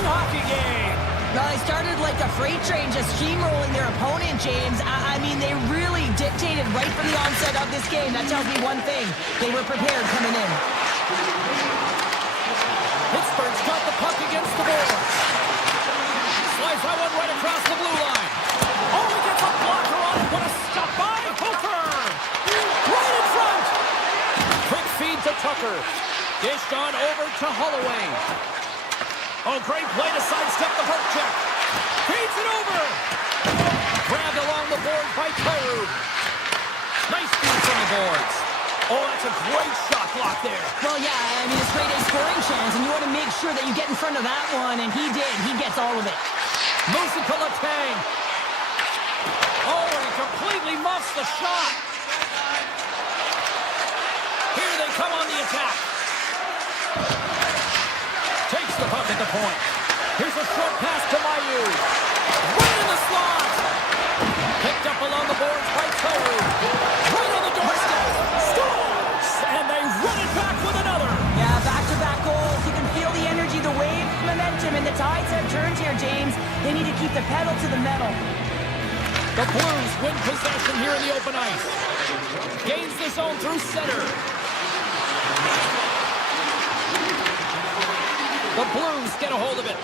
hockey game. No, they started like a freight train just steamrolling their opponent, James. I mean, they really dictated right from the onset of this game. That tells me one thing. They were prepared coming in. Pittsburgh's got the puck against the boards. Slides that one right across the blue line. Oh, he gets a blocker on it. What a stop by Hooker! Right in front! Quick feed to Tucker. Dished on over to Holloway. Oh, great play to sidestep the poke check. Feeds it over. Grabbed along the board by Kyrou. Nice feed from the boards. Oh, that's a great shot block there. Well, yeah, I mean, it's a great scoring chance, and you want to make sure that you get in front of that one, and he did. He gets all of it. Moves it to Letang. Oh, and he completely muffs the shot. Here they come on the attack. Takes the puck at the point. Here's a short pass to Mayu. Right in the slot. Picked up along the boards by Kyrou. Right on the doorstep. Scores! And they run it back with another. Yeah, back-to-back goals. You can feel the energy, the wave, momentum, and the tides have turned here, James. They need to keep the pedal to the metal. The Blues win possession here in the open ice. Gains the zone through center. The Blues get a hold of it.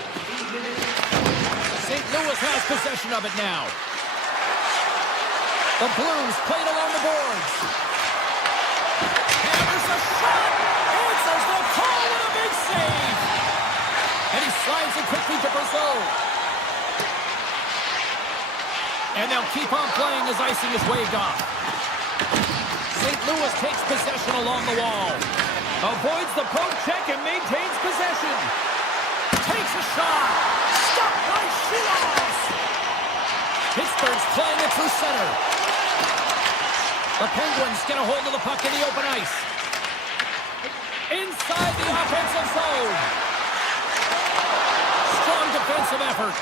St. Louis has possession of it now. The Blues play it along the boards. Hammers a shot. Answers the call with a big save. And he slides it quickly to Brazeau. And they'll keep on playing as icing is waved off. St. Louis takes possession along the wall. Avoids the poke check and maintains possession. Takes a shot. Stopped by Shilos. Pittsburgh's playing it through center. The Penguins get a hold of the puck in the open ice. Inside the offensive zone. Strong defensive effort.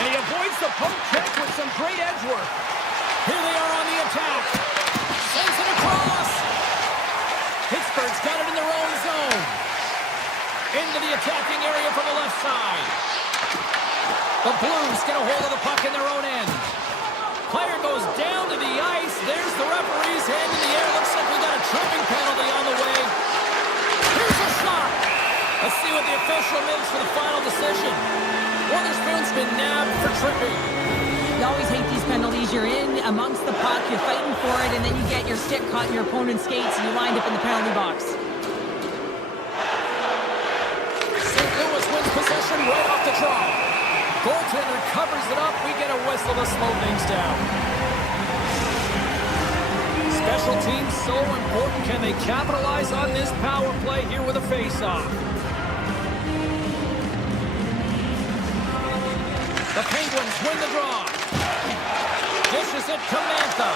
And he avoids the poke check with some great edge work. Here they are on the attack. Sends it across. Pittsburgh's got it in their own zone. Into the attacking area from the left side. The Blues get a hold of the puck in their own end. Player goes down to the ice. There's the referee's hand in the air. Looks like we got a tripping penalty on the way. Here's a shot. Let's see what the official makes for the final decision. Witherspoon's been nabbed for tripping. You always hate these penalties. You're in amongst the puck, you're fighting for it, and then you get your stick caught in your opponent's skates, and you wind up in the penalty box. St. Louis wins possession right off the draw. Goaltender covers it up. We get a whistle to slow things down. Special teams so important. Can they capitalize on this power play here with a face-off? The Penguins win the draw. Dishes it to Mantha.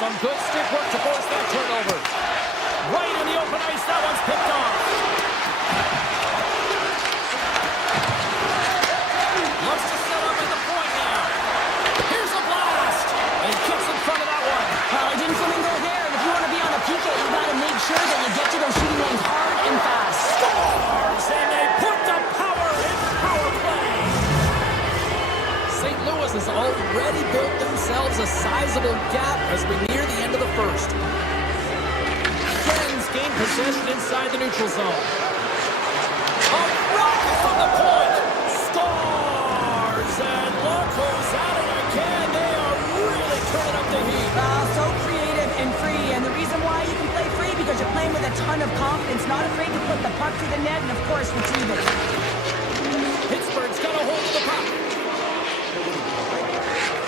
Some good stick work to force that turnover. Right in the open ice. That one's picked off. Looks to set up at the point now. Here's a blast. And he kicks in front of that one. Well, it didn't flamingo there, and if you want to be on a PK, you got to make sure that you get to those shooting lanes hard and fast. Scores! And they put the power in power play. St. Louis has already built themselves a sizable gap as we near the end of the first. Friends gain possession inside the neutral zone. A rocket from the point. Scores! And look who's at it again. They are really turning up the heat. So creative and free, and the reason why you can play free because you're playing with a ton of confidence, not afraid to put the puck to the net, and of course retrieve it. Pittsburgh's got a hold of the puck.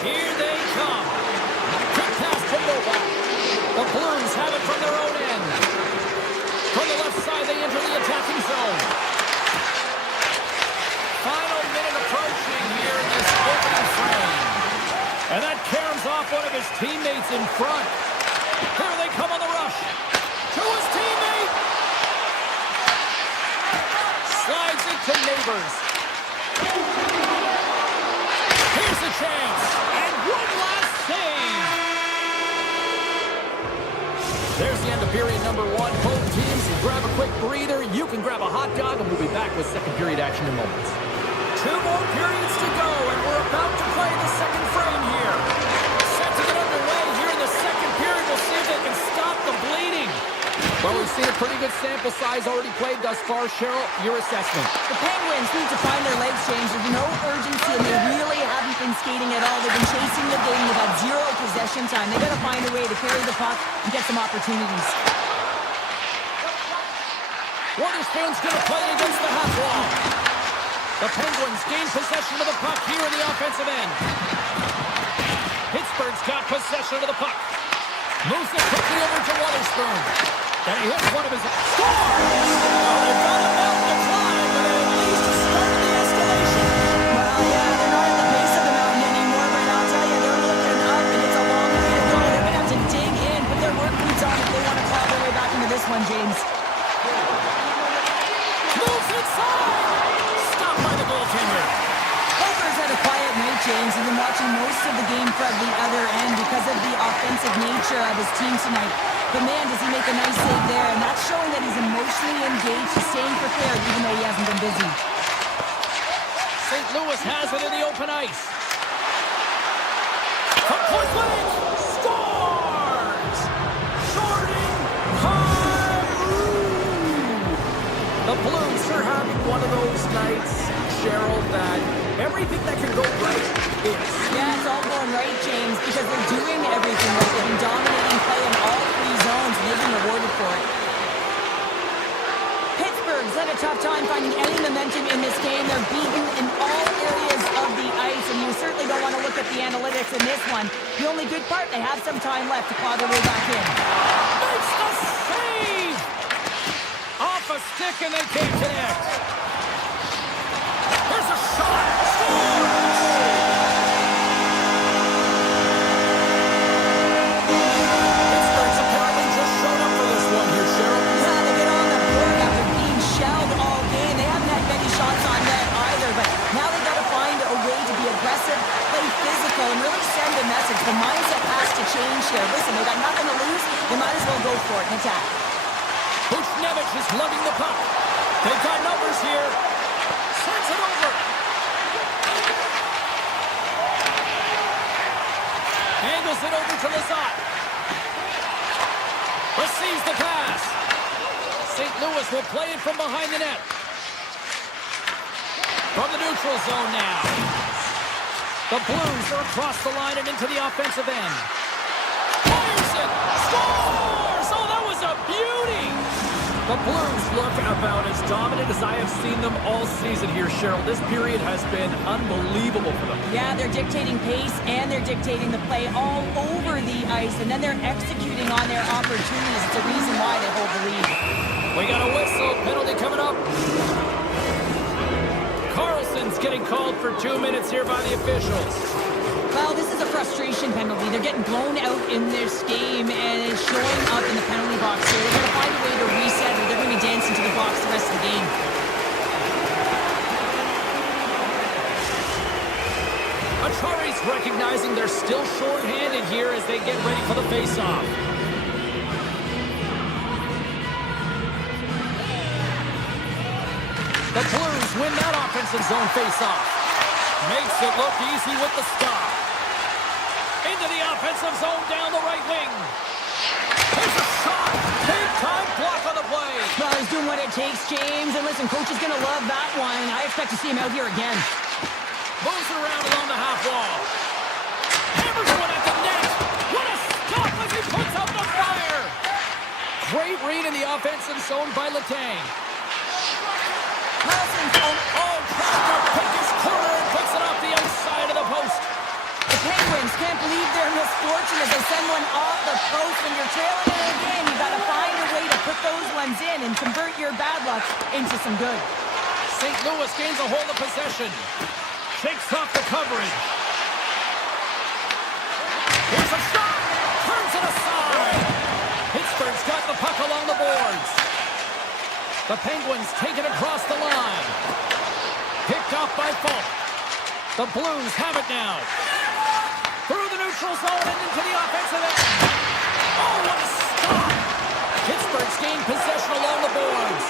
Here they come. Quick pass to Novak. The Blues have it from their own end. From the left side, they enter the attacking zone. Final minute approaching here in this opening frame. And that caroms off one of his teammates in front. Here they come on the rush. To his teammate. Slides it to Neighbors. Here's a chance. And one last save. There's the end of period number one. Both teams can grab a quick breather. You can grab a hot dog, and we'll be back with second period action in moments. 2 more periods to go, and we're about to play the second frame here. Set to get underway here in the second period. We'll see if they can stop the bleeding. Well, we've seen a pretty good sample size already played thus far. Cheryl, your assessment. The Penguins need to find their legs changed. There's no urgency, and they really haven't been skating at all. They've been chasing the game. They've had zero possession time. They've got to find a way to carry the puck and get some opportunities. Witherspoon's going to play it against the half wall. The Penguins gain possession of the puck here in the offensive end. Pittsburgh's got possession of the puck. Moves it quickly over to Witherspoon. And he hits one of his... Score! Well, they've got a mountain to climb, but at least it started the escalation. Well, yeah, they're not at the base of the mountain anymore, but I'll tell you, they're looking up, and it's a long way to go. They're going to have to dig in, put their work boots on if they want to claw their way back into this one, James. Moves inside! Stopped by the goaltender. Poker's had a quiet night, James. He's been watching most of the game from the other end because of the offensive nature of his team tonight. But man, does he make a nice save there, and that's showing that he's emotionally engaged. He's staying prepared even though he hasn't been busy. St. Louis has it in the open ice. From point blank, scores! Jordan Kyrou! The Blues are having one of those nights, Cheryl, that everything that can go right is. Yeah, it's all going going right, James, because they're doing everything right. They've been dominating play in all three zones, and they've been rewarded for it. Pittsburgh's had a tough time finding any momentum in this game. They're beaten in all areas of the ice, and you certainly don't want to look at the analytics in this one. The only good part, they have some time left to claw their way back in. Makes the save! Off a stick, and they can't connect. Here's a shot. Pittsburgh's apparently just showed up for this one here, Cheryl. Yeah, they get on the board after being shelled all game. They haven't had many shots on net either, but now they've got to find a way to be aggressive, play physical, and really send a message. The mindset has to change here. Listen, they've got nothing to lose. They might as well go for it and attack. Buchnevich is lugging the puck. They've got numbers here. Sends it over. Angles it over to Lazat. Receives the pass. St. Louis will play it from behind the net. From the neutral zone now. The Blues are across the line and into the offensive end. Fires it. Scores! Oh, that was a beauty! The Blues look about as dominant as I have seen them all season here, Cheryl. This period has been unbelievable for them. Yeah, they're dictating pace and they're dictating the play all over the ice, and then they're executing on their opportunities. It's a reason why they hold the lead. We got a whistle. Penalty coming up. Carlson's getting called for 2 minutes here by the officials. Well, this is a frustration penalty. They're getting blown out in this game, and it's showing up in the penalty box here. They're going to find a way to reset, or they're going to be dancing to the box the rest of the game. Achari's recognizing they're still short-handed here as they get ready for the face-off. The Blues win that offensive zone face-off. Makes it look easy with the stop. Into the offensive zone down the right wing. There's a shot. Big-time block on the play. Well, he's doing what it takes, James. And listen, coach is going to love that one. I expect to see him out here again. Moves it around along the half wall. Hammers one at the net. What a stop as he puts out the fire. Great read in the offensive zone by Letang. Carlson's Trying to pick his corner and puts it off the outside of the post. The Penguins can't believe their misfortune as they send one off the post. When you're trailing it again, you've got to find a way to put those ones in and convert your bad luck into some good. St. Louis gains a hold of possession. Shakes off the coverage. Here's a shot. Turns it aside. Pittsburgh's got the puck along the boards. The Penguins take it across the line. Picked off by Falk. The Blues have it now. Through the neutral zone and into the offensive end. Oh, what a stop! Pittsburgh's gained possession along the boards.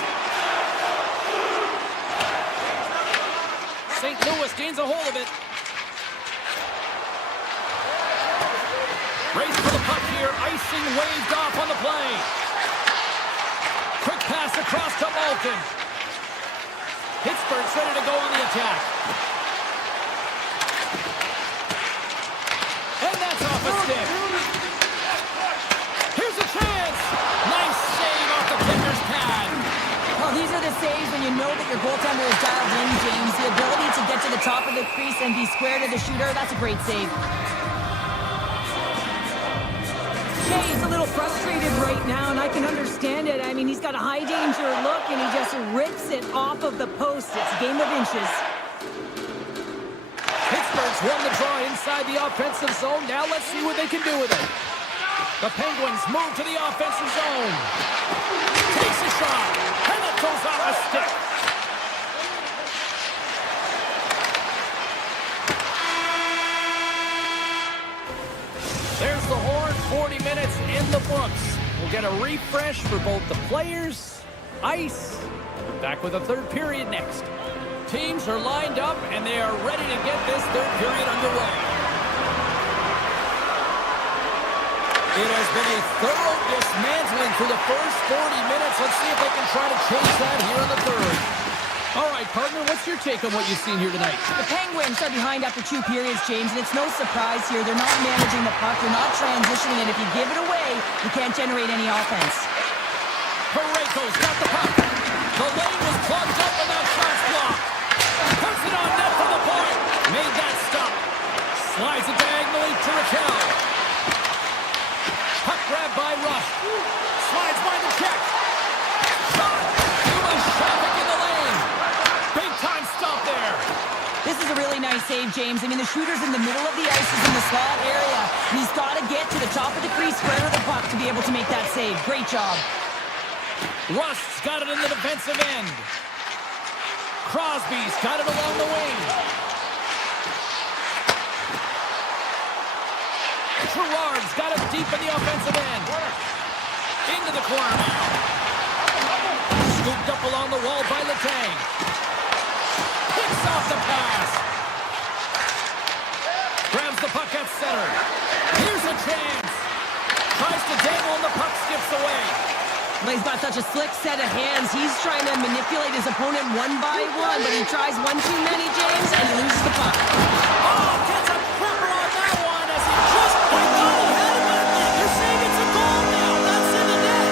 St. Louis gains a hold of it. Race for the puck here. Icing waved off on the play. Quick pass across to Malkin. Pittsburgh's ready to go on the attack. And that's off a stick. Here's a chance. Nice save off the kicker's pad. Well, these are the saves when you know that your goaltender is dialed in, James. The ability to get to the top of the crease and be square to the shooter, that's a great save. Jay's a little frustrated right now, and I can understand it. I mean, he's got a high-danger look, and he just rips it off of the post. It's a game of inches. Pittsburgh's won the draw inside the offensive zone. Now let's see what they can do with it. The Penguins move to the offensive zone. Takes a shot, and it goes off a stick. There's the horn, 40 minutes in the books. We'll get a refresh for both the players, ice. Back with a third period next. Teams are lined up, and they are ready to get this third period underway. It has been a thorough dismantling through the first 40 minutes. Let's see if they can try to change that here in the third. All right, partner, what's your take on what you've seen here tonight? The Penguins are behind after 2 periods, James, and it's no surprise here. They're not managing the puck. They're not transitioning, and if you give it away, you can't generate any offense. Parayko's got the puck. The lane was plugged up and that shot's blocked. Puts it on net for the point. Made that stop. Slides it diagonally to Raquel. Puck grab by Rush. Slides by the check. Shot. Too much traffic in the lane. Big time stop there. This is a really nice save, James. I mean, the shooter's in the middle of the ice. He's in the slot area. And he's got to get to the top of the crease, square of the puck to be able to make that save. Great job. Rust's got it in the defensive end. Crosby's got it along the wing. Gerard's got it deep in the offensive end. Into the corner now. Scooped up along the wall by Letang. Picks off the pass. Grabs the puck at center. Here's a chance. Tries to dangle and the puck skips away. Well, he's got such a slick set of hands. He's trying to manipulate his opponent one by one, but he tries one too many, James, and he loses the puck. Oh, gets a cropper on that one as he just went on ahead of it. They're saying it's a goal now. That's in the net.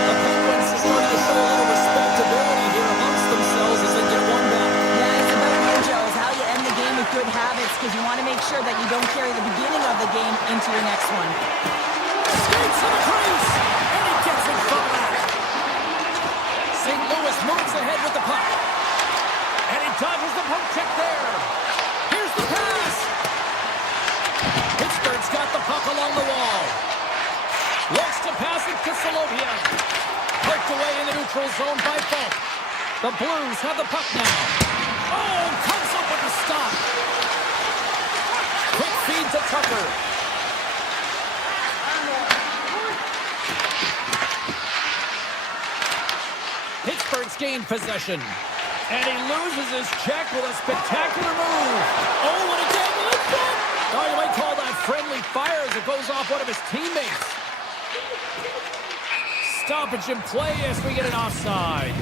The Penguins are starting to show a little respectability here amongst themselves as they get one back. Yeah, it's about mojo. It's how you end the game with good habits, because you want to make sure that you don't carry the beginning of the game into your next one. Skates to the crease, and he gets in front of that. St. Louis moves ahead with the puck. And he dodges the poke check there. Here's the pass. Pittsburgh's got the puck along the wall. Looks to pass it to Solovian. Poked away in the neutral zone by Falk. The Blues have the puck now. Oh, comes up with the stop. Quick feed to Tucker. Pittsburgh's gained possession. And he loses his check with a spectacular move. Oh, what a dangling foot! Oh, you might call that friendly fire as it goes off one of his teammates. Stoppage in play as we get an offside.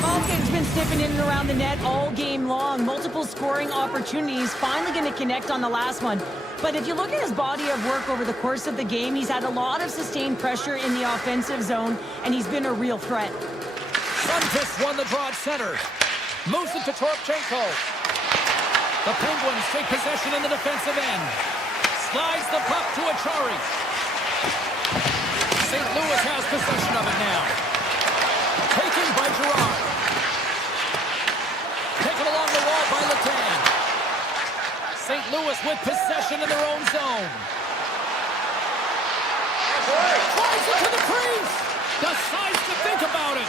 Malkin's been sniffing in and around the net all game long. Multiple scoring opportunities. Finally going to connect on the last one. But if you look at his body of work over the course of the game, he's had a lot of sustained pressure in the offensive zone, and he's been a real threat. Sundqvist won the draw at center. Moves it to Toropchenko. The Penguins take possession in the defensive end. Slides the puck to Achari. St. Louis has possession of it now. Taken by Gerard. Taken along the wall by Letang. St. Louis with possession in their own zone. Tries it to the crease. Decides to think about it.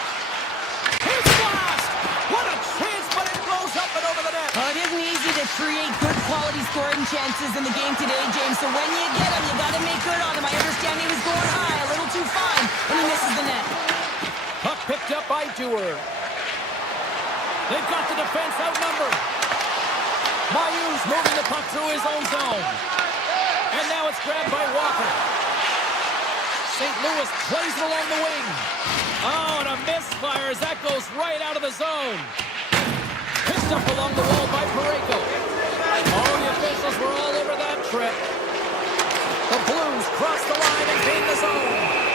Here's blast. What a chance, but it blows up and over the net. Well, it isn't easy to create good quality scoring chances in the game today, James. So when you get them, you got to make good on them. I understand he was going high, a little too fine, and he misses the net. Puck picked up by Dewar. They've got the defense outnumbered. Mayu's moving the puck through his own zone. And now it's grabbed by Walker. St. Louis plays it along the wing. Oh, and a misfire as that goes right out of the zone. Picked up along the wall by Parayko. Oh, the officials were all over that trip. The Blues cross the line and gain the zone.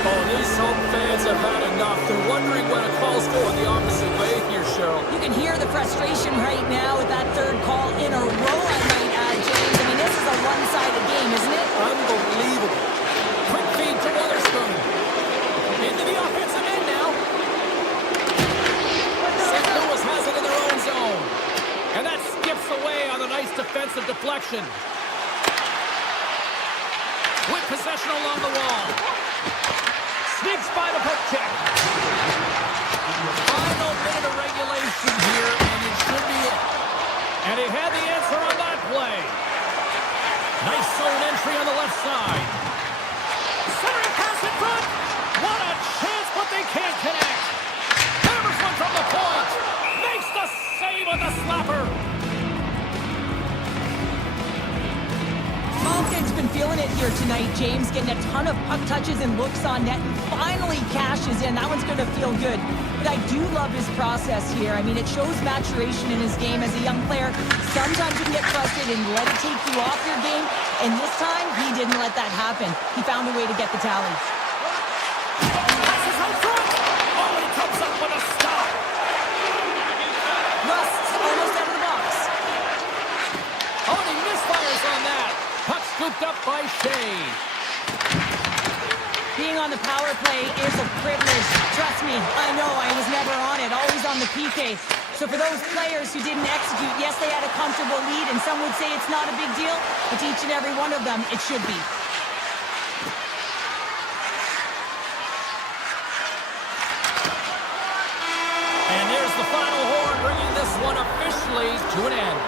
Oh, these home fans have had enough. They're wondering when a call's going the opposite way here, Cheryl. You can hear the frustration right now with that third call in a row, I might add, James. I mean, this is a one-sided game, isn't it? Unbelievable. Quick feed to Witherspoon. Into the offensive end now. St. Louis has it in their own zone. And that skips away on a nice defensive deflection. With possession along the wall. Sneaks by the poke check. Final minute of regulation here, and it should be it. And he had the answer on that play. Nice zone entry on the left side. Centering pass in front. What a chance, but they can't connect. Hammers one from the point. Makes the save on the slapper. Malkin's been feeling it here tonight, James. Getting a ton of puck touches and looks on net and finally cashes in. That one's going to feel good. But I do love his process here. I mean, it shows maturation in his game as a young player. Sometimes you can get frustrated and let it take you off your game. And this time, he didn't let that happen. He found a way to get the tally. Scooped up by Shea. Being on the power play is a privilege. Trust me, I know I was never on it, always on the PK. So for those players who didn't execute, yes, they had a comfortable lead, and some would say it's not a big deal, but to each and every one of them, it should be. And there's the final horn, bringing this one officially to an end.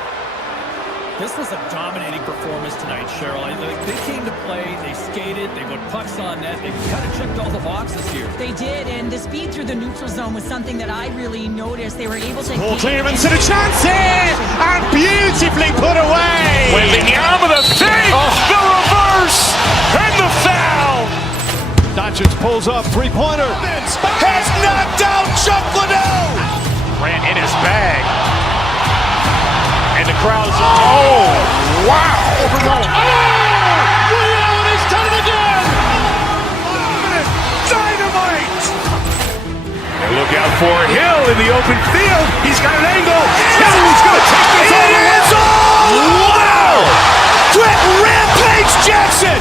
This was a dominating performance tonight, Cheryl. They came to play, they skated, they put pucks on net, they kind of checked all the boxes here. They did, and the speed through the neutral zone was something that I really noticed. They were able to... Ball clearance and a chance here! And beautifully put away! With the arm of the thing! The reverse! And the foul! Doncic pulls up, three-pointer. Has knocked out Chuck Liddell! Ran in his bag. And the crowd is, oh, wow! He's done it again! Dynamite! And look out for Hill in the open field. He's got an angle. Hill is going to take this all the way. Wow! Quick Rampage Jackson!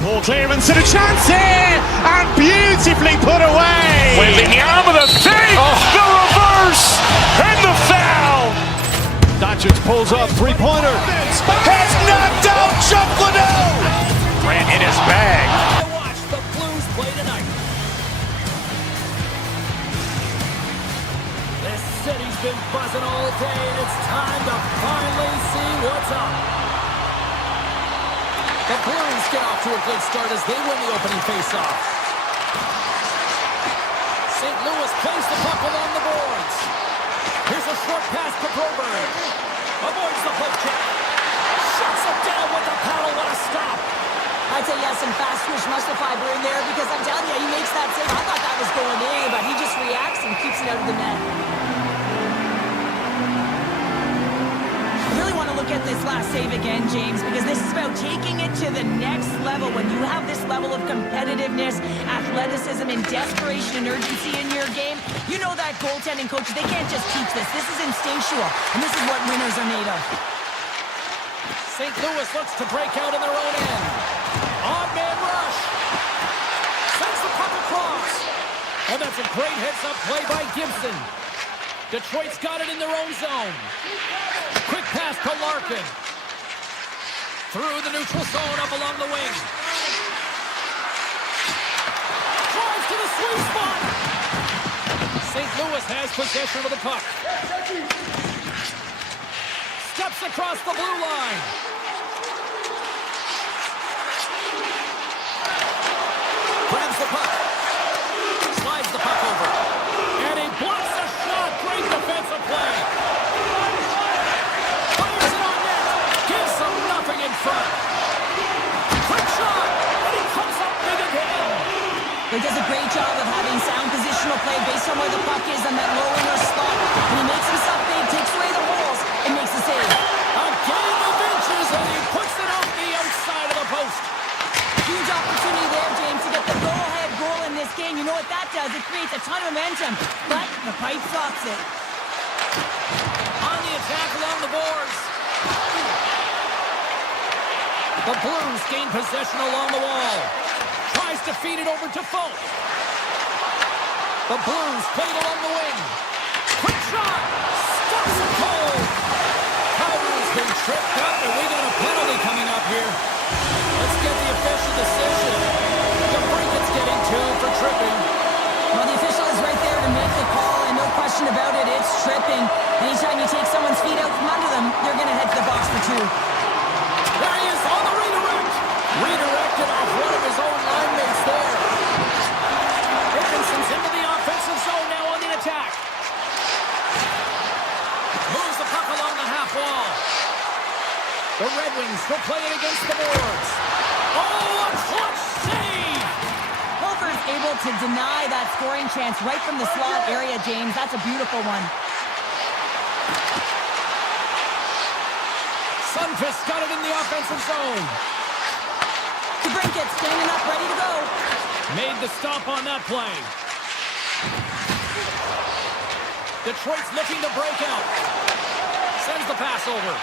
Ball clearance and a chance here! And beautifully put away! With the arm of the thing! The reverse! And the foul! Doncic pulls up, three-pointer. Has knocked out Chuck Liddell! Ran in his bag. To watch the Blues play tonight. This city's been buzzing all day, and it's time to finally see what's up. The Blues get off to a good start as they win the opening faceoff. St. Louis plays the puck along the boards. Here's a short pass to Broberg. Avoids the poke check. Shuts it down with the paddle. What a stop. I'd say yes, some fast twitch muscle fiber in there because I'm telling you, he makes that save. I thought that was going in, but he just reacts and keeps it out of the net. I really want to look at this last save again, James, because this is about taking it to the next level. When you have this level of competitiveness, athleticism, and desperation and urgency in your game, you know that goaltending coaches, they can't just teach this. This is instinctual, and this is what winners are made of. St. Louis looks to break out in their own end. On-man rush. Sends the puck across. And that's a great heads-up play by Gibson. Detroit's got it in their own zone. Quick pass to Larkin. Through the neutral zone, up along the wing. Drives to the sweet spot. St. Louis has possession of the puck. Steps across the blue line. Grabs the puck. Slides the puck over. And he blocks the shot. Great defensive play. Fires it on net. Gives them nothing in front. Quick shot. And he comes up big again. He does a great job of having sound positional play based on where the puck is on that low inner slot. And he makes himself big, takes away the holes, and makes the save. A game of inches, and he puts it off the outside of the post. Huge opportunity there, James, to get the go-ahead goal in this game. You know what that does? It creates a ton of momentum, but the pipe stops it. On the attack along the boards. The Blues gain possession along the wall. Tries to feed it over to Folk. The Blues played along the wing. Quick shot. Stops it cold. Kyler's been tripped up, and we got a penalty coming up here. Let's get the official decision to bring tripping. Well, the official is right there to make the call, and no question about it, it's tripping. Anytime you take someone's feet out from under them, you're going to head to the box for two. There he is on the redirect. Redirected off one of his own line mates there. Dickinson's into the offensive zone now on the attack. Moves the puck along the half wall. The Red Wings will play it against the boards. Oh, a clutch save! Hofer's able to deny that scoring chance right from the slot area, James. That's a beautiful one. Sundqvist got it in the offensive zone. DeBrincat standing up, ready to go. Made the stop on that play. Detroit's looking to break out. Sends the pass over.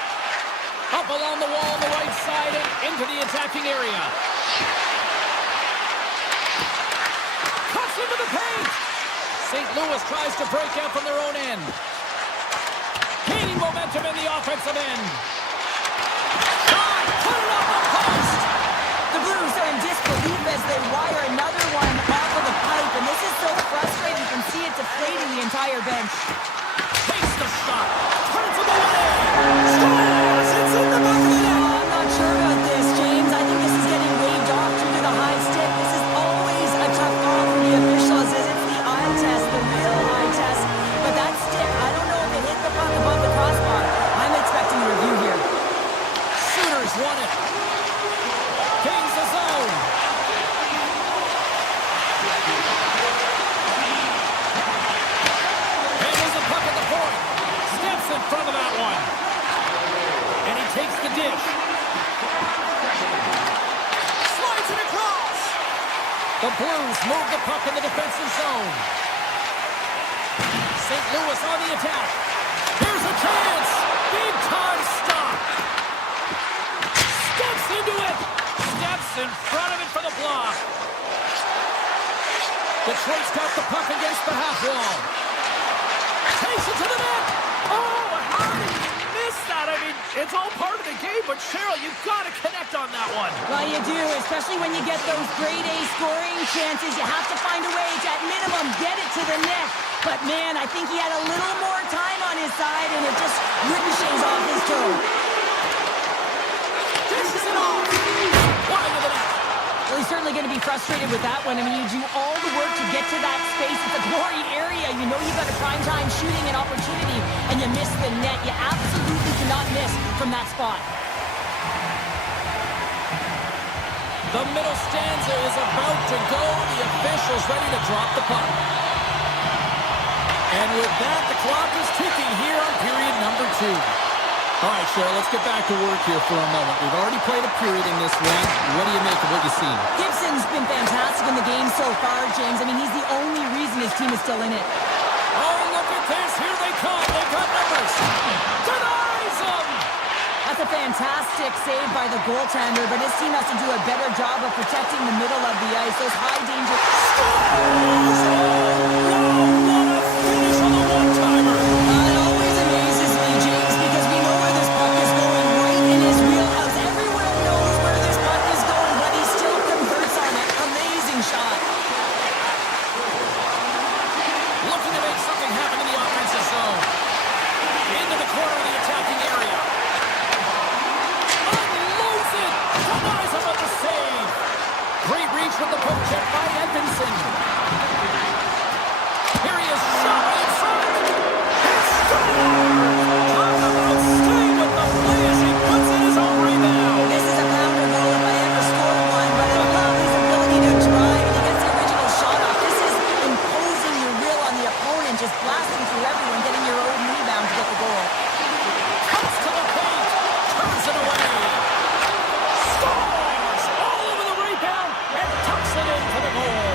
Up along the wall on the right side and into the attacking area. Cuts into the paint. St. Louis tries to break out from their own end. Gaining momentum in the offensive end. Shot! Put it off the post! The Blues are in disbelief as they wire another one off of the pipe, and this is so frustrating. You can see it deflating the entire bench. Takes the shot. Turns it away. Scores! It's in the back of the net. I'm not sure about this, James. I think this is getting waved off due to the high stick. This is always a tough call for the officials, as it's the eye test, the real eye test. But that stick, I don't know if it hit the puck above the crossbar. I'm expecting a review here. Sooners won it. Gains the zone. Handles the puck at the point. Steps in front of that one. And he takes the dish. Slides it across. The Blues move the puck in the defensive zone. St. Louis on the attack. Here's a chance. Big time stop. Steps into it. Steps in front of it for the block. Detroit's got the puck against the half wall. Takes it to the net. Oh, how did he miss that? I mean, it's all part of the game, but Cheryl, you've got to connect on that one. Well, you do, especially when you get those grade A scoring chances. You have to find a way to, at minimum, get it to the net. But, man, I think he had a little more time on his side, and it just ricochets off his toe. Dishes it off. Wide of the net. Well, he's certainly going to be frustrated with that one. I mean, you do all the work to get to that space. It's a glory area. You know you've got a prime-time shooting and opportunity, and you miss the net. You absolutely cannot miss from that spot. The middle stanza is about to go. The official's ready to drop the puck. And with that, the clock is ticking here on period number 2. All right, Cheryl, let's get back to work here for a moment. We've already played a period in this one. What do you make of what you've seen? Gibson's been fantastic in the game so far, James. I mean, he's the only reason his team is still in it. Oh, look at this. Here they come. They've got numbers. Denies them. That's a fantastic save by the goaltender, but his team has to do a better job of protecting the middle of the ice. Those high danger... Scores! Oh, no. What a finish on the one-timer. It always amazes me, James, because we know where this puck is going, right in his wheelhouse. Everyone knows where this puck is going, but he still converts on it. Amazing shot. Looking to make something happen in the offensive zone. Into the corner of the attacking area. Unloads it. Denies him with the save. Great reach with the poke check by Edmondson. Here he is, shot in front. He scores! Talk about staying with the play as he puts in his own rebound. This is a pounder goal if I ever scored one, but I love his ability to drive, and he gets the original shot off. This is imposing your will on the opponent, just blasting through everyone, getting your own rebound to get the goal. Cuts to the paint. Turns it away. Scores! All over the rebound and tucks it in for the goal.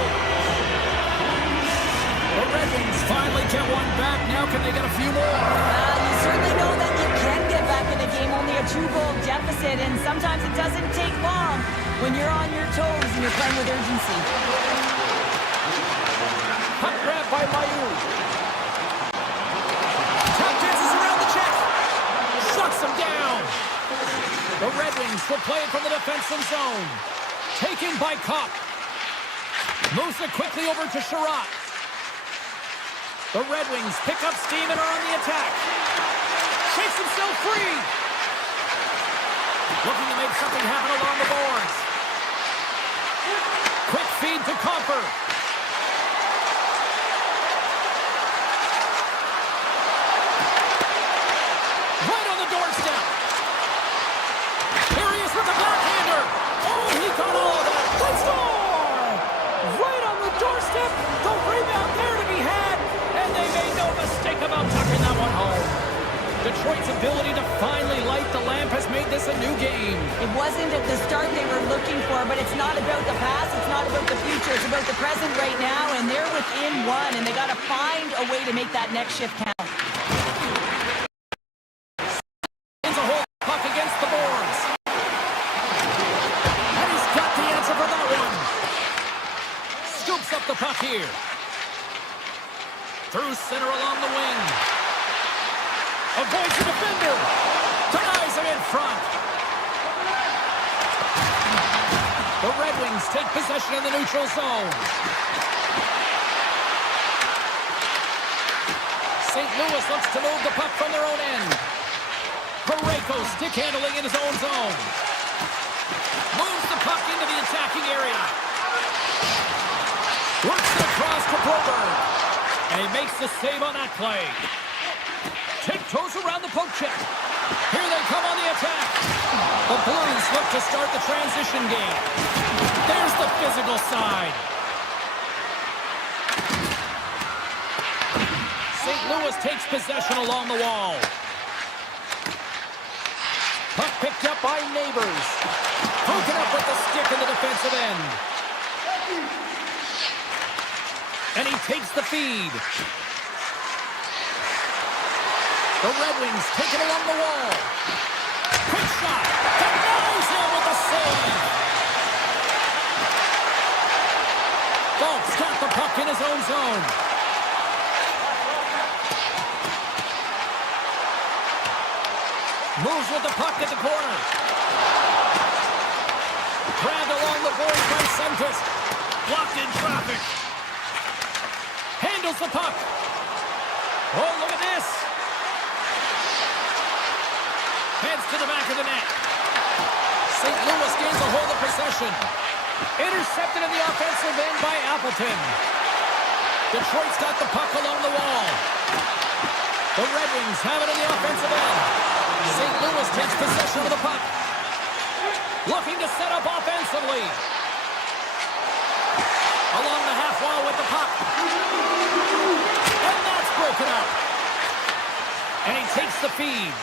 The Red Wings finally get one back. Now can they get a few more? You certainly know that you can get back in the game, only a 2-goal deficit, and sometimes it doesn't take long when you're on your toes and you're playing with urgency. Puck grab by Mayu. Tap dances around the check. Shuts him down. The Red Wings will play it from the defensive zone. Taken by Kopp. Moves it quickly over to Sherratt. The Red Wings pick up steam and are on the attack. Shakes himself free. Looking to make something happen along the boards. Quick feed to Comper. Right on the doorstep. Here he is with the backhander. Oh, he got all of that. They score! Right on the doorstep. The rebound there to be had. And they made no mistake about tucking that one home. Detroit's ability to finally light the lamp has made this a new game. It wasn't at the start they were looking for, but it's not about the past, it's not about the future, it's about the present right now, and they're within one, and they got to find a way to make that next shift count. It's a whole puck against the boards. And he's got the answer for that one. Scoops up the puck here. Through center along the wing. Avoids the defender. Denies him in front. The Red Wings take possession in the neutral zone. St. Louis looks to move the puck from their own end. Parayko stick handling in his own zone. Moves the puck into the attacking area. Works it across to Broberg. And he makes the save on that play. Tiptoes around the poke check. Here they come on the attack. The Blues look to start the transition game. There's the physical side. St. Louis takes possession along the wall. Puck picked up by Neighbors. Poking up with the stick in the defensive end. And he takes the feed. The Red Wings take it along the wall. Quick shot. Denies him with the save. Fultz got the puck in his own zone. Moves with the puck at the corner. Grabbed along the boards by Sundqvist. Blocked in traffic. Handles the puck. Oh, look at this. Heads to the back of the net. St. Louis gains a hold of possession. Intercepted in the offensive end by Appleton. Detroit's got the puck along the wall. The Red Wings have it in the offensive end. St. Louis takes possession of the puck. Looking to set up offensively. Along the half wall with the puck. And that's broken up. And he takes the feed.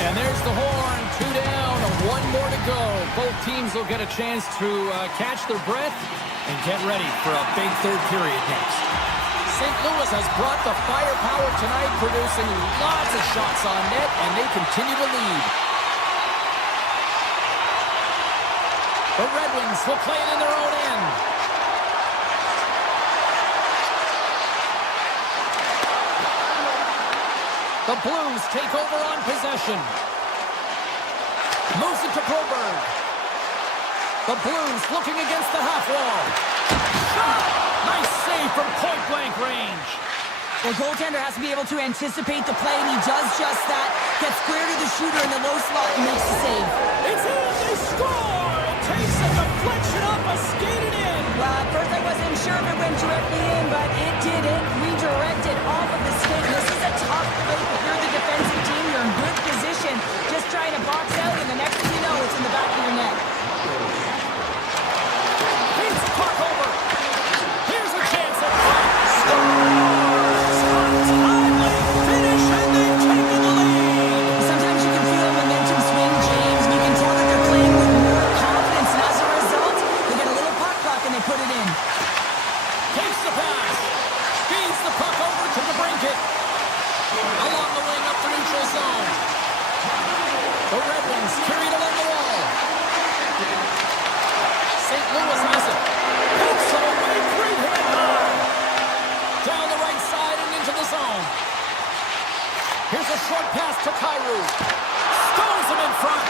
And there's the horn. 2 down, 1 more to go. Both teams will get a chance to catch their breath and get ready for a big third period next. St. Louis has brought the firepower tonight, producing lots of shots on net, and they continue to lead. The Red Wings will play it in their own end. The Blues take over on possession. Moves it to Broberg. The Blues looking against the half wall. Shot! Nice save from point-blank range. The goaltender has to be able to anticipate the play, and he does just that. Gets square to the shooter in the low slot and makes the save. It's in! They score! It takes a deflection off a skated in. Well, at first I wasn't sure if it went directly in, but it did. It redirected off of the skate. This is a tough play. If you're the defensive team, you're in good position. Just trying to box out, and the next thing you know, it's in the back of your net. Beats the puck over. Here's a chance at front. Finish, and they've taken the lead. Sometimes you can feel a momentum swing, James, and you can tell that they're playing with more confidence, and as a result, they get a little puck luck and they put it in. Takes the pass. Feeds the puck over to DeBrincat. Along the wing up the neutral zone. The Red Wings carried along the wall. St. Louis has it. Hits away, great hit. Down the right side and into the zone. Here's a short pass to Kyrou. Stones him in front.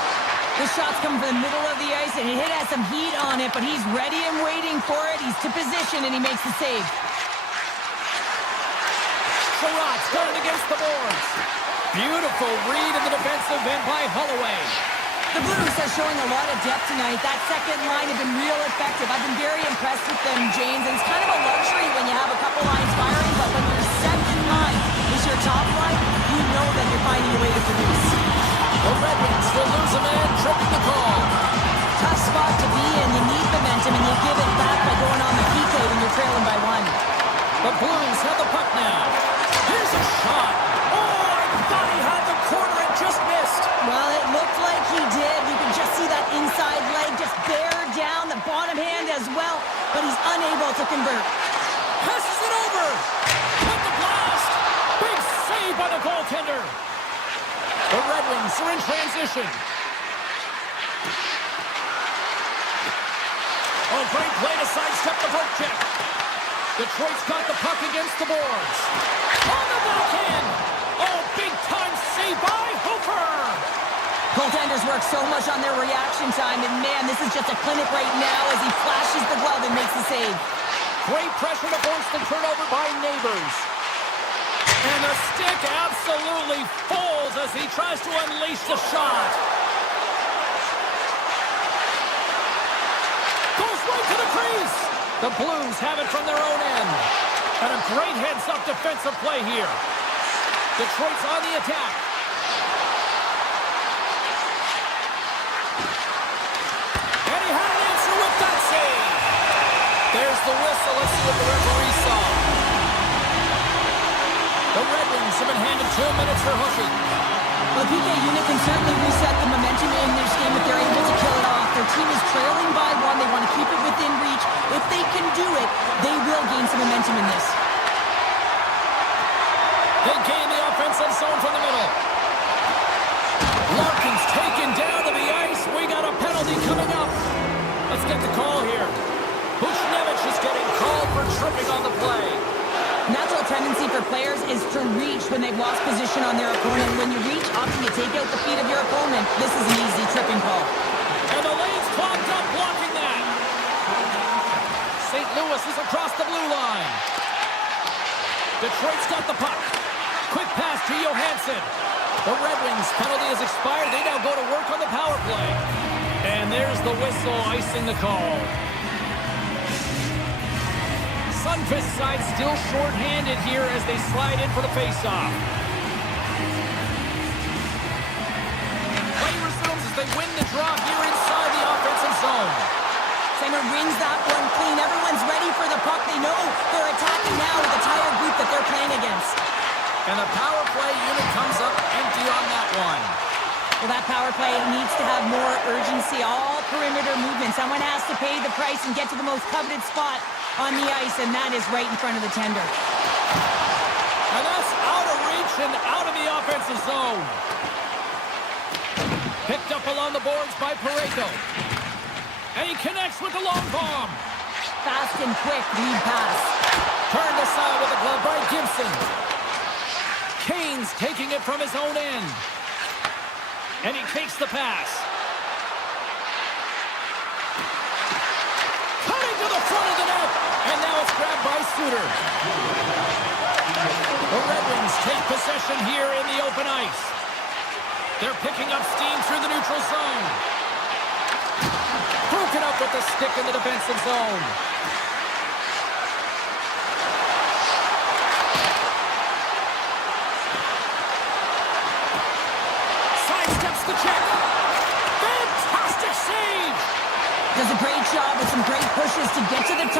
The shot's coming from the middle of the ice, and it has some heat on it, but he's ready and waiting for it. He's to position, and he makes the save. Sherrod's got it against the boards. Beautiful read in the defensive end by Holloway. The Blues are showing a lot of depth tonight. That second line has been real effective. I've been very impressed with them, James. And it's kind of a luxury when you have a couple lines firing, but when your second line is your top line, you know that you're finding a way to produce. The Red Wings will lose a man, tripping the call. Tough spot to be in. You need momentum, and you give it back by going on the PK when you're trailing by one. The Blues have the puck now. Here's a shot. Oh, I thought he had the corner and just missed. Well, it looked like he did. You can just see that inside leg just bear down, the bottom hand as well, but he's unable to convert. Passes it over. With the blast. Big save by the goaltender. The Red Wings are in transition. Oh, great play to sidestep the poke check. Detroit's got the puck against the boards. On the backhand. Oh, big-time save by Hooper. Goaltenders work so much on their reaction time, and man, this is just a clinic right now as he flashes the glove and makes the save. Great pressure to force the turnover by Neighbors. And the stick absolutely folds as he tries to unleash the shot. Goes right to the crease. The Blues have it from their own end. And a great heads-up defensive play here. Detroit's on the attack. And he had an answer with that save. There's the whistle. Let's see what the referee saw. The Red Wings have been handed 2 minutes for hooking. Well, the PK unit can certainly reset the momentum in this game if they're able to kill it off. Their team is trailing by one. They want to keep it within reach. If they can do it, they will gain some momentum in this. They gain the offensive zone from the middle. Larkin's taken down to the ice. We got a penalty coming up. Let's get the call here. Buchnevich is getting called for tripping on the play. Natural tendency for players is to reach when they've lost position on their opponent. When you reach, often you take out the feet of your opponent. This is an easy tripping call. And the lane's clogged up, blocking that. St. Louis is across the blue line. Detroit's got the puck. Quick pass to Johansson. The Red Wings penalty has expired. They now go to work on the power play. And there's the whistle icing the call. Sunfist side still short-handed here as they slide in for the face-off. Play resumes as they win the draw here inside the offensive zone. Center wins that one clean. Everyone's ready for the puck. They know they're attacking now with the entire group that they're playing against. And the power play unit comes up empty on that one. Well, that power play needs to have more urgency. All perimeter movement. Someone has to pay the price and get to the most coveted spot on the ice, and that is right in front of the tender. And that's out of reach and out of the offensive zone. Picked up along the boards by Parayko. And he connects with the long bomb. Fast and quick lead pass. Turned aside with a glove by Gibson. Kane's taking it from his own end. And he takes the pass. Cutting to the front of the net. And now it's grabbed by Suter. The Red Wings take possession here in the open ice. They're picking up steam through the neutral zone. Broken up with the stick in the defensive zone. Sidesteps the check. Fantastic save! Does a great job with some great pushes to get to the top.